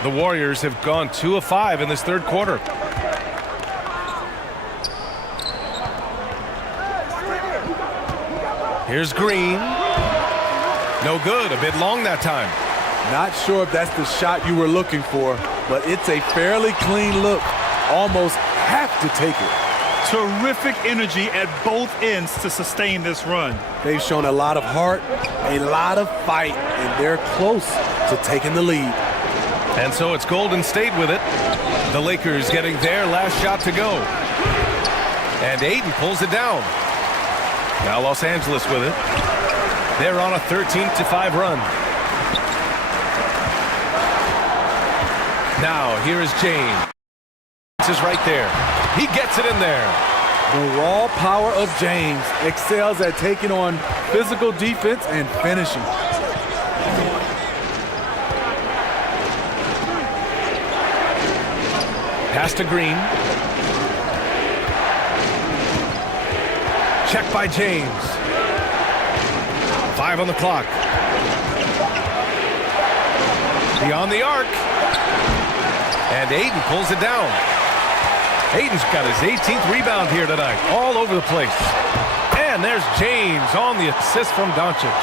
The Warriors have gone 2 of 5 in this third quarter. Here's Green. No good. A bit long that time. Not sure if that's the shot you were looking for, but it's a fairly clean look. Almost have to take it. Terrific energy at both ends to sustain this run. They've shown a lot of heart, a lot of fight, and they're close to taking the lead. And so it's Golden State with it. The Lakers getting their last shot to go. And Ayton pulls it down. Now Los Angeles with it. They're on a 13-5 run. Now here is James. This is right there. He gets it in there. The raw power of James excels at taking on physical defense and finishing. Pass to Green. Check by James. 5 on the clock. Beyond the arc. And Ayton pulls it down. Ayton's got his 18th rebound here tonight. All over the place. And there's James on the assist from Doncic.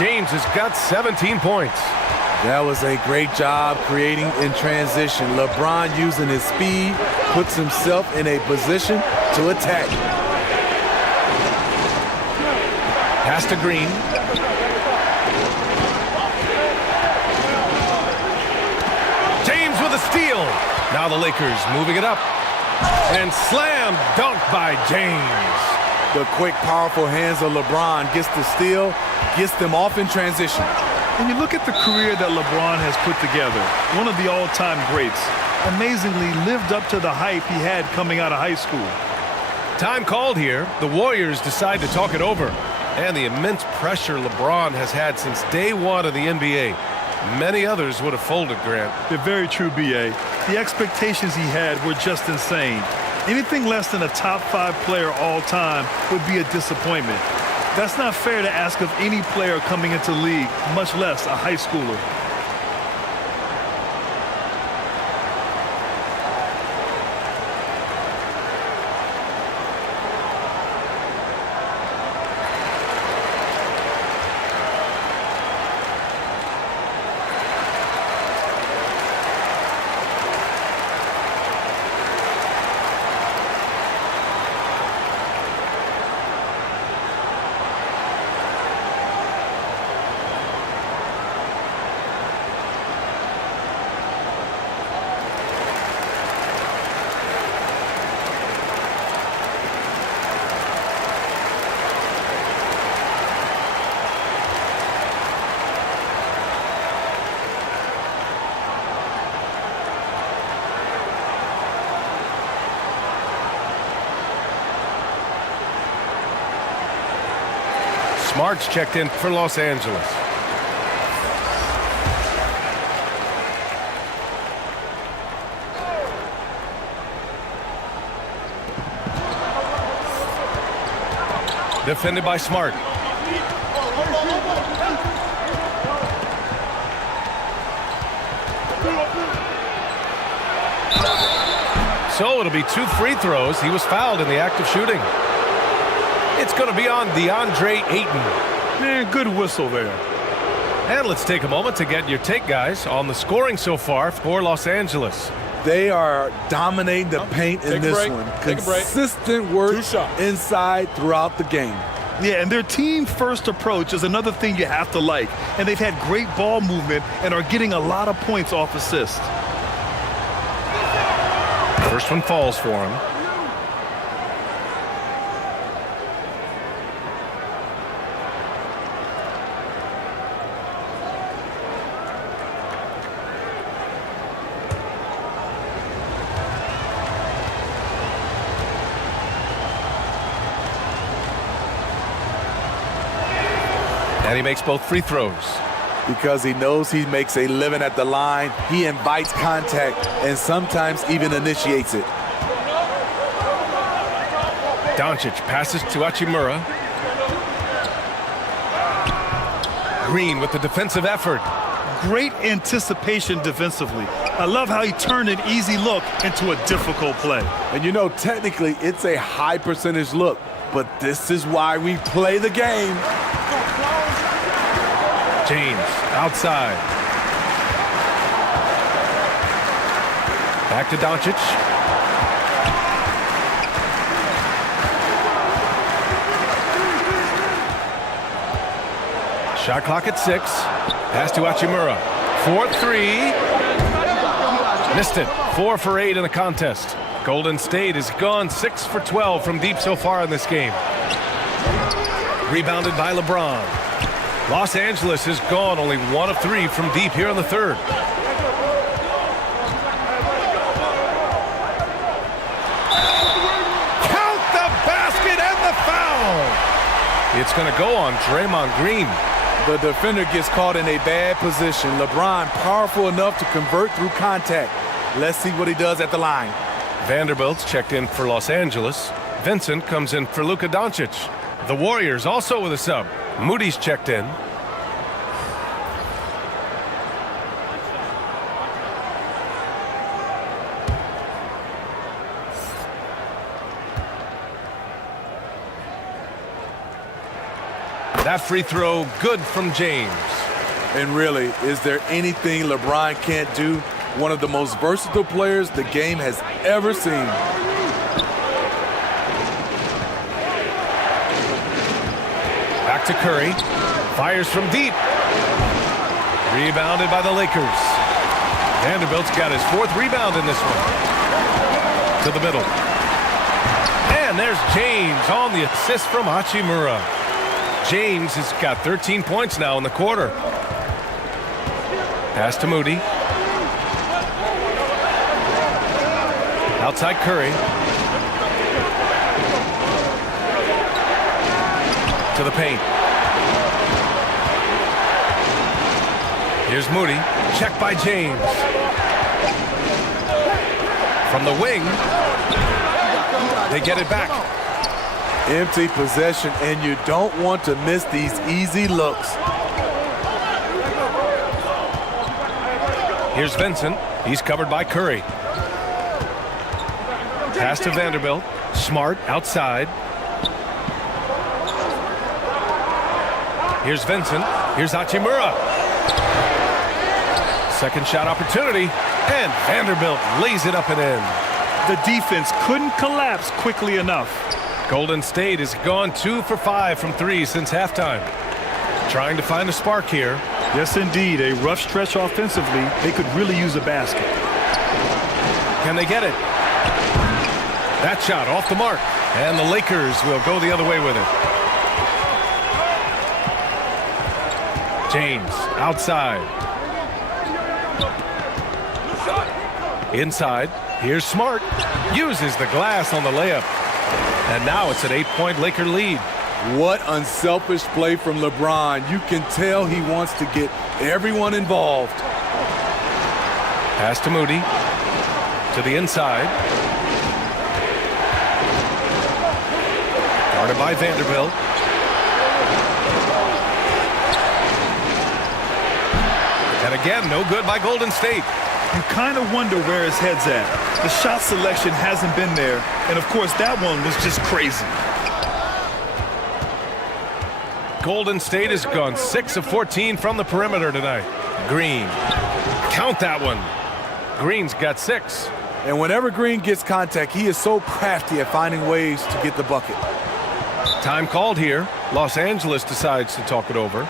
James has got 17 points. That was a great job creating in transition. LeBron, using his speed, puts himself in a position to attack. Pass to Green. James with a steal. Now the Lakers moving it up. And slam dunk by James. The quick, powerful hands of LeBron gets the steal, gets them off in transition. When you look at the career that LeBron has put together, one of the all-time greats, amazingly lived up to the hype he had coming out of high school. Time called here. The Warriors decide to talk it over. And the immense pressure LeBron has had since day one of the NBA. Many others would have folded, Grant. They're very true, B.A. The expectations he had were just insane. Anything less than a top 5 player all time would be a disappointment. That's not fair to ask of any player coming into the league, much less a high schooler. Smart's checked in for Los Angeles. Defended by Smart. So it'll be 2 free throws. He was fouled in the act of shooting. It's going to be on DeAndre Ayton. Man, good whistle there. And let's take a moment to get your take, guys, on the scoring so far for Los Angeles. They are dominating the paint in this one. Consistent work inside throughout the game. Yeah, and their team-first approach is another thing you have to like. And they've had great ball movement and are getting a lot of points off assists. First one falls for him. And he makes both free throws. Because he knows he makes a living at the line, he invites contact and sometimes even initiates it. Doncic passes to Hachimura. Green with the defensive effort. Great anticipation defensively. I love how he turned an easy look into a difficult play. And you know, technically, it's a high percentage look, but this is why we play the game. James outside. Back to Doncic. Shot clock at 6. Pass to Hachimura. 4-3. Missed it. 4 for 8 in the contest. Golden State has gone 6 for 12 from deep so far in this game. Rebounded by LeBron. Los Angeles has gone only 1 of 3 from deep here in the third. Count the basket and the foul. It's going to go on Draymond Green. The defender gets caught in a bad position. LeBron powerful enough to convert through contact. Let's see what he does at the line. Vanderbilt's checked in for Los Angeles. Vincent comes in for Luka Doncic. The Warriors also with a sub. Moody's checked in. That free throw good from James. And really, is there anything LeBron can't do? One of the most versatile players the game has ever seen. Back to Curry. Fires from deep. Rebounded by the Lakers. Vanderbilt's got his 4th rebound in this one. To the middle. And there's James on the assist from Hachimura. James has got 13 points now in the quarter. Pass to Moody. Outside Curry. To the paint. Here's Moody. Check by James. From the wing. They get it back. Empty possession, and you don't want to miss these easy looks. Here's Vincent. He's covered by Curry. Pass to Vanderbilt. Smart outside. Here's Vincent. Here's Hachimura. Second shot opportunity. And Vanderbilt lays it up and in. The defense couldn't collapse quickly enough. Golden State has gone 2 for 5 from 3 since halftime. Trying to find a spark here. Yes, indeed. A rough stretch offensively. They could really use a basket. Can they get it? That shot off the mark. And the Lakers will go the other way with it. James outside. Inside. Here's Smart. Uses the glass on the layup. And now it's an 8-point Laker lead. What unselfish play from LeBron. You can tell he wants to get everyone involved. Pass to Moody. To the inside. Guarded by Vanderbilt. And again, no good by Golden State. You kind of wonder where his head's at. The shot selection hasn't been there. And, of course, that one was just crazy. Golden State has gone 6 of 14 from the perimeter tonight. Green. Count that one. Green's got 6. And whenever Green gets contact, he is so crafty at finding ways to get the bucket. Time called here. Los Angeles decides to talk it over.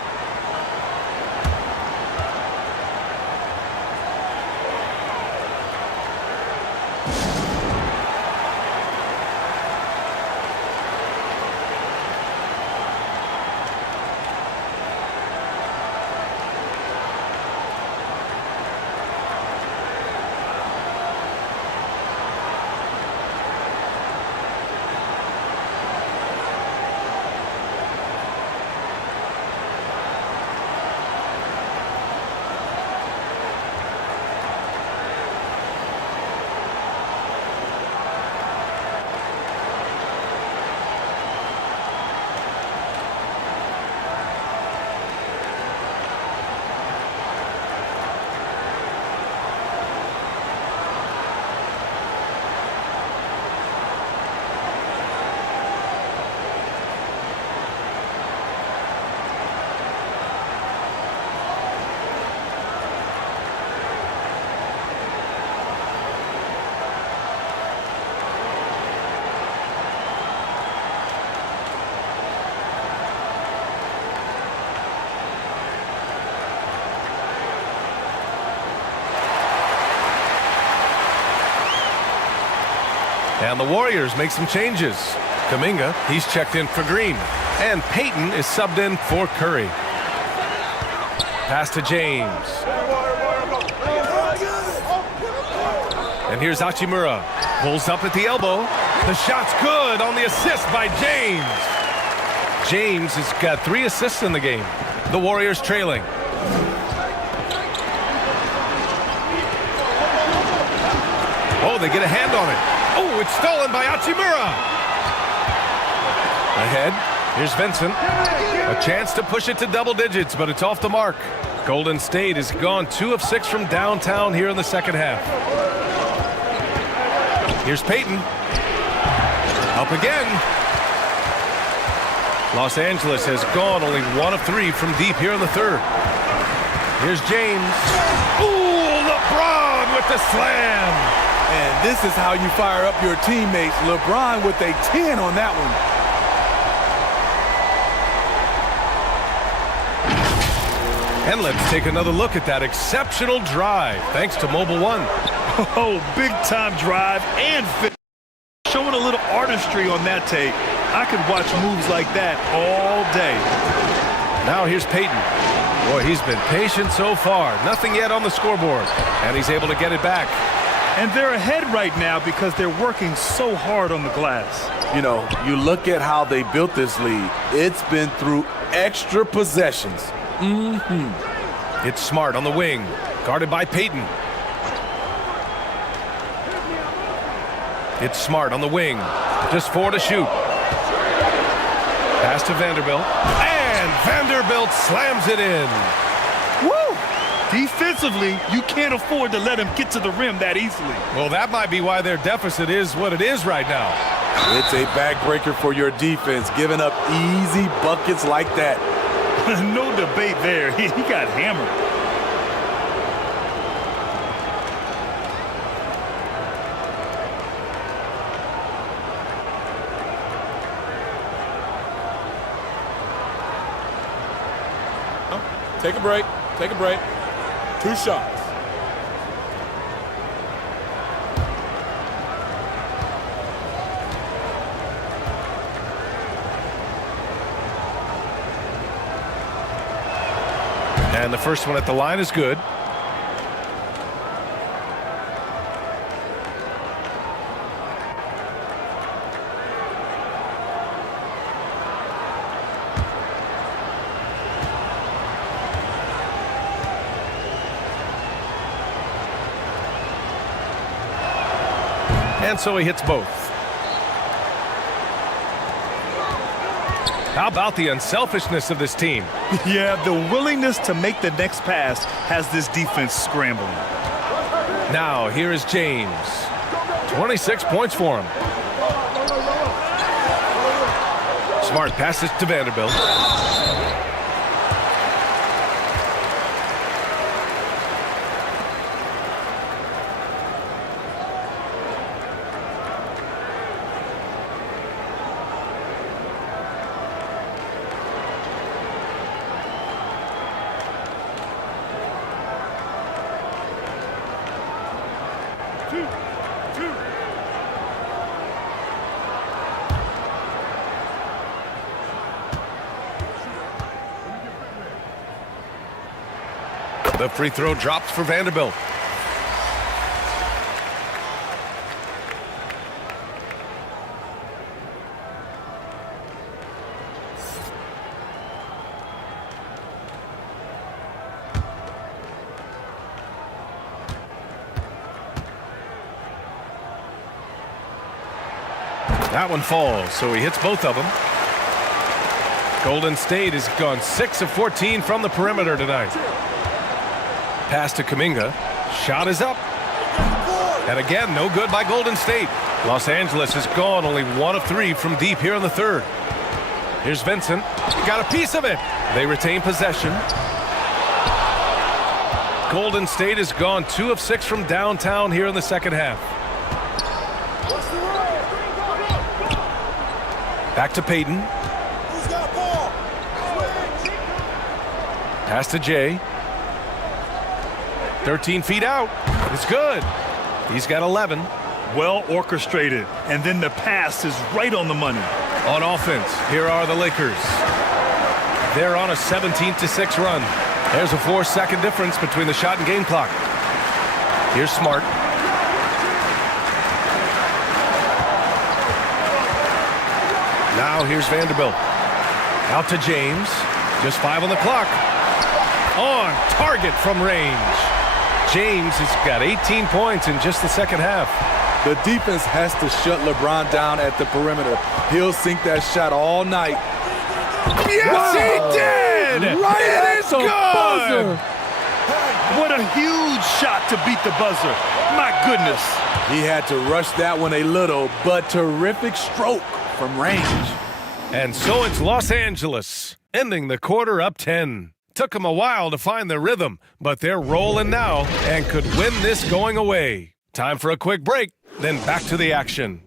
And the Warriors make some changes. Kuminga, he's checked in for Green. And Payton is subbed in for Curry. Pass to James. And here's Hachimura. Pulls up at the elbow. The shot's good on the assist by James. James has got 3 assists in the game. The Warriors trailing. Oh, they get a hand on it. Oh, it's stolen by Hachimura. Ahead. Here's Vincent. A chance to push it to double digits, but it's off the mark. Golden State has gone 2 of 6 from downtown here in the second half. Here's Payton. Up again. Los Angeles has gone only 1 of 3 from deep here in the third. Here's James. Ooh, LeBron with the slam. And this is how you fire up your teammates. LeBron with a 10 on that one. And let's take another look at that exceptional drive, thanks to Mobile One. Oh, big-time drive and fit. Showing a little artistry on that tape. I could watch moves like that all day. Now here's Payton. Boy, he's been patient so far. Nothing yet on the scoreboard. And he's able to get it back. And they're ahead right now because they're working so hard on the glass. You know, you look at how they built this lead. It's been through extra possessions. It's Smart on the wing, guarded by Payton. It's Smart on the wing, just 4 to shoot. Pass to Vanderbilt, and Vanderbilt slams it in. Woo! Defensively, you can't afford to let him get to the rim that easily. Well, that might be why their deficit is what it is right now. It's a backbreaker for your defense, giving up easy buckets like that. No debate there. He got hammered. Take a break. Take a break. 2 shots. And the first one at the line is good. And so he hits both. How about the unselfishness of this team? Yeah, the willingness to make the next pass has this defense scrambling. Now, here is James. 26 points for him. Smart passes to Vanderbilt. The free throw drops for Vanderbilt. That one falls, so he hits both of them. Golden State has gone 6 of 14 from the perimeter tonight. Pass to Kuminga. Shot is up. And again, no good by Golden State. Los Angeles has gone only 1 of 3 from deep here in the third. Here's Vincent. Got a piece of it. They retain possession. Golden State has gone 2 of 6 from downtown here in the second half. Back to Payton. Pass to Jay. 13 feet out. It's good. He's got 11. Well orchestrated. And then the pass is right on the money. On offense, here are the Lakers. They're on a 17-6 run. There's a 4-second difference between the shot and game clock. Here's Smart. Now here's Vanderbilt. Out to James. Just 5 on the clock. On target from range. James has got 18 points in just the second half. The defense has to shut LeBron down at the perimeter. He'll sink that shot all night. Yes, he did! Right it is good! Buzzer. What a huge shot to beat the buzzer. My goodness. He had to rush that one a little, but terrific stroke from range. And so it's Los Angeles, ending the quarter up 10. Took them a while to find their rhythm, but they're rolling now and could win this going away. Time for a quick break, then back to the action.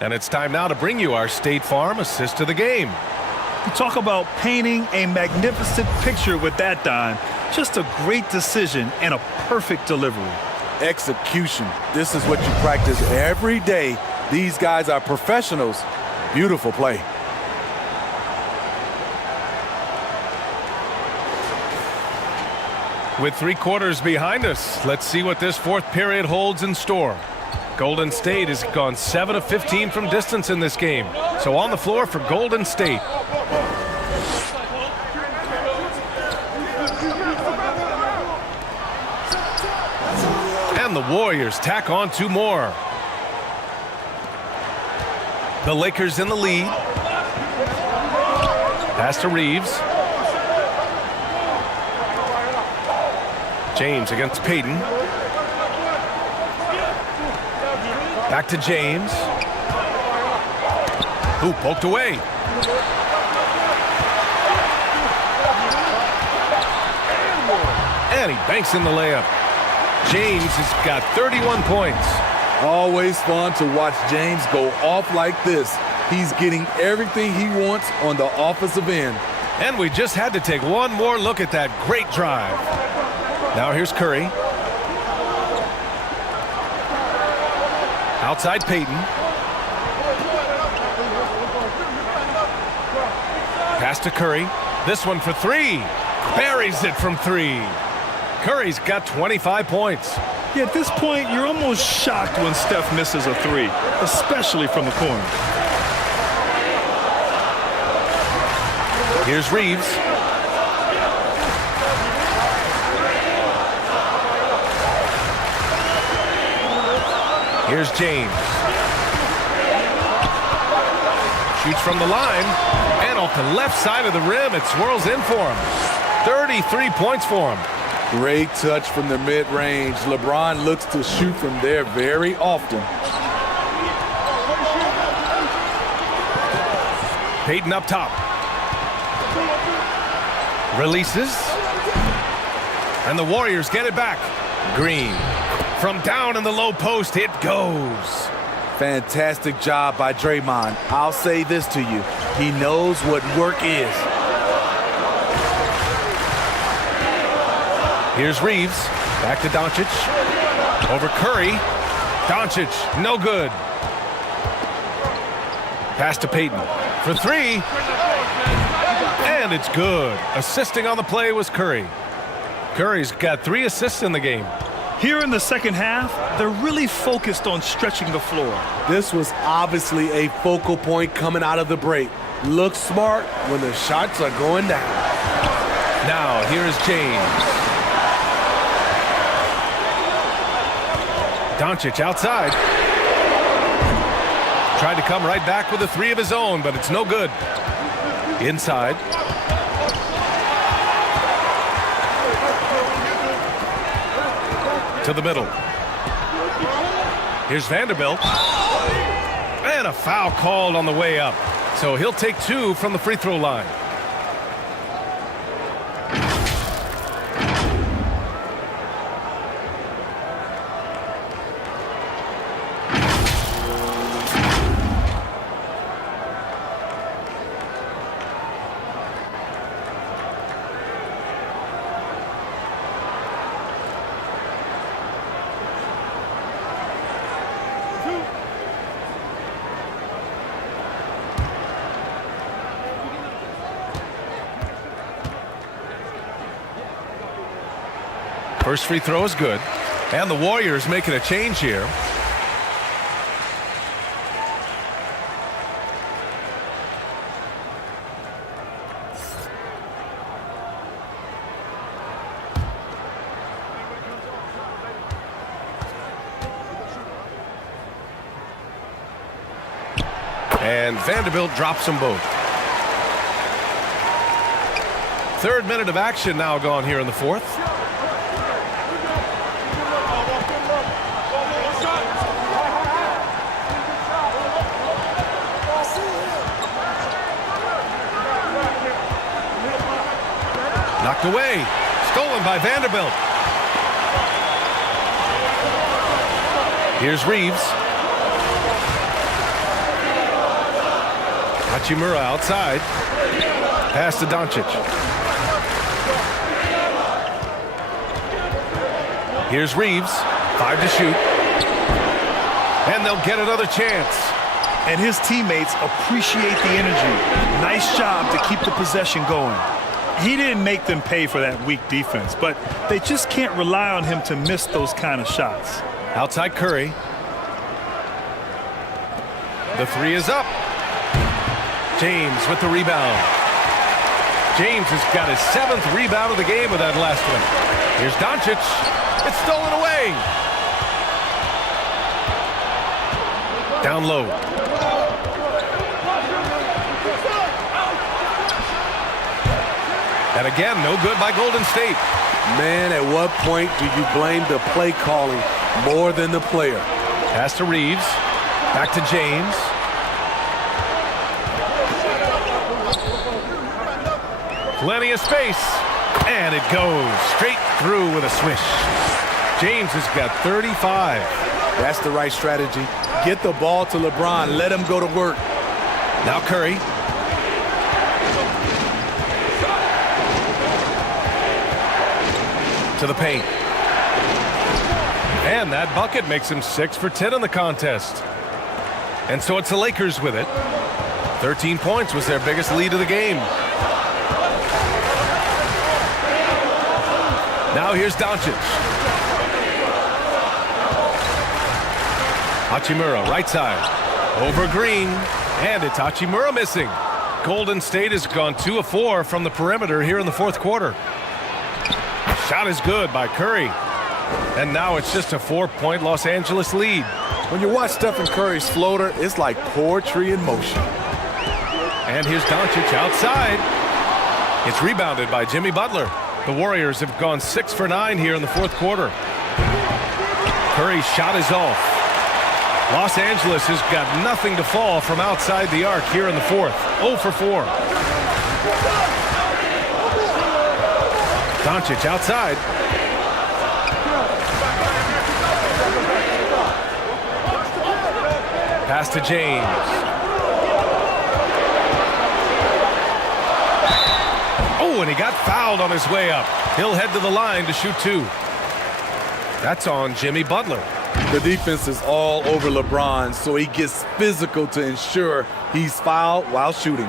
And it's time now to bring you our State Farm assist to the game. You talk about painting a magnificent picture with that, Don. Just a great decision and a perfect delivery. Execution. This is what you practice every day. These guys are professionals. Beautiful play. With 3 quarters behind us, let's see what this fourth period holds in store. Golden State has gone 7 of 15 from distance in this game. So on the floor for Golden State. And the Warriors tack on 2 more. The Lakers in the lead. Pass to Reeves. James against Payton. Back to James. Who poked away. And he banks in the layup. James has got 31 points. Always fun to watch James go off like this. He's getting everything he wants on the offensive end. And we just had to take one more look at that great drive. Now here's Curry. Outside Payton. Pass to Curry. This one for 3. Buries it from 3. Curry's got 25 points. Yeah, at this point, you're almost shocked when Steph misses a 3, especially from the corner. Here's Reeves. Here's James. Shoots from the line, and off the left side of the rim, it swirls in for him. 33 points for him. Great touch from the mid-range. LeBron looks to shoot from there very often. Payton up top. Releases. And the Warriors get it back. Green. From down in the low post, it goes. Fantastic job by Draymond. I'll say this to you. He knows what work is. Here's Reeves. Back to Doncic. Over Curry. Doncic, no good. Pass to Payton for three. And it's good. Assisting on the play was Curry. Curry's got 3 assists in the game. Here in the second half, they're really focused on stretching the floor. This was obviously a focal point coming out of the break. Look smart when the shots are going down. Now, here's James. Doncic outside. Tried to come right back with a 3 of his own, but it's no good. Inside. To the middle. Here's Vanderbilt. And a foul called on the way up. So he'll take 2 from the free throw line. First free throw is good. And the Warriors making a change here. And Vanderbilt drops them both. 3rd minute of action now gone here in the 4th. Knocked away. Stolen by Vanderbilt. Here's Reeves. Hachimura outside. Pass to Doncic. Here's Reeves. 5 to shoot. And they'll get another chance. And his teammates appreciate the energy. Nice job to keep the possession going. He didn't make them pay for that weak defense, but they just can't rely on him to miss those kind of shots. Outside Curry. The 3 is up. James with the rebound. James has got his 7th rebound of the game with that last one. Here's Doncic. It's stolen away. Down low. And again, no good by Golden State. Man, at what point do you blame the play calling more than the player? Pass to Reeves. Back to James. Plenty of space. And it goes straight through with a swish. James has got 35. That's the right strategy. Get the ball to LeBron. Let him go to work. Now Curry. To the paint. And that bucket makes him 6 for 10 in the contest. And so it's the Lakers with it. 13 points was their biggest lead of the game. Now here's Doncic. Hachimura, right side. Over Green. And it's Hachimura missing. Golden State has gone 2 of 4 from the perimeter here in the 4th quarter. Shot is good by Curry. And now it's just a 4-point Los Angeles lead. When you watch Stephen Curry's floater, it's like poetry in motion. And here's Doncic outside. It's rebounded by Jimmy Butler. The Warriors have gone 6 for 9 here in the fourth quarter. Curry's shot is off. Los Angeles has got nothing to fall from outside the arc here in the fourth. 0 for 4. Doncic outside. Pass to James. Oh, and he got fouled on his way up. He'll head to the line to shoot 2. That's on Jimmy Butler. The defense is all over LeBron, so he gets physical to ensure he's fouled while shooting.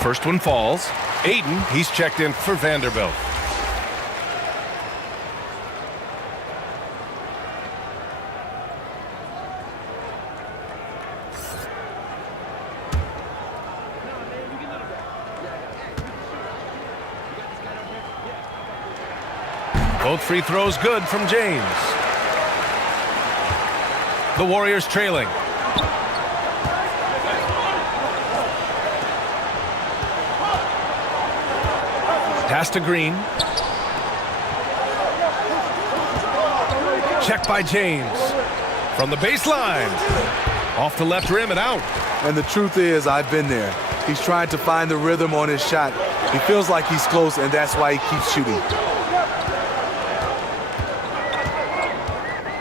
First one falls. Ayton, he's checked in for Vanderbilt. Both free throws good from James. The Warriors trailing. Pass to Green. Check by James. From the baseline. Off the left rim and out. And the truth is, I've been there. He's trying to find the rhythm on his shot. He feels like he's close, and that's why he keeps shooting.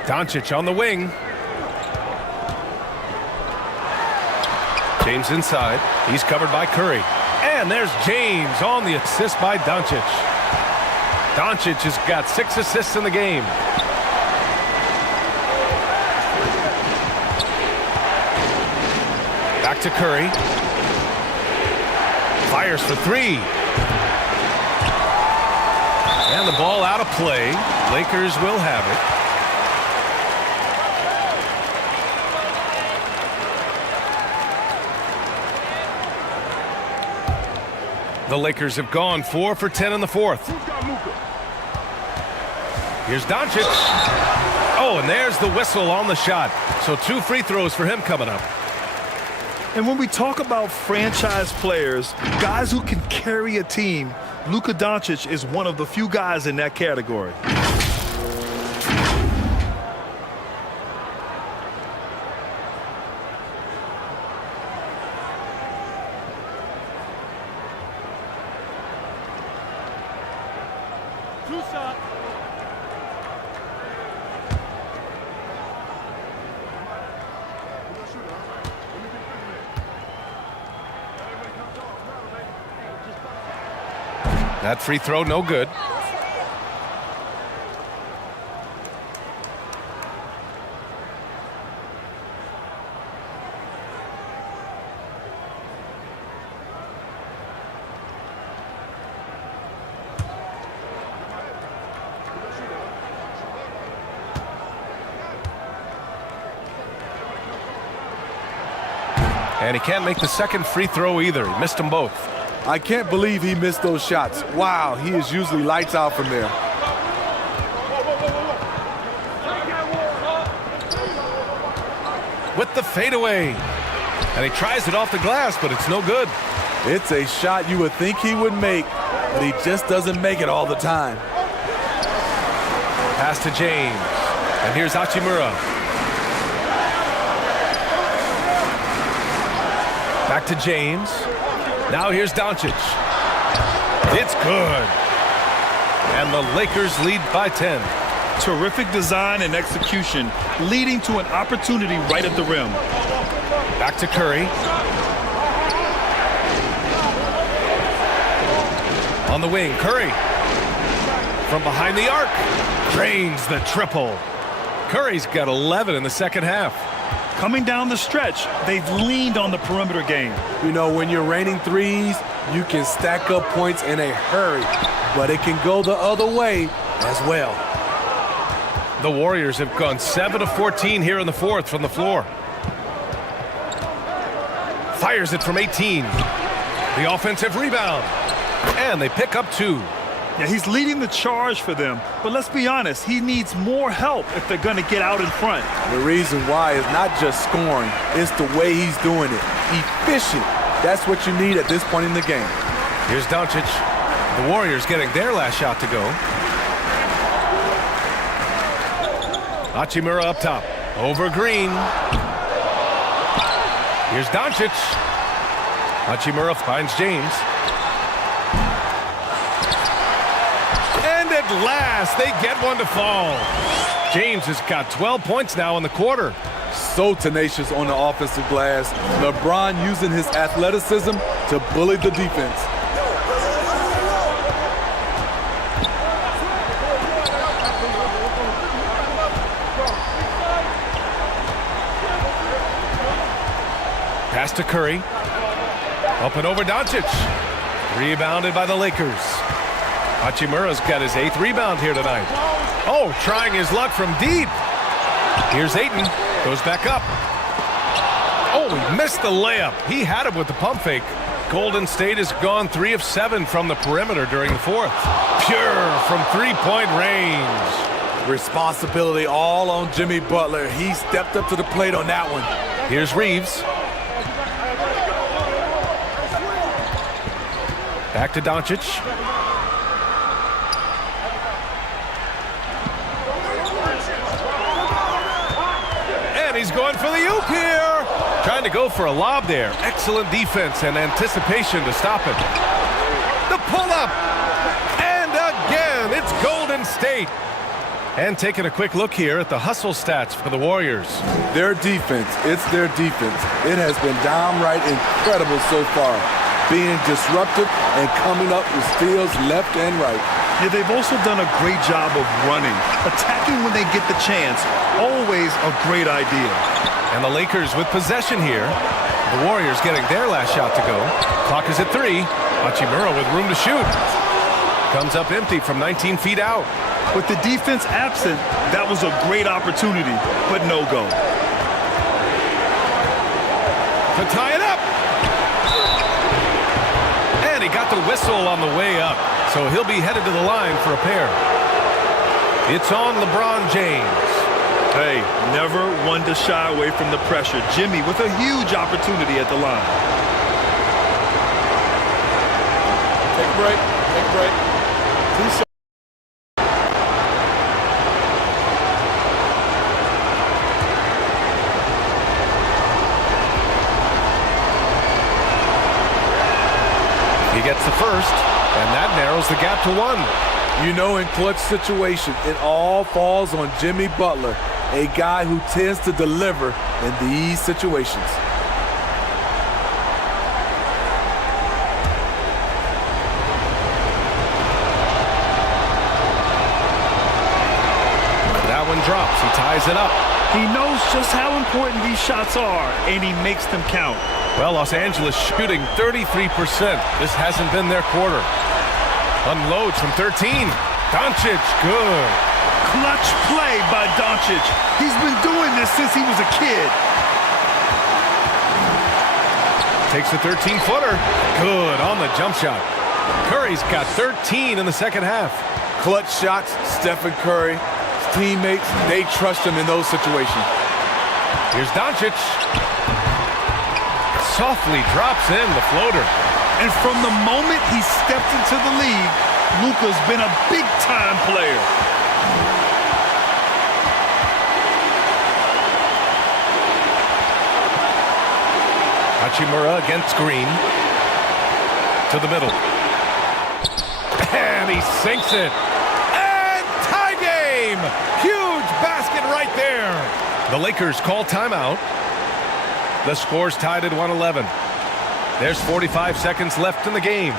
Doncic on the wing. James inside. He's covered by Curry. And there's James on the assist by Doncic. Doncic has got 6 assists in the game. Back to Curry. Fires for 3. And the ball out of play. Lakers will have it. The Lakers have gone 4 for 10 in the fourth. Here's Doncic. Oh, and there's the whistle on the shot. So 2 free throws for him coming up. And when we talk about franchise players, guys who can carry a team, Luka Doncic is one of the few guys in that category. That free throw, no good. And he can't make the second free throw either. He missed them both. I can't believe he missed those shots. Wow, he is usually lights out from there. With the fadeaway. And he tries it off the glass, but it's no good. It's a shot you would think he would make, but he just doesn't make it all the time. Pass to James. And here's Hachimura. Back to James. Now here's Doncic. It's good. And the Lakers lead by 10. Terrific design and execution, leading to an opportunity right at the rim. Back to Curry. On the wing, Curry. From behind the arc. Drains the triple. Curry's got 11 in the second half. Coming down the stretch, they've leaned on the perimeter game. You know, when you're raining threes, you can stack up points in a hurry, but it can go the other way as well. The Warriors have gone 7 of 14 here in the fourth from the floor. Fires it from 18. The offensive rebound. And they pick up 2. Yeah, he's leading the charge for them, but let's be honest, he needs more help if they're going to get out in front. The reason why is not just scoring, it's the way he's doing it. Efficient. That's what you need at this point in the game. Here's Doncic. The Warriors getting their last shot to go. Hachimura up top. Over Green. Here's Doncic. Hachimura finds James. And at last, they get one to fall. James has got 12 points now in the quarter. So tenacious on the offensive glass. LeBron using his athleticism to bully the defense. Pass to Curry. Up and over Doncic. Rebounded by the Lakers. Hachimura's got his 8th rebound here tonight. Oh, trying his luck from deep. Here's Ayton. Goes back up. Oh, he missed the layup. He had it with the pump fake. Golden State has gone 3 of 7 from the perimeter during the fourth. Pure from three-point range. Responsibility all on Jimmy Butler. He stepped up to the plate on that one. Here's Reeves. Back to Doncic. And he's going for the oop here. Trying to go for a lob there. Excellent defense and anticipation to stop it. The pull-up. And again, it's Golden State. And taking a quick look here at the hustle stats for the Warriors. Their defense, it's their defense. It has been downright incredible so far. Being disruptive and coming up with steals left and right. Yeah, they've also done a great job of running. Attacking when they get the chance, always a great idea. And the Lakers with possession here. The Warriors getting their last shot to go. Clock is at 3. Hachimura with room to shoot. Comes up empty from 19 feet out. With the defense absent, that was a great opportunity, but no go. To tie it up. And he got the whistle on the way up, so he'll be headed to the line for a pair. It's on LeBron James. Hey, never one to shy away from the pressure. Jimmy with a huge opportunity at the line. Take a break. Take a break. 2 shots. He gets the first, and that narrows the gap to 1. You know, in clutch situation, it all falls on Jimmy Butler, a guy who tends to deliver in these situations. That one drops. He ties it up. He knows just how important these shots are, and he makes them count. Well, Los Angeles shooting 33%. This hasn't been their quarter. Unloads from 13. Doncic, good. Clutch play by Doncic. He's been doing this since he was a kid. Takes the 13-footer. Good on the jump shot. Curry's got 13 in the second half. Clutch shots, Stephen Curry. His teammates, they trust him in those situations. Here's Doncic. Softly drops in the floater. And from the moment he stepped into the league, Luka's been a big-time player. Hachimura against Green. To the middle. And he sinks it. And tie game! Huge basket right there. The Lakers call timeout. The score's tied at 111. There's 45 seconds left in the game.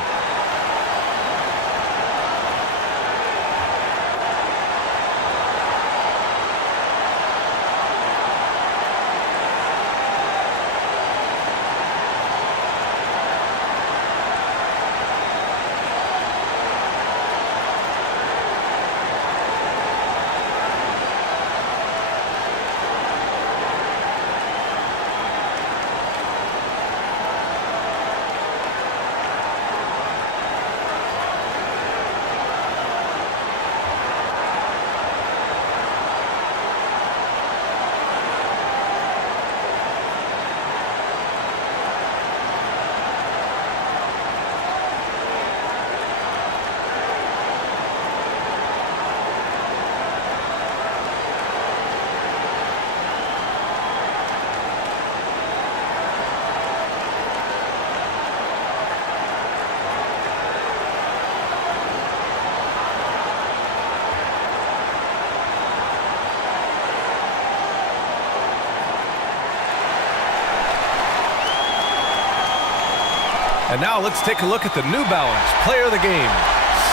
And now let's take a look at the New Balance player of the game,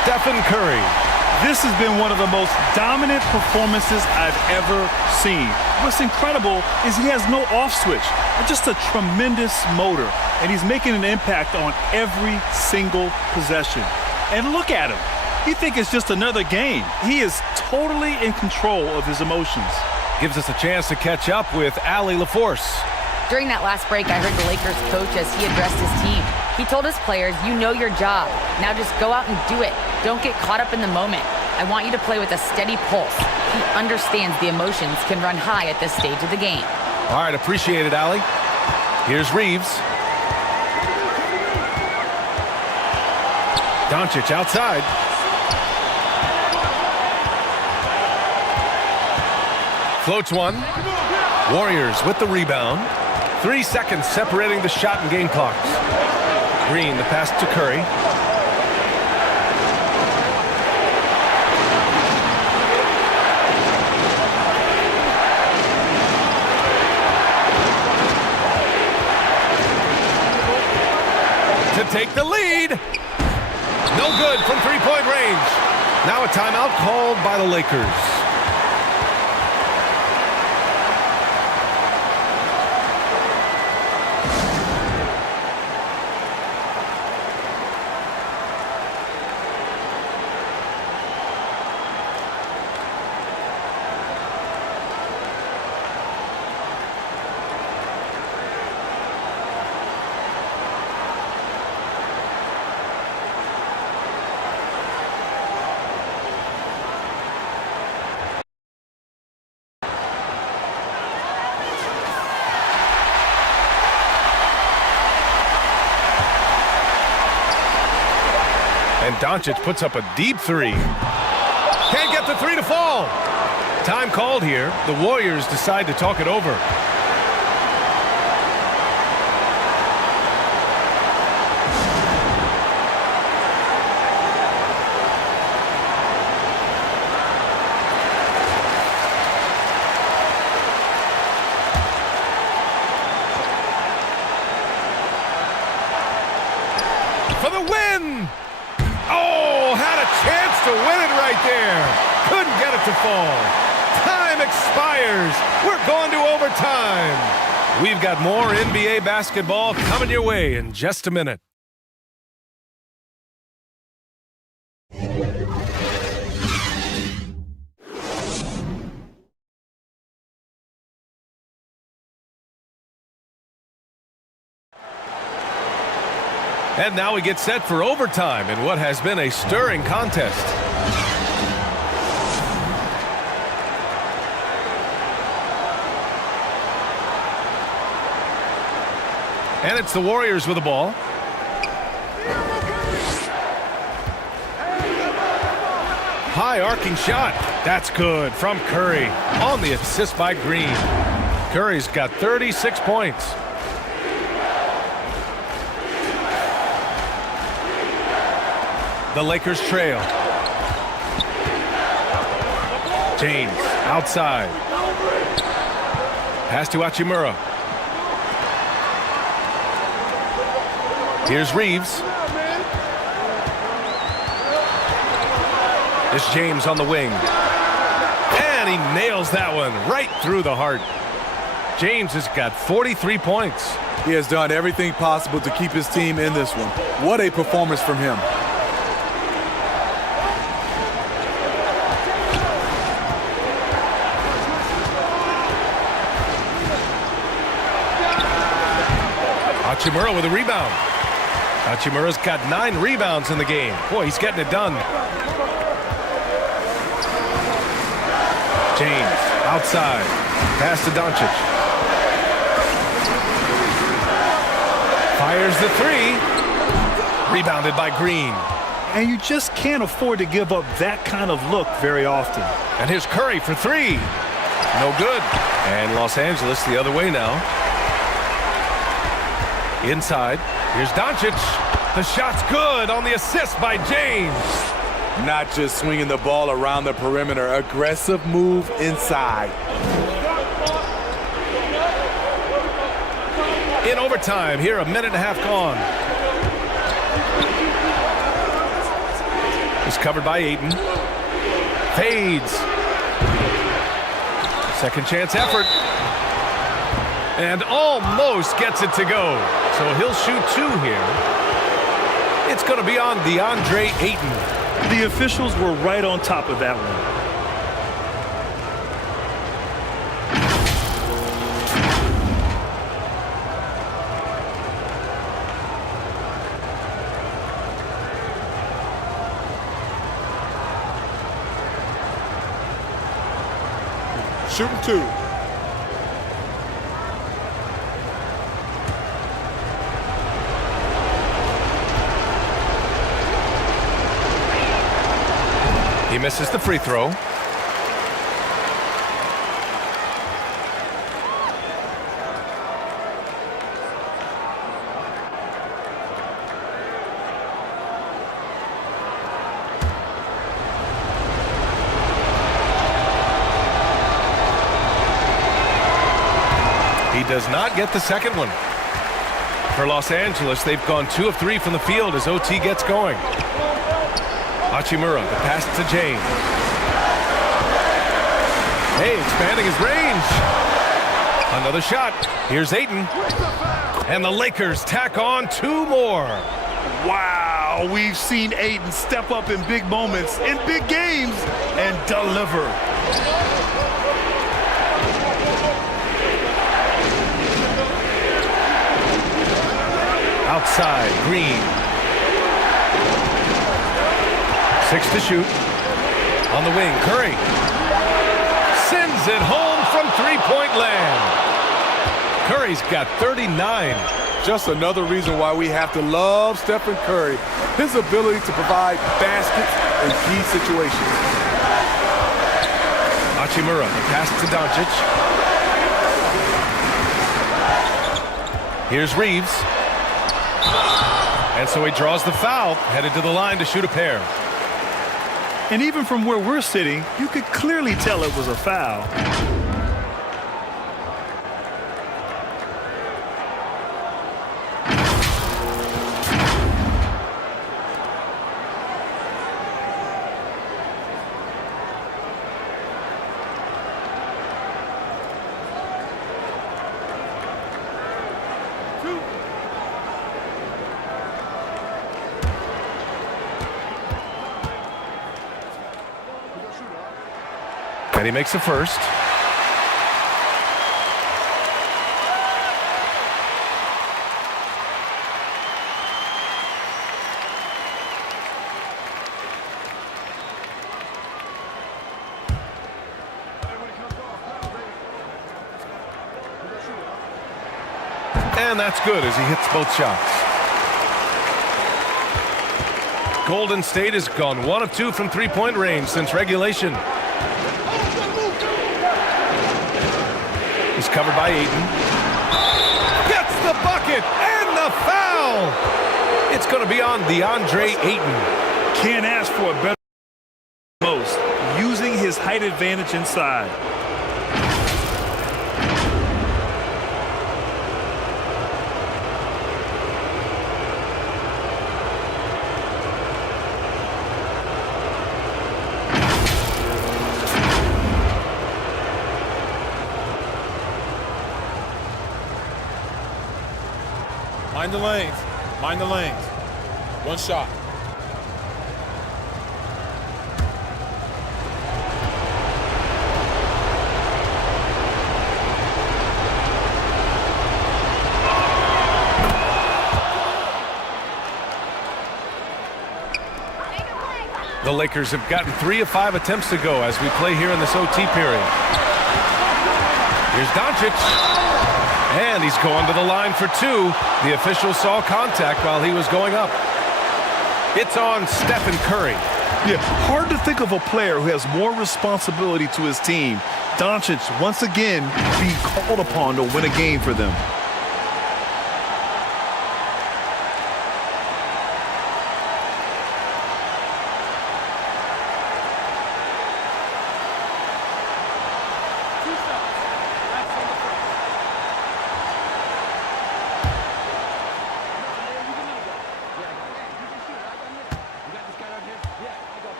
Stephen Curry. This has been one of the most dominant performances I've ever seen. What's incredible is he has no off switch, just a tremendous motor, and he's making an impact on every single possession. And look at him. You think it's just another game. He is totally in control of his emotions. Gives us a chance to catch up with Allie LaForce. During that last break, I heard the Lakers coach as he addressed his team. He told his players, you know your job. Now just go out and do it. Don't get caught up in the moment. I want you to play with a steady pulse. He understands the emotions can run high at this stage of the game. All right, appreciate it, Allie. Here's Reeves. Doncic outside. Floats one. Warriors with the rebound. 3 seconds separating the shot and game clocks. Green, the pass to Curry. To take the lead. No good from three-point range. Now a timeout called by the Lakers. And Doncic puts up a deep three. Can't get the three to fall. Time called here. The Warriors decide to talk it over. For the win! Oh, had a chance to win it right there. Couldn't get it to fall. Time expires. We're going to overtime. We've got more NBA basketball coming your way in just a minute. And now we get set for overtime in what has been a stirring contest. And it's the Warriors with the ball. High arcing shot. That's good from Curry on the assist by Green. Curry's got 36 points. The Lakers trail. James outside. Pass to Hachimura. Here's Reeves. It's James on the wing. And he nails that one right through the heart. James has got 43 points. He has done everything possible to keep his team in this one. What a performance from him. Hachimura with a rebound. Hachimura's got 9 rebounds in the game. Boy, he's getting it done. James outside. Pass to Doncic. Fires the three. Rebounded by Green. And you just can't afford to give up that kind of look very often. And here's Curry for 3. No good. And Los Angeles the other way now. Inside, here's Doncic. The shot's good on the assist by James. Not just swinging the ball around the perimeter, aggressive move inside. In overtime, here a minute and a half gone. He's covered by Ayton. Fades. Second chance effort. And almost gets it to go. So he'll shoot 2 here. It's going to be on DeAndre Ayton. The officials were right on top of that one. Shooting 2. He misses the free throw. He does not get the second one. For Los Angeles, they've gone 2 of 3 from the field as OT gets going. Hachimura, the pass to James. Hey, expanding his range. Another shot. Here's Ayton. And the Lakers tack on 2 more. Wow, we've seen Ayton step up in big moments, in big games, and deliver. Outside, Green. 6 to shoot. On the wing, Curry. Sends it home from three-point land. Curry's got 39. Just another reason why we have to love Stephen Curry. His ability to provide baskets in key situations. Hachimura, the pass to Doncic. Here's Reeves. And so he draws the foul, headed to the line to shoot a pair. And even from where we're sitting, you could clearly tell it was a foul. And he makes the first. And that's good as he hits both shots. Golden State has gone 1 of 2 from three-point range since regulation. He's covered by Ayton. Gets the bucket and the foul. It's going to be on DeAndre Ayton. Can't ask for a better most, using his height advantage inside. Mind the lanes. Mind the lanes. 1 shot. The Lakers have gotten 3 of 5 attempts to go as we play here in this OT period. Here's Doncic. And he's going to the line for 2. The official saw contact while he was going up. It's on Stephen Curry. Yeah, hard to think of a player who has more responsibility to his team. Doncic, once again, being called upon to win a game for them.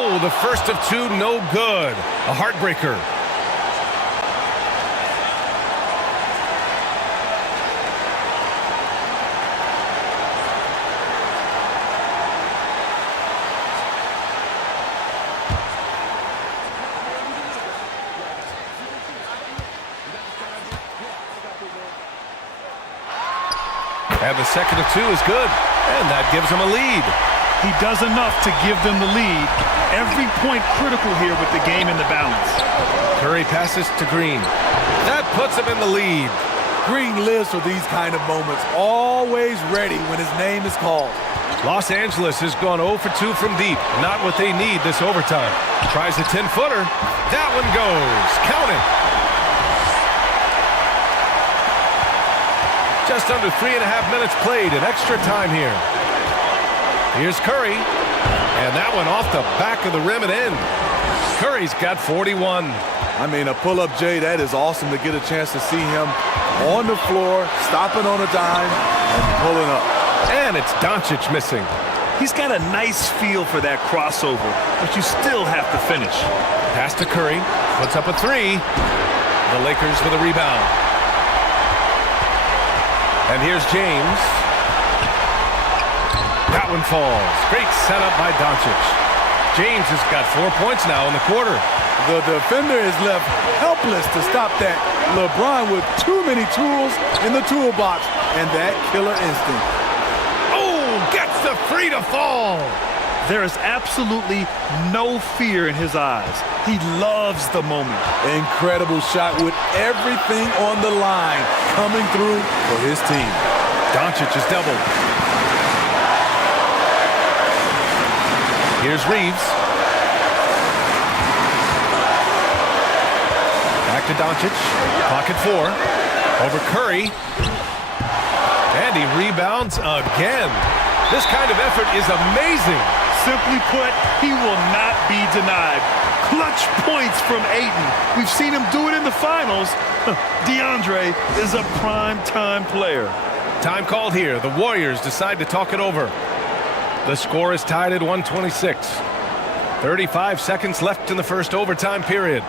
Oh, the first of two, no good. A heartbreaker. And the second of two is good. And that gives him a lead. He does enough to give them the lead. Every point critical here with the game in the balance. Curry passes to Green. That puts him in the lead. Green lives for these kind of moments, always ready when his name is called. Los Angeles has gone 0 for 2 from deep. Not what they need this overtime. Tries a 10-footer. That one goes. Count it. Just under 3.5 minutes played in extra time here. Here's Curry. And that one off the back of the rim and in. Curry's got 41. I mean, a pull-up, Jay, that is awesome to get a chance to see him on the floor, stopping on a dime, and pulling up. And it's Doncic missing. He's got a nice feel for that crossover, but you still have to finish. Pass to Curry. Puts up a three. The Lakers with a rebound. And here's James. That one falls. Great setup by Doncic. James has got 4 points now in the quarter. The defender is left helpless to stop that. LeBron with too many tools in the toolbox and that killer instinct. Oh, gets the three to fall. There is absolutely no fear in his eyes. He loves the moment. Incredible shot with everything on the line coming through for his team. Doncic is doubled. Here's Reeves. Back to Doncic. Pocket four. Over Curry. And he rebounds again. This kind of effort is amazing. Simply put, he will not be denied. Clutch points from Ayton. We've seen him do it in the finals. DeAndre is a prime-time player. Time called here. The Warriors decide to talk it over. The score is tied at 126. 35 seconds left in the first overtime period.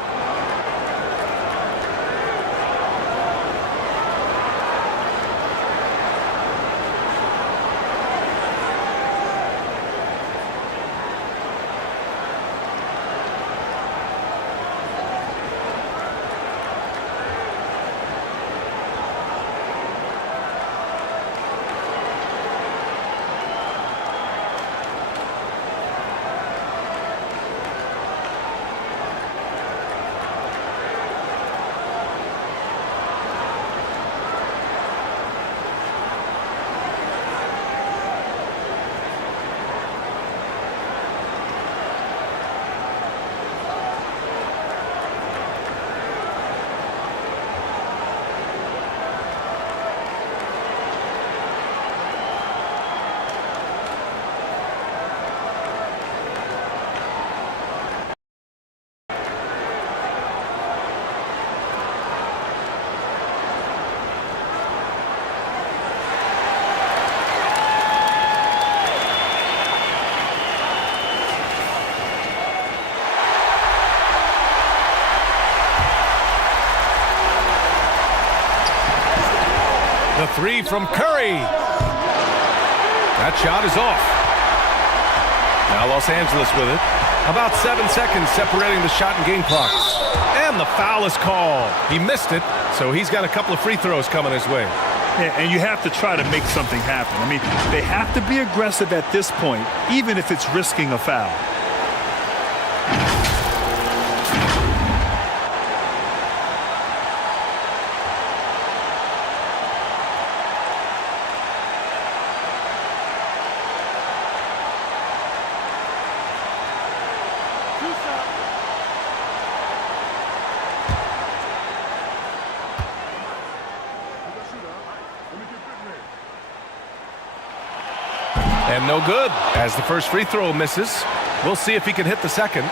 The three from Curry. That shot is off. Now Los Angeles with it. About 7 seconds separating the shot and game clocks. And the foul is called. He missed it, so he's got a couple of free throws coming his way. Yeah, and you have to try to make something happen. I mean, they have to be aggressive at this point, even if it's risking a foul. And no good, as the first free throw misses. We'll see if he can hit the second.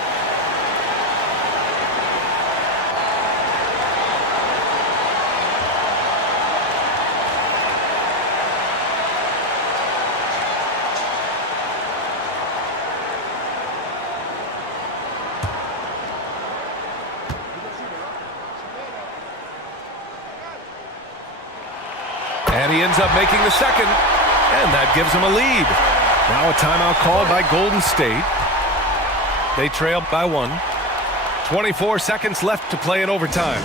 And he ends up making the second, and that gives him a lead. Now a timeout called by Golden State. They trail by 1. 24 seconds left to play in overtime.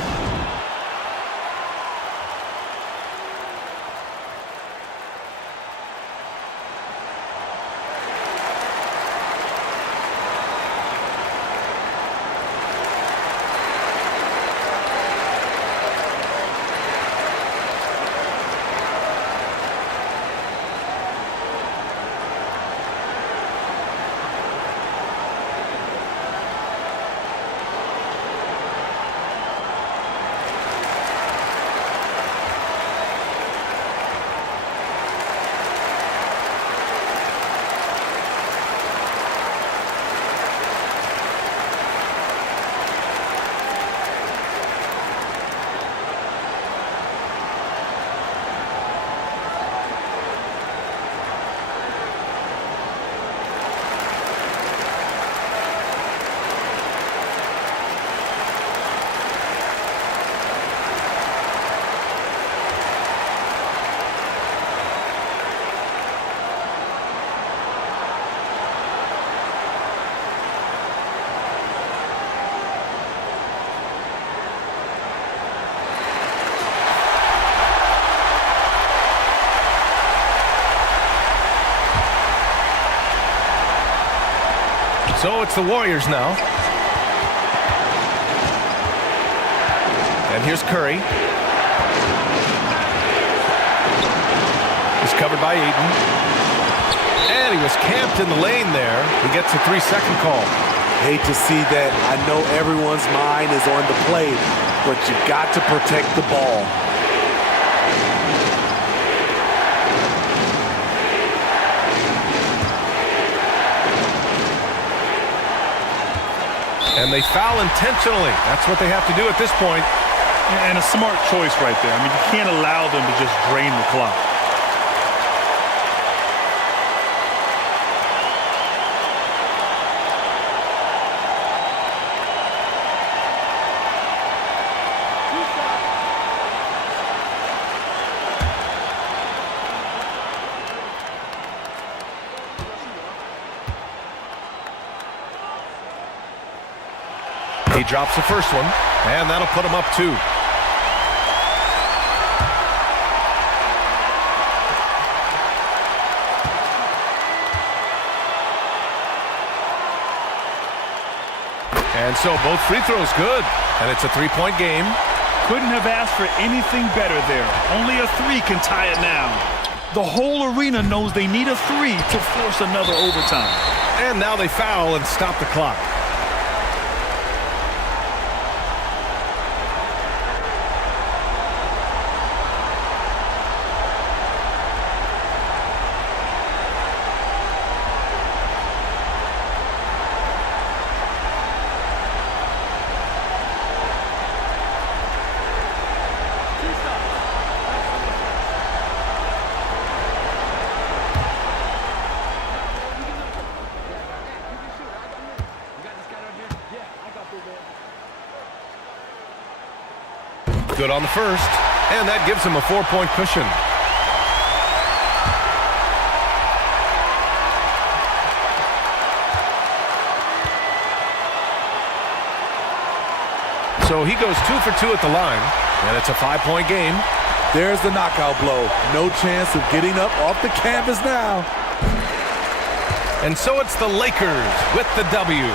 So it's the Warriors now. And here's Curry. He's covered by Ayton. And he was camped in the lane there. He gets a 3-second call. Hate to see that. I know everyone's mind is on the play, but you got to protect the ball. And they foul intentionally. That's what they have to do at this point. And a smart choice right there. I mean, you can't allow them to just drain the clock. He drops the first one, and that'll put him up 2. And so both free throws good, and it's a 3-point game. Couldn't have asked for anything better there. Only a 3 can tie it now. The whole arena knows they need a 3 to force another overtime. And now they foul and stop the clock. Good on the first, and that gives him a 4-point cushion. So he goes 2 for 2 at the line, and it's a 5-point game. There's the knockout blow. No chance of getting up off the canvas now. And so it's the Lakers with the W.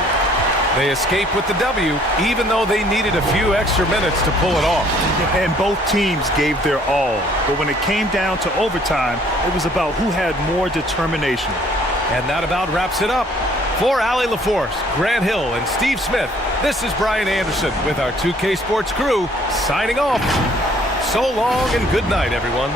They escape with the W, even though they needed a few extra minutes to pull it off. And both teams gave their all. But when it came down to overtime, it was about who had more determination. And that about wraps it up. For Allie LaForce, Grant Hill, and Steve Smith, this is Brian Anderson with our 2K Sports crew signing off. So long and good night, everyone.